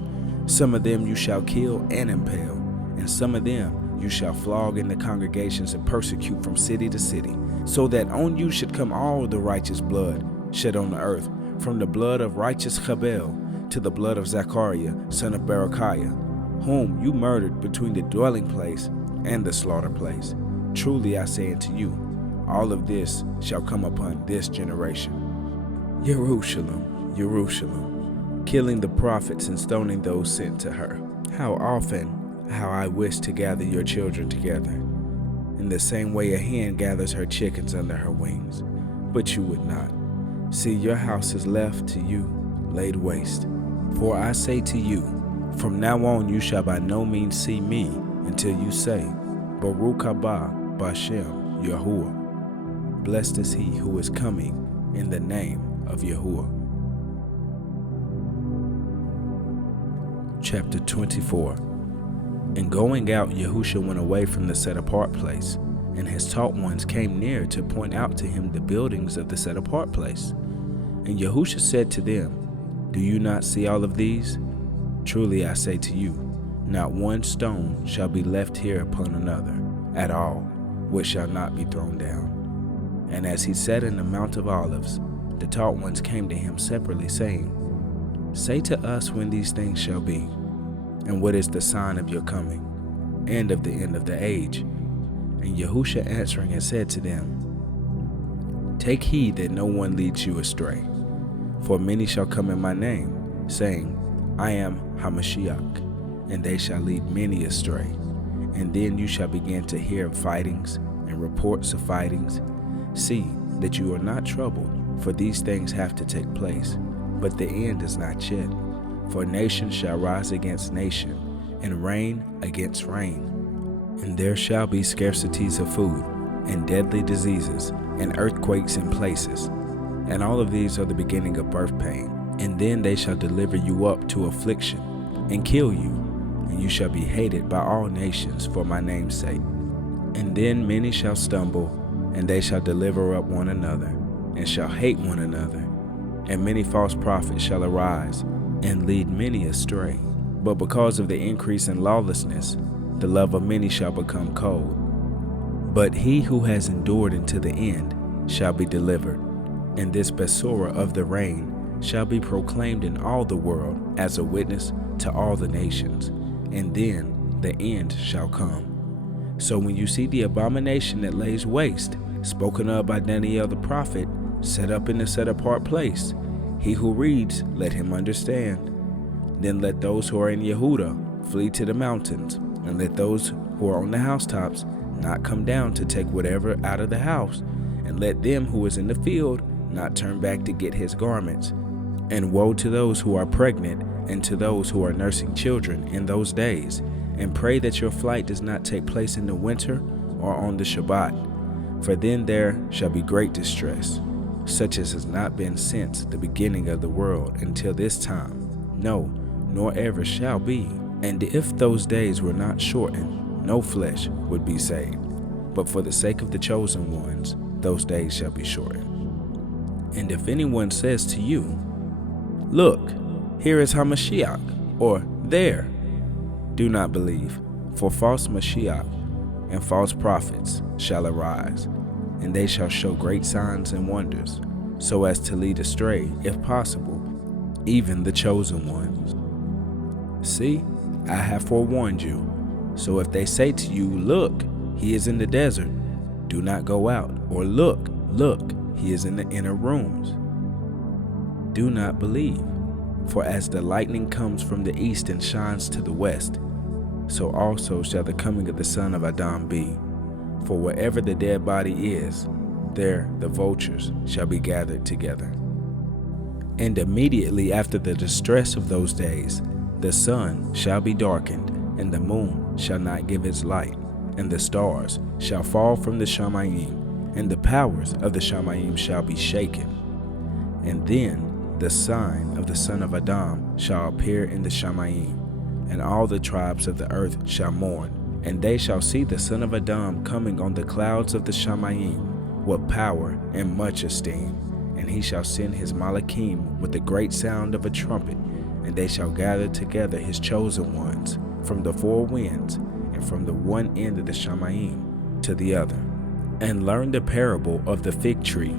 Some of them you shall kill and impale, and some of them you shall flog in the congregations and persecute from city to city, so that on you should come all the righteous blood shed on the earth, from the blood of righteous Abel to the blood of Zechariah, son of Berechiah, whom you murdered between the dwelling place and the slaughter place. Truly I say unto you, all of this shall come upon this generation. Jerusalem, Jerusalem, killing the prophets and stoning those sent to her. How I wish to gather your children together, in the same way a hen gathers her chickens under her wings, but you would not. See, your house is left to you laid waste. For I say to you, from now on you shall by no means see me until you say, Baruch haba b'Shem Yahuwah. Blessed is he who is coming in the name of Yahuwah. Chapter 24. And going out, Yahusha went away from the set-apart place, and his taught ones came near to point out to him the buildings of the set-apart place. And Yahusha said to them, do you not see all of these? Truly I say to you, not one stone shall be left here upon another at all, which shall not be thrown down. And as he sat in the Mount of Olives, the taught ones came to him separately, saying, say to us when these things shall be, and what is the sign of your coming, and of the end of the age? And Yahusha answering had said to them, take heed that no one leads you astray. For many shall come in my name, saying, I am HaMashiach, and they shall lead many astray. And then you shall begin to hear of fightings and reports of fightings. See that you are not troubled, for these things have to take place, but the end is not yet. For nation shall rise against nation, and reign against reign. And there shall be scarcities of food, and deadly diseases, and earthquakes in places. And all of these are the beginning of birth pain. And then they shall deliver you up to affliction, and kill you, and you shall be hated by all nations for my name's sake. And then many shall stumble, and they shall deliver up one another, and shall hate one another. And many false prophets shall arise, and lead many astray. But because of the increase in lawlessness, the love of many shall become cold. But he who has endured unto the end shall be delivered. And this Besorah of the rain shall be proclaimed in all the world as a witness to all the nations, and then the end shall come. So when you see the abomination that lays waste, spoken of by Daniel the prophet, set up in the set-apart place, he who reads, let him understand. Then let those who are in Yehuda flee to the mountains, and let those who are on the housetops not come down to take whatever out of the house, and let them who is in the field not turn back to get his garments. And woe to those who are pregnant and to those who are nursing children in those days, and pray that your flight does not take place in the winter or on the Shabbat, for then there shall be great distress, such as has not been since the beginning of the world until this time, no, nor ever shall be. And if those days were not shortened, no flesh would be saved. But for the sake of the chosen ones, those days shall be shortened. And if anyone says to you, Look, here is HaMashiach, or there, do not believe, for false Mashiach and false prophets shall arise, and they shall show great signs and wonders, so as to lead astray, if possible, even the chosen ones. See, I have forewarned you. So if they say to you, Look, he is in the desert, do not go out, or look, he is in the inner rooms. Do not believe, for as the lightning comes from the east and shines to the west, so also shall the coming of the Son of Adam be. For wherever the dead body is, there the vultures shall be gathered together. And immediately after the distress of those days, the sun shall be darkened, and the moon shall not give its light, and the stars shall fall from the shamayim, and the powers of the shamayim shall be shaken. And then the sign of the Son of Adam shall appear in the shamayim, and all the tribes of the earth shall mourn, and they shall see the Son of Adam coming on the clouds of the shamayim with power and much esteem. And he shall send his malakim with the great sound of a trumpet, and they shall gather together his chosen ones from the four winds, and from the one end of the shamayim to the other. And learn the parable of the fig tree.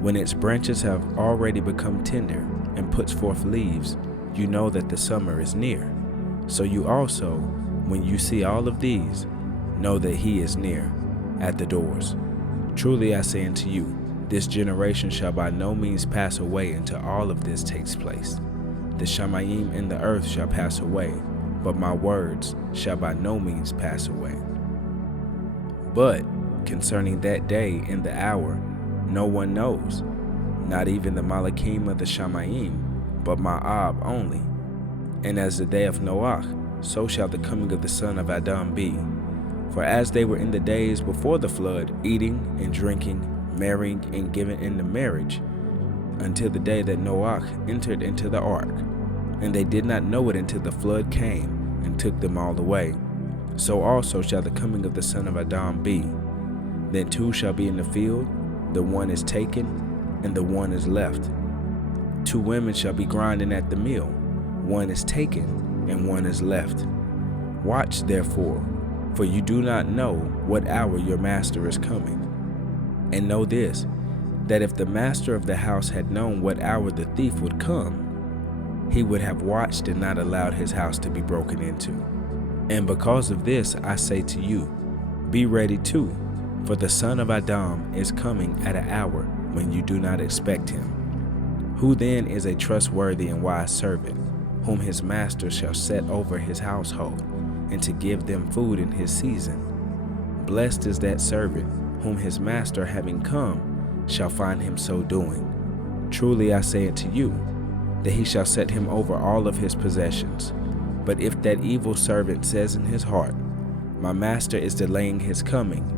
When its branches have already become tender and puts forth leaves, you know that the summer is near. So you also, when you see all of these, know that he is near, at the doors. Truly I say unto you, this generation shall by no means pass away until all of this takes place. The shamayim and the earth shall pass away, but my words shall by no means pass away. But concerning that day and the hour, no one knows, not even the malakim of the shamayim, but my Ab only. And as the day of Noah, so shall the coming of the Son of Adam be. For as they were in the days before the flood, eating and drinking, marrying and giving in marriage, until the day that Noah entered into the ark, and they did not know it until the flood came and took them all away, so also shall the coming of the Son of Adam be. Then two shall be in the field, the one is taken, and the one is left. Two women shall be grinding at the mill, one is taken, and one is left. Watch therefore, for you do not know what hour your master is coming. And know this, that if the master of the house had known what hour the thief would come, he would have watched and not allowed his house to be broken into. And because of this I say to you, be ready too, for the Son of Adam is coming at an hour when you do not expect him. Who then is a trustworthy and wise servant, whom his master shall set over his household, and to give them food in his season? Blessed is that servant, whom his master having come shall find him so doing. Truly I say unto you, that he shall set him over all of his possessions. But if that evil servant says in his heart, my master is delaying his coming,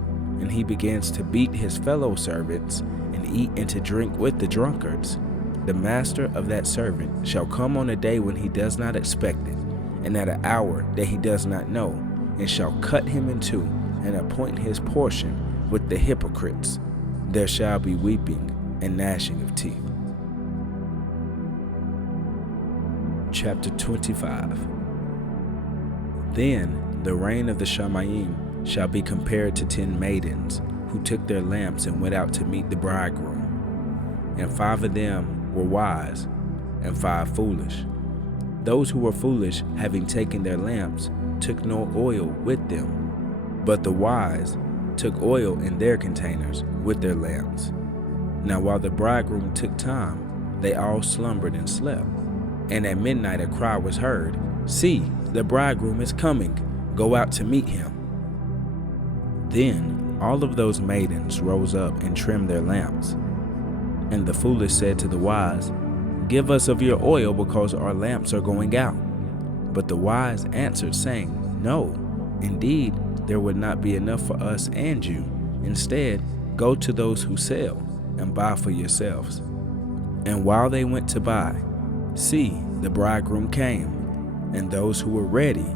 and he begins to beat his fellow servants, and eat and to drink with the drunkards, the master of that servant shall come on a day when he does not expect it, and at an hour that he does not know, and shall cut him in two, and appoint his portion with the hypocrites. There shall be weeping and gnashing of teeth. Chapter 25. Then the reign of the shamayim shall be compared to 10 maidens, who took their lamps and went out to meet the bridegroom. And 5 of them were wise, and 5 foolish. Those who were foolish, having taken their lamps, took no oil with them, but the wise took oil in their containers with their lamps. Now while the bridegroom took time, they all slumbered and slept. And at midnight a cry was heard, See, the bridegroom is coming, go out to meet him. Then all of those maidens rose up and trimmed their lamps. And the foolish said to the wise, Give us of your oil, because our lamps are going out. But the wise answered, saying, No, indeed, there would not be enough for us and you. Instead, go to those who sell and buy for yourselves. And while they went to buy, see, the bridegroom came, and those who were ready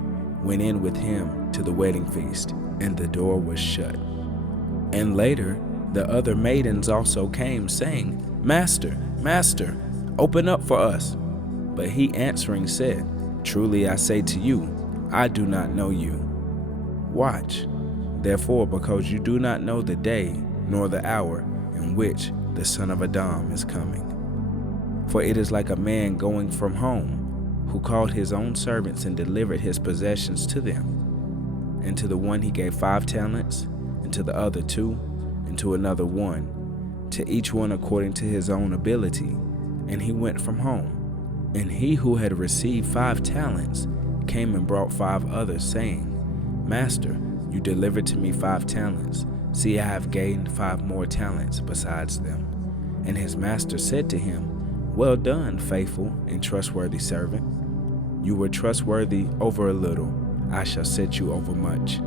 went in with him to the wedding feast, and the door was shut. And later The other maidens also came, saying, Master, Master, open up for us. But he answering said, Truly I say to you, I do not know you. Watch, therefore, because you do not know the day nor the hour in which the Son of Adam is coming. For it is like a man going from home, who called his own servants and delivered his possessions to them. And to the one he gave 5 talents, and to the other 2, and to another 1, to each one according to his own ability. And he went from home. And he who had received 5 talents came and brought 5 others, saying, Master, you delivered to me 5 talents. See, I have gained 5 more talents besides them. And his master said to him, Well done, faithful and trustworthy servant. You were trustworthy over a little. I shall set you over much.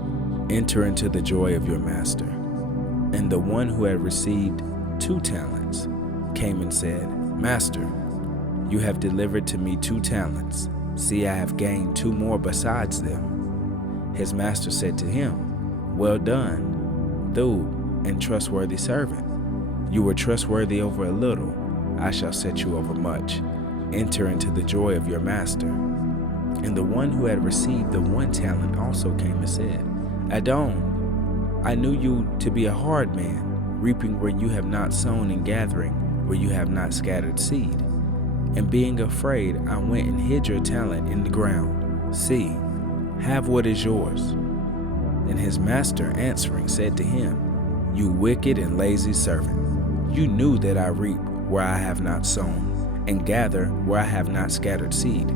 Enter into the joy of your master. And the one who had received 2 talents came and said, Master, you have delivered to me 2 talents. See, I have gained 2 more besides them. His master said to him, Well done, thou and trustworthy servant. You were trustworthy over a little. I shall set you over much. Enter into the joy of your master. And the one who had received the 1 talent also came and said, Adon, I knew you to be a hard man, reaping where you have not sown and gathering where you have not scattered seed. And being afraid, I went and hid your talent in the ground. See, have what is yours. And his master answering said to him, You wicked and lazy servant, you knew that I reap where I have not sown, and gather where I have not scattered seed.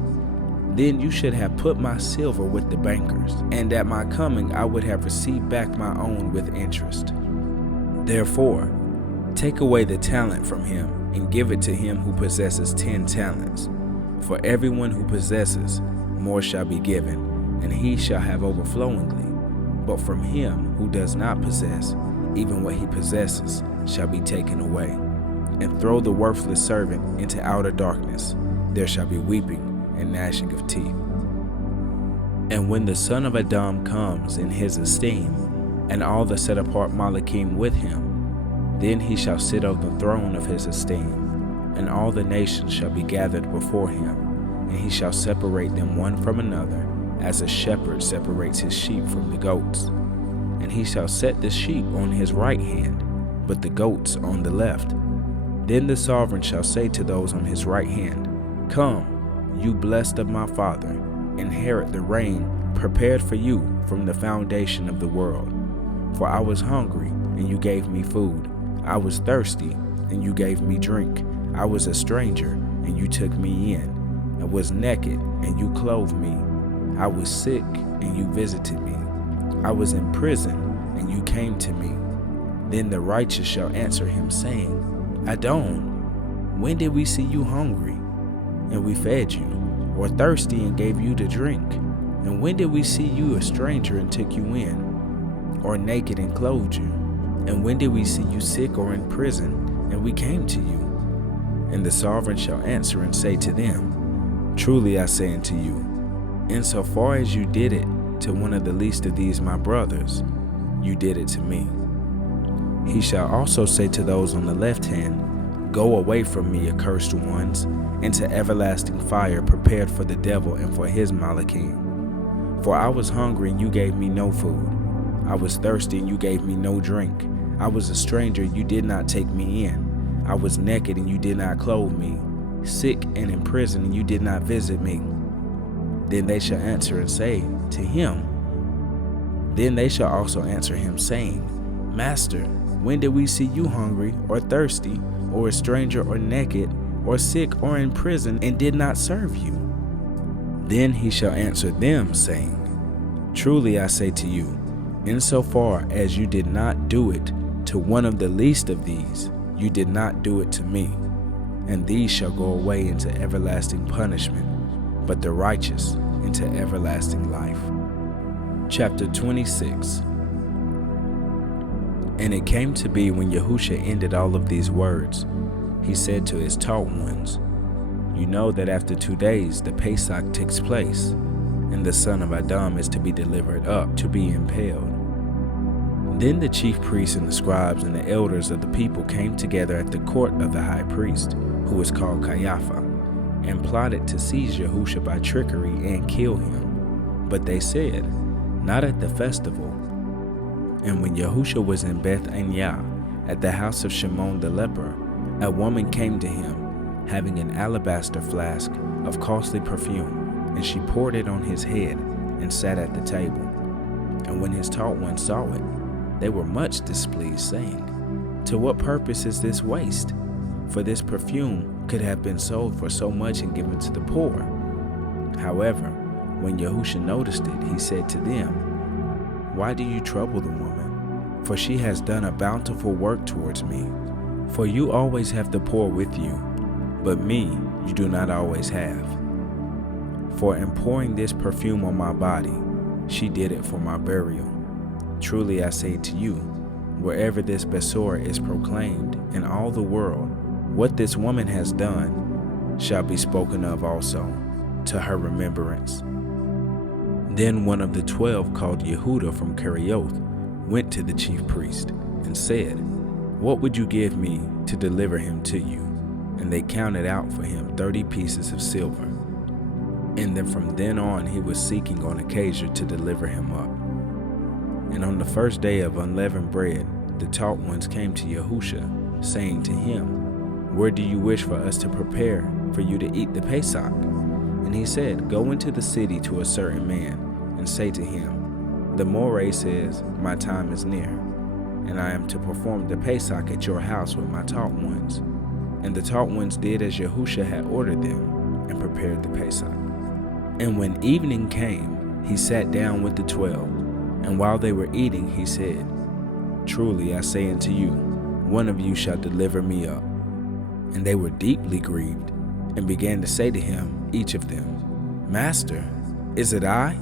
Then you should have put my silver with the bankers, and at my coming I would have received back my own with interest. Therefore, take away the talent from him, and give it to him who possesses 10 talents. For everyone who possesses, more shall be given, and he shall have overflowingly. But from him who does not possess, even what he possesses shall be taken away. And throw the worthless servant into outer darkness. There shall be weeping and gnashing of teeth. And when the Son of Adam comes in his esteem, and all the set apart mashakim with him, then he shall sit on the throne of his esteem, and all the nations shall be gathered before him, and he shall separate them one from another, as a shepherd separates his sheep from the goats. And he shall set the sheep on his right hand, but the goats on the left. Then the sovereign shall say to those on his right hand, Come, you blessed of my Father, inherit the reign prepared for you from the foundation of the world. For I was hungry, and you gave me food. I was thirsty, and you gave me drink. I was a stranger, and you took me in. I was naked, and you clothed me. I was sick, and you visited me. I was in prison, and you came to me. Then the righteous shall answer him, saying, Adon, when did we see you hungry, and we fed you, or thirsty and gave you to drink? And when did we see you a stranger and took you in, or naked and clothed you? And when did we see you sick or in prison, and we came to you? And the sovereign shall answer and say to them, Truly I say unto you, insofar as you did it to one of the least of these my brothers, you did it to me. He shall also say to those on the left hand, Go away from me, accursed ones, into everlasting fire prepared for the devil and for his mashakim. For I was hungry, and you gave me no food. I was thirsty, and you gave me no drink. I was a stranger, you did not take me in. I was naked, and you did not clothe me. Sick and in prison, and you did not visit me. Then they shall answer and say to him, Then they shall also answer him, saying, Master, when did we see you hungry, or thirsty, or a stranger, or naked, or sick, or in prison, and did not serve you? Then he shall answer them, saying, Truly I say to you, insofar as you did not do it to one of the least of these, you did not do it to me. And these shall go away into everlasting punishment, but the righteous into everlasting life. Chapter 26. And it came to be when Yahusha ended all of these words, he said to his taught ones, You know that after 2 days the Pesach takes place, and the Son of Adam is to be delivered up to be impaled. Then the chief priests and the scribes and the elders of the people came together at the court of the high priest, who was called Caiaphas, and plotted to seize Yahusha by trickery and kill him. But they said, "Not at the festival." And when Yahusha was in Bethania, at the house of Shimon the leper, a woman came to him, having an alabaster flask of costly perfume, and she poured it on his head and sat at the table. And when his taught ones saw it, they were much displeased, saying, "To what purpose is this waste? For this perfume could have been sold for so much and given to the poor." However, when Yahusha noticed it, he said to them, "Why do you trouble the woman? For she has done a bountiful work towards me. For you always have the poor with you, but me you do not always have. For in pouring this perfume on my body, she did it for my burial. Truly I say to you, wherever this Besorah is proclaimed in all the world, what this woman has done shall be spoken of also, to her remembrance." Then one of the 12, called Yehuda from Kerioth, went to the chief priest and said, "What would you give me to deliver him to you?" And they counted out for him 30 pieces of silver. And then from then on he was seeking on occasion to deliver him up. And on the first day of unleavened bread, the taught ones came to Yahusha, saying to him, "Where do you wish for us to prepare for you to eat the Pesach?" And he said, "Go into the city to a certain man, and say to him, the Moreh says, my time is near, and I am to perform the Pesach at your house with my taught ones." And the taught ones did as Yahusha had ordered them, and prepared the Pesach. And when evening came, he sat down with the 12, and while they were eating, he said, "Truly I say unto you, one of you shall deliver me up." And they were deeply grieved, and began to say to him, each of them, "Master, is it I?"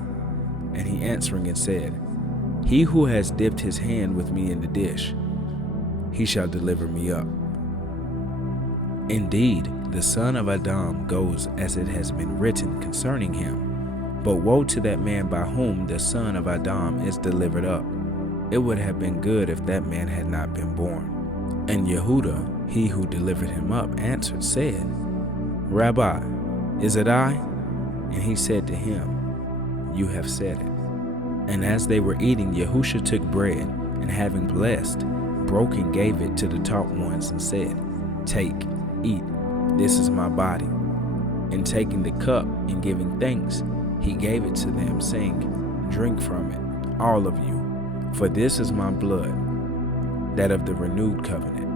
And he answering and said, "He who has dipped his hand with me in the dish, he shall deliver me up. Indeed, the son of Adam goes as it has been written concerning him. But woe to that man by whom the son of Adam is delivered up. It would have been good if that man had not been born." And Yehuda, he who delivered him up, answered, said, "Rabbi, is it I?" And he said to him, "You have said it." And as they were eating, Yahusha took bread, and having blessed, broke and gave it to the taught ones, and said, "Take, eat, this is my body." And taking the cup and giving thanks, he gave it to them, saying, "Drink from it, all of you, for this is my blood, that of the renewed covenant,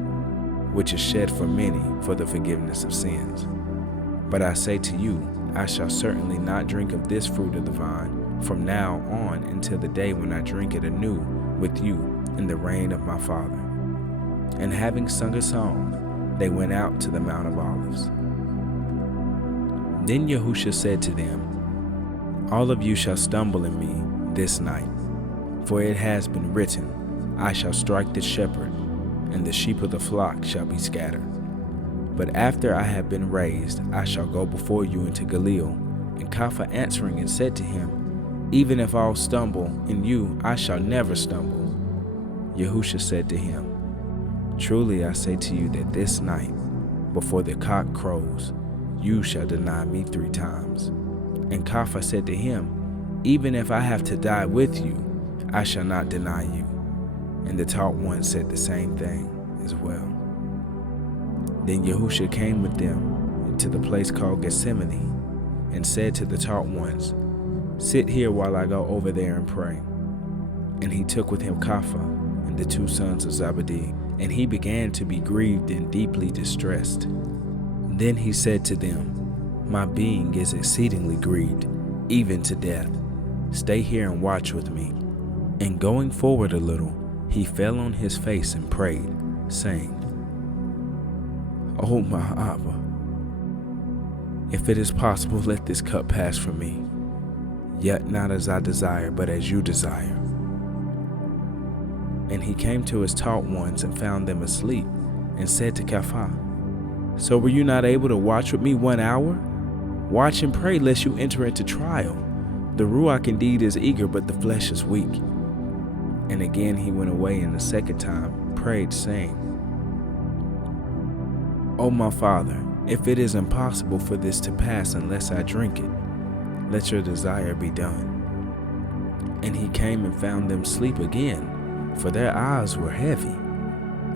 which is shed for many for the forgiveness of sins. But I say to you, I shall certainly not drink of this fruit of the vine from now on until the day when I drink it anew with you in the reign of my Father." And having sung a song, they went out to the Mount of Olives. Then Yahusha said to them, "All of you shall stumble in me this night, for it has been written, I shall strike the shepherd, and the sheep of the flock shall be scattered. But after I have been raised, I shall go before you into Galilee." And Caiaphas answering and said to him, "Even if all stumble in you, I shall never stumble." Yahusha said to him, "Truly I say to you that this night, before the cock crows, you shall deny me 3 times. And Caiaphas said to him, "Even if I have to die with you, I shall not deny you." And the taught one said the same thing as well. Then Yahusha came with them to the place called Gethsemane, and said to the taught ones, "Sit here while I go over there and pray." And he took with him Caiaphas and the 2 sons of Zebedee, and he began to be grieved and deeply distressed. Then he said to them, "My being is exceedingly grieved, even to death. Stay here and watch with me." And going forward a little, he fell on his face and prayed, saying, "O my Abba, if it is possible, let this cup pass from me. Yet not as I desire, but as you desire." And he came to his taught ones and found them asleep, and said to Caiaphas, "So were you not able to watch with me 1 hour? Watch and pray, lest you enter into trial. The ruach indeed is eager, but the flesh is weak." And again he went away, and the second time prayed, saying, O my Father, if it is impossible for this to pass unless I drink it, let your desire be done. And he came and found them asleep again, for their eyes were heavy.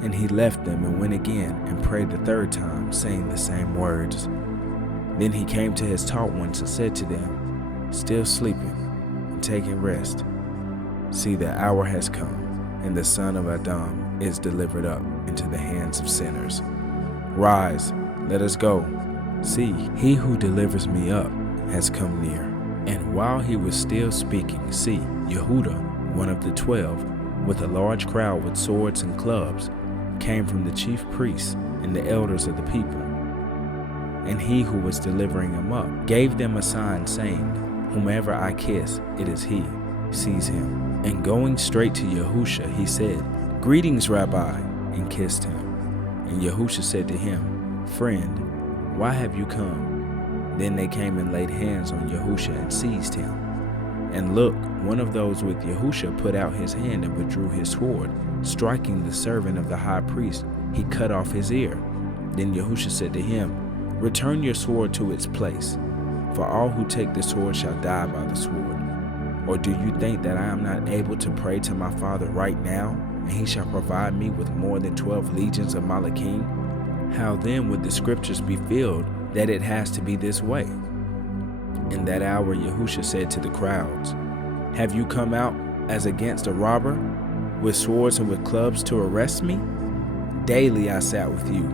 And he left them and went again and prayed the third time, saying the same words. Then he came to his taught ones and said to them, Still sleeping and taking rest? See, the hour has come, and the son of Adam is delivered up into the hands of sinners. Rise, let us go. See, he who delivers me up has come near. And while he was still speaking, see, Yehudah, one of the 12, with a large crowd with swords and clubs, came from the chief priests and the elders of the people. And he who was delivering him up gave them a sign, saying, Whomever I kiss, it is he. Seize him. And going straight to Yahusha, he said, Greetings, Rabbi, and kissed him. And Yahusha said to him, Friend, why have you come? Then they came and laid hands on Yahusha and seized him. And look, one of those with Yahusha put out his hand and withdrew his sword. Striking the servant of the high priest, he cut off his ear. Then Yahusha said to him, Return your sword to its place, for all who take the sword shall die by the sword. Or do you think that I am not able to pray to my Father right now, and he shall provide me with more than 12 legions of mashakim? How then would the scriptures be filled that it has to be this way? In that hour Yahusha said to the crowds, Have you come out as against a robber, with swords and with clubs to arrest me? Daily I sat with you,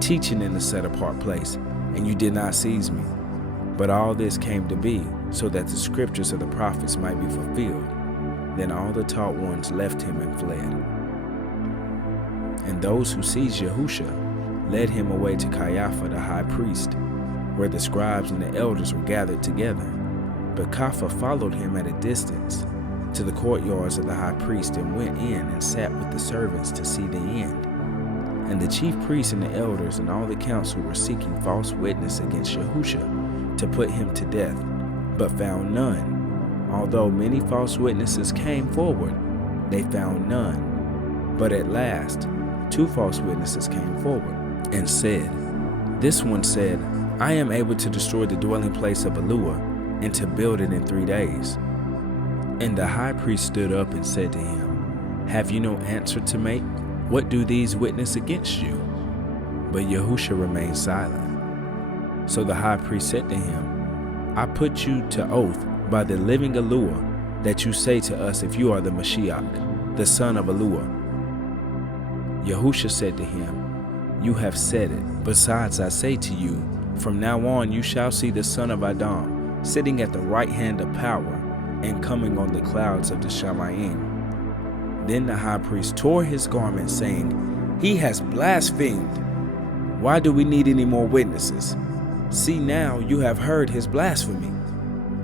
teaching in the set-apart place, and you did not seize me. But all this came to be, so that the scriptures of the prophets might be fulfilled. Then all the taught ones left him and fled. And those who seized Yahusha led him away to Caiaphas the high priest, where the scribes and the elders were gathered together. But Caiaphas followed him at a distance to the courtyards of the high priest, and went in and sat with the servants to see the end. And the chief priests and the elders and all the council were seeking false witness against Yahusha to put him to death, but found none. Although many false witnesses came forward, they found none. But at last 2 false witnesses came forward and said, This one said, I am able to destroy the dwelling place of HalleluYAHUAH and to build it in 3 days. And the high priest stood up and said to him, Have you no answer to make? What do these witness against you? But Yahusha remained silent. So the high priest said to him, I put you to oath by the living HalleluYAHUAH that you say to us if you are the Mashiach, the son of HalleluYAHUAH. Yahusha said to him, You have said it. Besides, I say to you, from now on you shall see the son of Adam sitting at the right hand of power and coming on the clouds of the Shamayim. Then the high priest tore his garment, saying, He has blasphemed. Why do we need any more witnesses? See, now you have heard his blasphemy.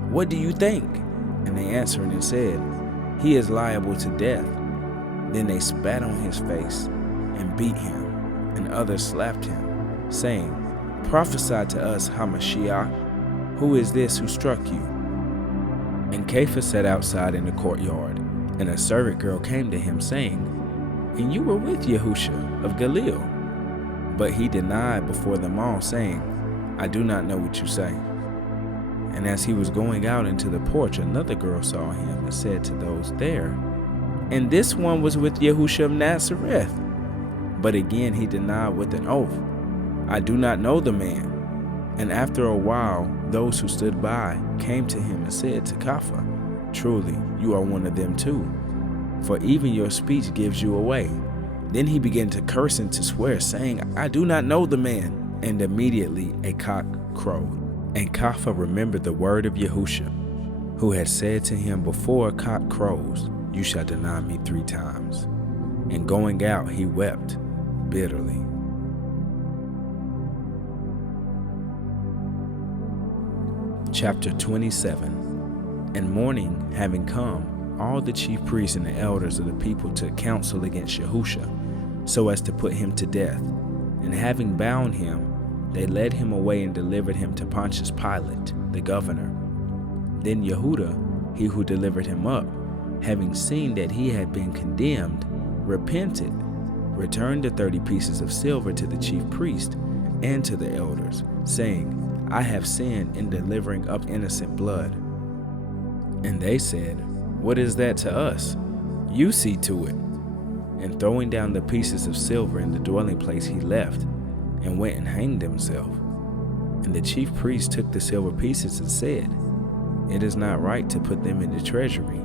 What do you think? And they answered and said, He is liable to death. Then they spat on his face and beat him, and others slapped him, saying, Prophesy to us, Hamashiach, who is this who struck you? And Caiaphas sat outside in the courtyard, and a servant girl came to him, saying, And you were with Yahusha of Galilee. But he denied before them all, saying, I do not know what you say. And as he was going out into the porch, another girl saw him and said to those there, And this one was with Yahusha of Nazareth. But again he denied with an oath, I do not know the man. And after a while, those who stood by came to him and said to Caiaphas, Truly, you are one of them too, for even your speech gives you away. Then he began to curse and to swear, saying, I do not know the man. And immediately a cock crowed. And Caiaphas remembered the word of Yahusha, who had said to him, Before a cock crows, you shall deny me 3 times. And going out, he wept bitterly. Chapter 27. And morning having come, all the chief priests and the elders of the people took counsel against Yahusha, so as to put him to death. And having bound him, they led him away and delivered him to Pontius Pilate, the governor. Then Yehudah, he who delivered him up, having seen that he had been condemned, repented, returned the 30 pieces of silver to the chief priest and to the elders, saying, I have sinned in delivering up innocent blood. And they said, What is that to us? You see to it. And throwing down the pieces of silver in the dwelling place, he left, and went and hanged himself. And the chief priest took the silver pieces and said, It is not right to put them in the treasury,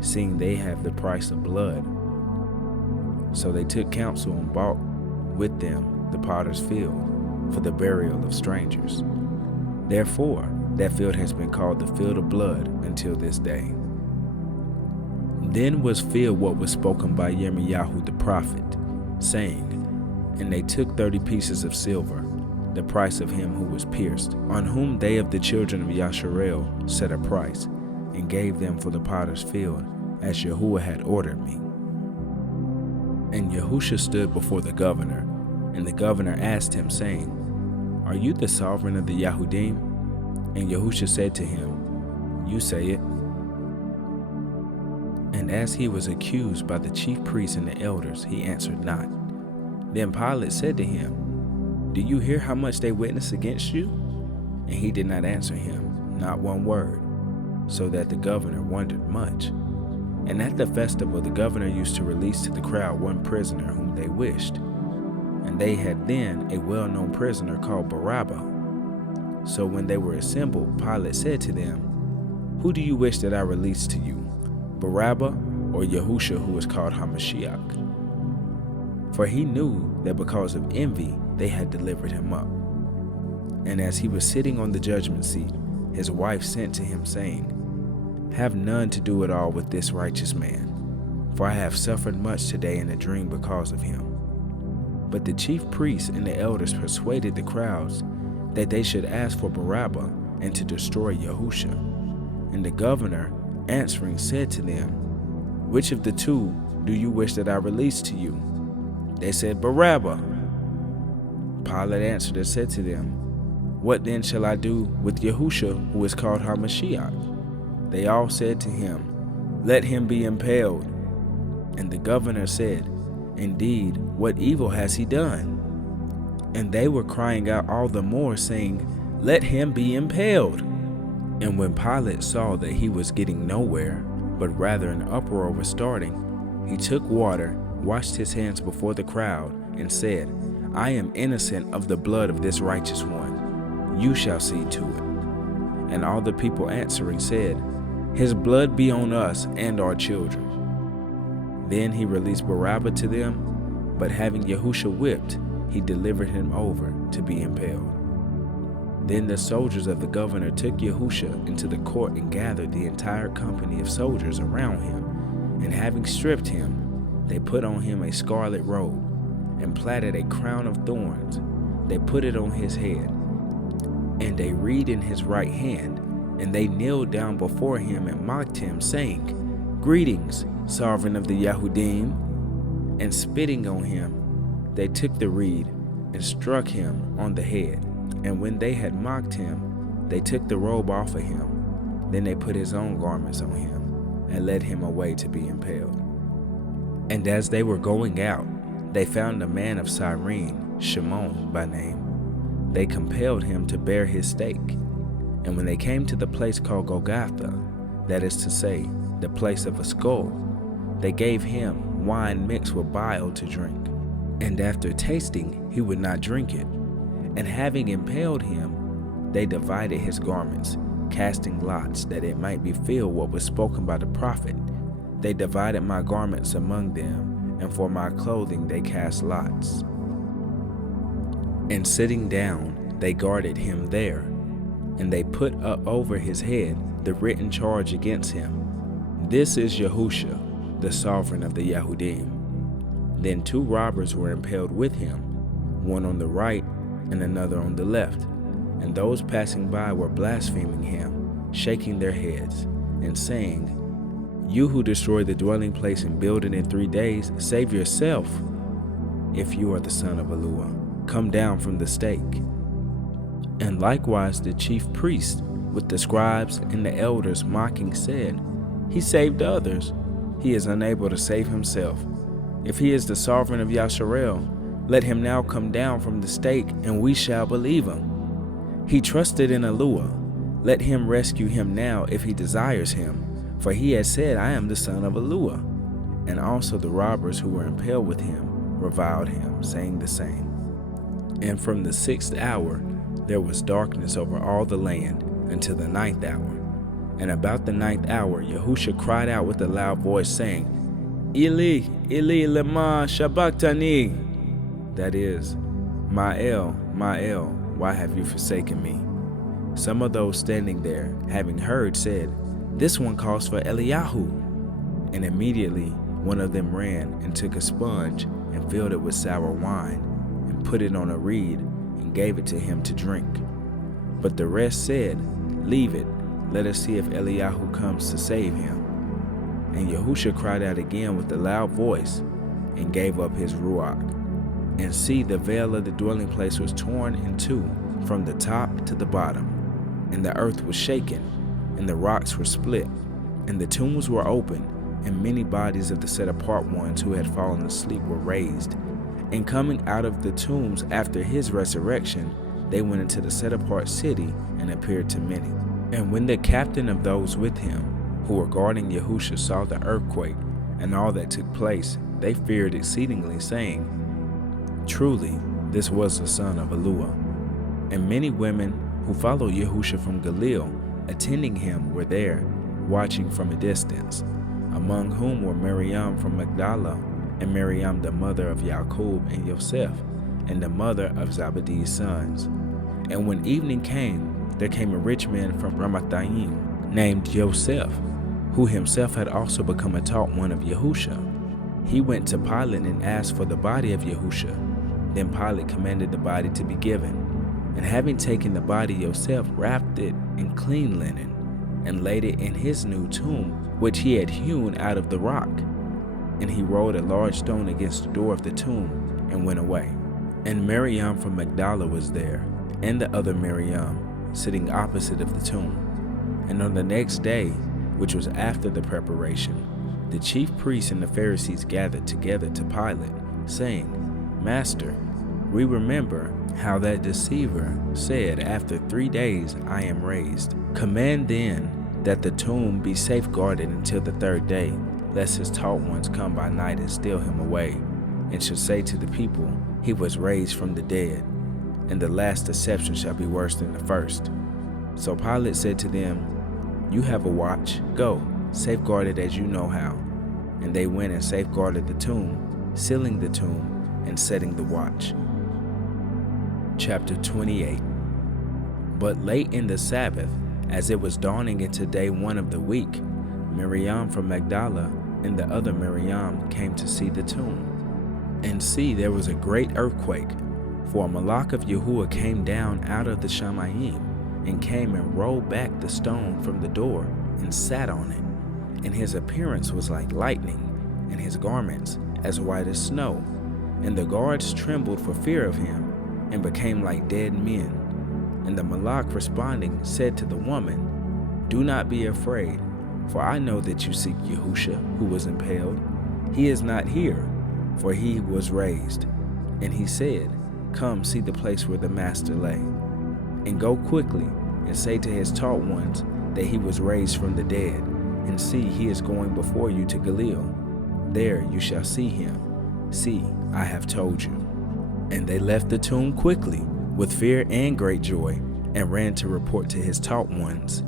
seeing they have the price of blood. So they took counsel and bought with them the potter's field for the burial of strangers. Therefore, that field has been called the field of blood until this day. Then was filled what was spoken by 𝤉𝐄𝐄𝐿 the prophet, saying, And they took 30 pieces of silver, the price of him who was pierced, on whom they of the children of Yasharel set a price, and gave them for the potter's field, as Yahuwah had ordered me. And Yahusha stood before the governor, and the governor asked him, saying, Are you the sovereign of the Yahudim? And Yahusha said to him, You say it. And as he was accused by the chief priests and the elders, he answered not. Then Pilate said to him, Do you hear how much they witness against you? And he did not answer him, not one word, so that the governor wondered much. And at the festival the governor used to release to the crowd one prisoner whom they wished. And they had then a well-known prisoner called Barabbas. So when they were assembled, Pilate said to them, Who do you wish that I release to you, Barabbas or Yahusha, who is called HaMashiach? For he knew that because of envy they had delivered him up. And as he was sitting on the judgment seat, his wife sent to him, saying, Have none to do at all with this righteous man, for I have suffered much today in a dream because of him. But the chief priests and the elders persuaded the crowds that they should ask for Barabbas and to destroy Yahusha. And the governor, answering, said to them, Which of the two do you wish that I release to you? They said, Barabbas. Pilate answered and said to them, What then shall I do with Yahusha, who is called HaMashiach? They all said to him, Let him be impaled. And the governor said, Indeed, what evil has he done? And they were crying out all the more, saying, Let him be impaled. And when Pilate saw that he was getting nowhere, but rather an uproar was starting, he took water, washed his hands before the crowd, and said, I am innocent of the blood of this righteous one. You shall see to it. And all the people answering said, His blood be on us and our children. Then he released Barabbas to them, but having Yahusha whipped, he delivered him over to be impaled. Then the soldiers of the governor took Yahusha into the court and gathered the entire company of soldiers around him, and having stripped him, they put on him a scarlet robe, and plaited a crown of thorns. They put it on his head, and a reed in his right hand, and they kneeled down before him and mocked him, saying, Greetings, sovereign of the Yahudim. And spitting on him, they took the reed and struck him on the head. And when they had mocked him, they took the robe off of him. Then they put his own garments on him, and led him away to be impaled. And as they were going out, they found a man of Cyrene, Shimon by name. They compelled him to bear his stake. And when they came to the place called Golgotha, that is to say, the place of a skull, they gave him wine mixed with bile to drink. And after tasting, he would not drink it. And having impaled him, they divided his garments, casting lots, that it might be filled what was spoken by the prophet. They divided my garments among them, and for my clothing they cast lots. And sitting down, they guarded him there, and they put up over his head the written charge against him. This is Yahusha, the sovereign of the Yahudim. Then 2 robbers were impaled with him, one on the right and another on the left. And those passing by were blaspheming him, shaking their heads, and saying, You who destroy the dwelling place and build it in 3 days, save yourself. If you are the son of HalleluYAHUAH, come down from the stake. And likewise the chief priests, with the scribes and the elders mocking, said, He saved others. he is unable to save himself. If he is the sovereign of Yasharel, let him now come down from the stake, and we shall believe him. He trusted in 𝐻alaluYAHUAH. Let him rescue him now if he desires him, for he has said, I am the son of 𝐻alaluYAHUAH. And also the robbers who were impaled with him reviled him, saying the same. And from the 6th hour there was darkness over all the land until the 9th hour. And about the 9th hour Yahusha cried out with a loud voice, saying, Eli, Eli, lema sabachthani. That is, Ma'el, Ma'el, why have you forsaken me? Some of those standing there, having heard, said, This one calls for Eliyahu. And immediately one of them ran and took a sponge and filled it with sour wine, and put it on a reed and gave it to him to drink. But the rest said, Leave it, let us see if Eliyahu comes to save him. And Yahusha cried out again with a loud voice, and gave up his ruach. And see, the veil of the dwelling place was torn in two from the top to the bottom, and the earth was shaken, and the rocks were split, and the tombs were opened, and many bodies of the set-apart ones who had fallen asleep were raised. And coming out of the tombs after his resurrection, they went into the set-apart city and appeared to many. And when the captain of those with him, who were guarding Yahusha, saw the earthquake and all that took place, they feared exceedingly, saying, Truly, this was the son of 𝐻alaluYAHUAH. And many women who followed Yahusha from Galilee, attending him, were there, watching from a distance, among whom were Miriam from Magdala, and Miriam the mother of Jacob and Joseph, and the mother of Zebedee's sons. And when evening came, there came a rich man from Ramathaim, named Joseph, who himself had also become a taught one of Yahusha. He went to Pilate and asked for the body of Yahusha. Then Pilate commanded the body to be given. And having taken the body, Joseph wrapped it in clean linen, and laid it in his new tomb, which he had hewn out of the rock. And he rolled a large stone against the door of the tomb, and went away. And Miriam from Magdala was there, and the other Miriam, sitting opposite of the tomb. And on the next day, which was after the preparation, the chief priests and the Pharisees gathered together to Pilate, saying, Master, we remember how that deceiver said, After 3 days I am raised. Command then that the tomb be safeguarded until the 3rd day, lest his taught ones come by night and steal him away, and should say to the people, He was raised from the dead, and the last deception shall be worse than the first. So Pilate said to them, You have a watch, go, safeguard it as you know how. And they went and safeguarded the tomb, sealing the tomb, and setting the watch. Chapter 28. But late in the Sabbath, as it was dawning into day 1 of the week, Miriam from Magdala and the other Miriam came to see the tomb. And see, there was a great earthquake, for a malach of Yahuwah came down out of the Shamayim, and came and rolled back the stone from the door, and sat on it. And his appearance was like lightning, and his garments as white as snow. And the guards trembled for fear of him, and became like dead men. And the malach responding said to the woman, Do not be afraid, for I know that you seek Yahusha, who was impaled. He is not here, for he was raised. And he said, Come see the place where the master lay. And go quickly, and say to his taught ones that he was raised from the dead. And see, he is going before you to Galilee. There you shall see him. See, I have told you. And they left the tomb quickly, with fear and great joy, and ran to report to his taught ones.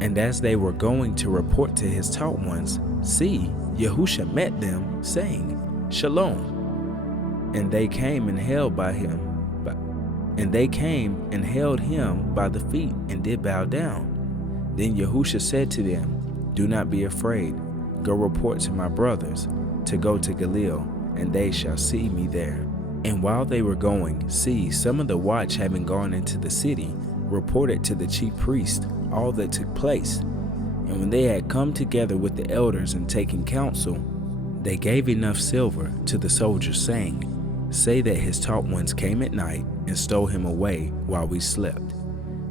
And as they were going to report to his taught ones, see, Yahusha met them, saying, Shalom. And they came and held him by the feet, and did bow down. Then Yahusha said to them, Do not be afraid. Go report to my brothers to go to Galilee, and they shall see me there. And while they were going, see, some of the watch, having gone into the city, reported to the chief priest all that took place. And when they had come together with the elders and taken counsel, they gave enough silver to the soldiers, saying, Say that his taught ones came at night and stole him away while we slept.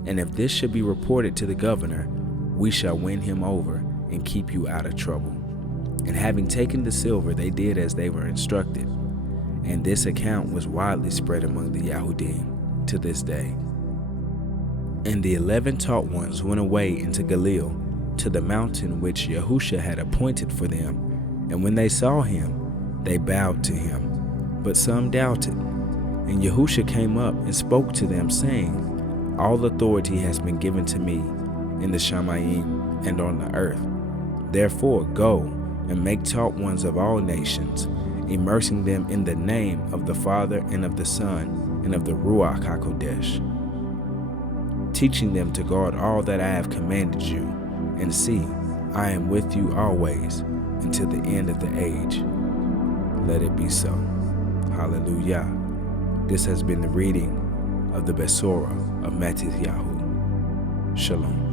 And if this should be reported to the governor, we shall win him over, and keep you out of trouble. And having taken the silver, they did as they were instructed. And this account was widely spread among the Yahudim to this day. And the 11 taught ones went away into Galilee, to the mountain which Yahusha had appointed for them. And when they saw him, they bowed to him. But some doubted. And Yahusha came up and spoke to them, saying, All authority has been given to me in the shamayim and on the earth. Therefore go and make taught ones of all nations, immersing them in the name of the Father and of the Son and of the Ruach HaKodesh, teaching them to guard all that I have commanded you. And see, I am with you always until the end of the age. Let it be so. Hallelujah. This has been the reading of the Besorah of MattithYahu. Shalom.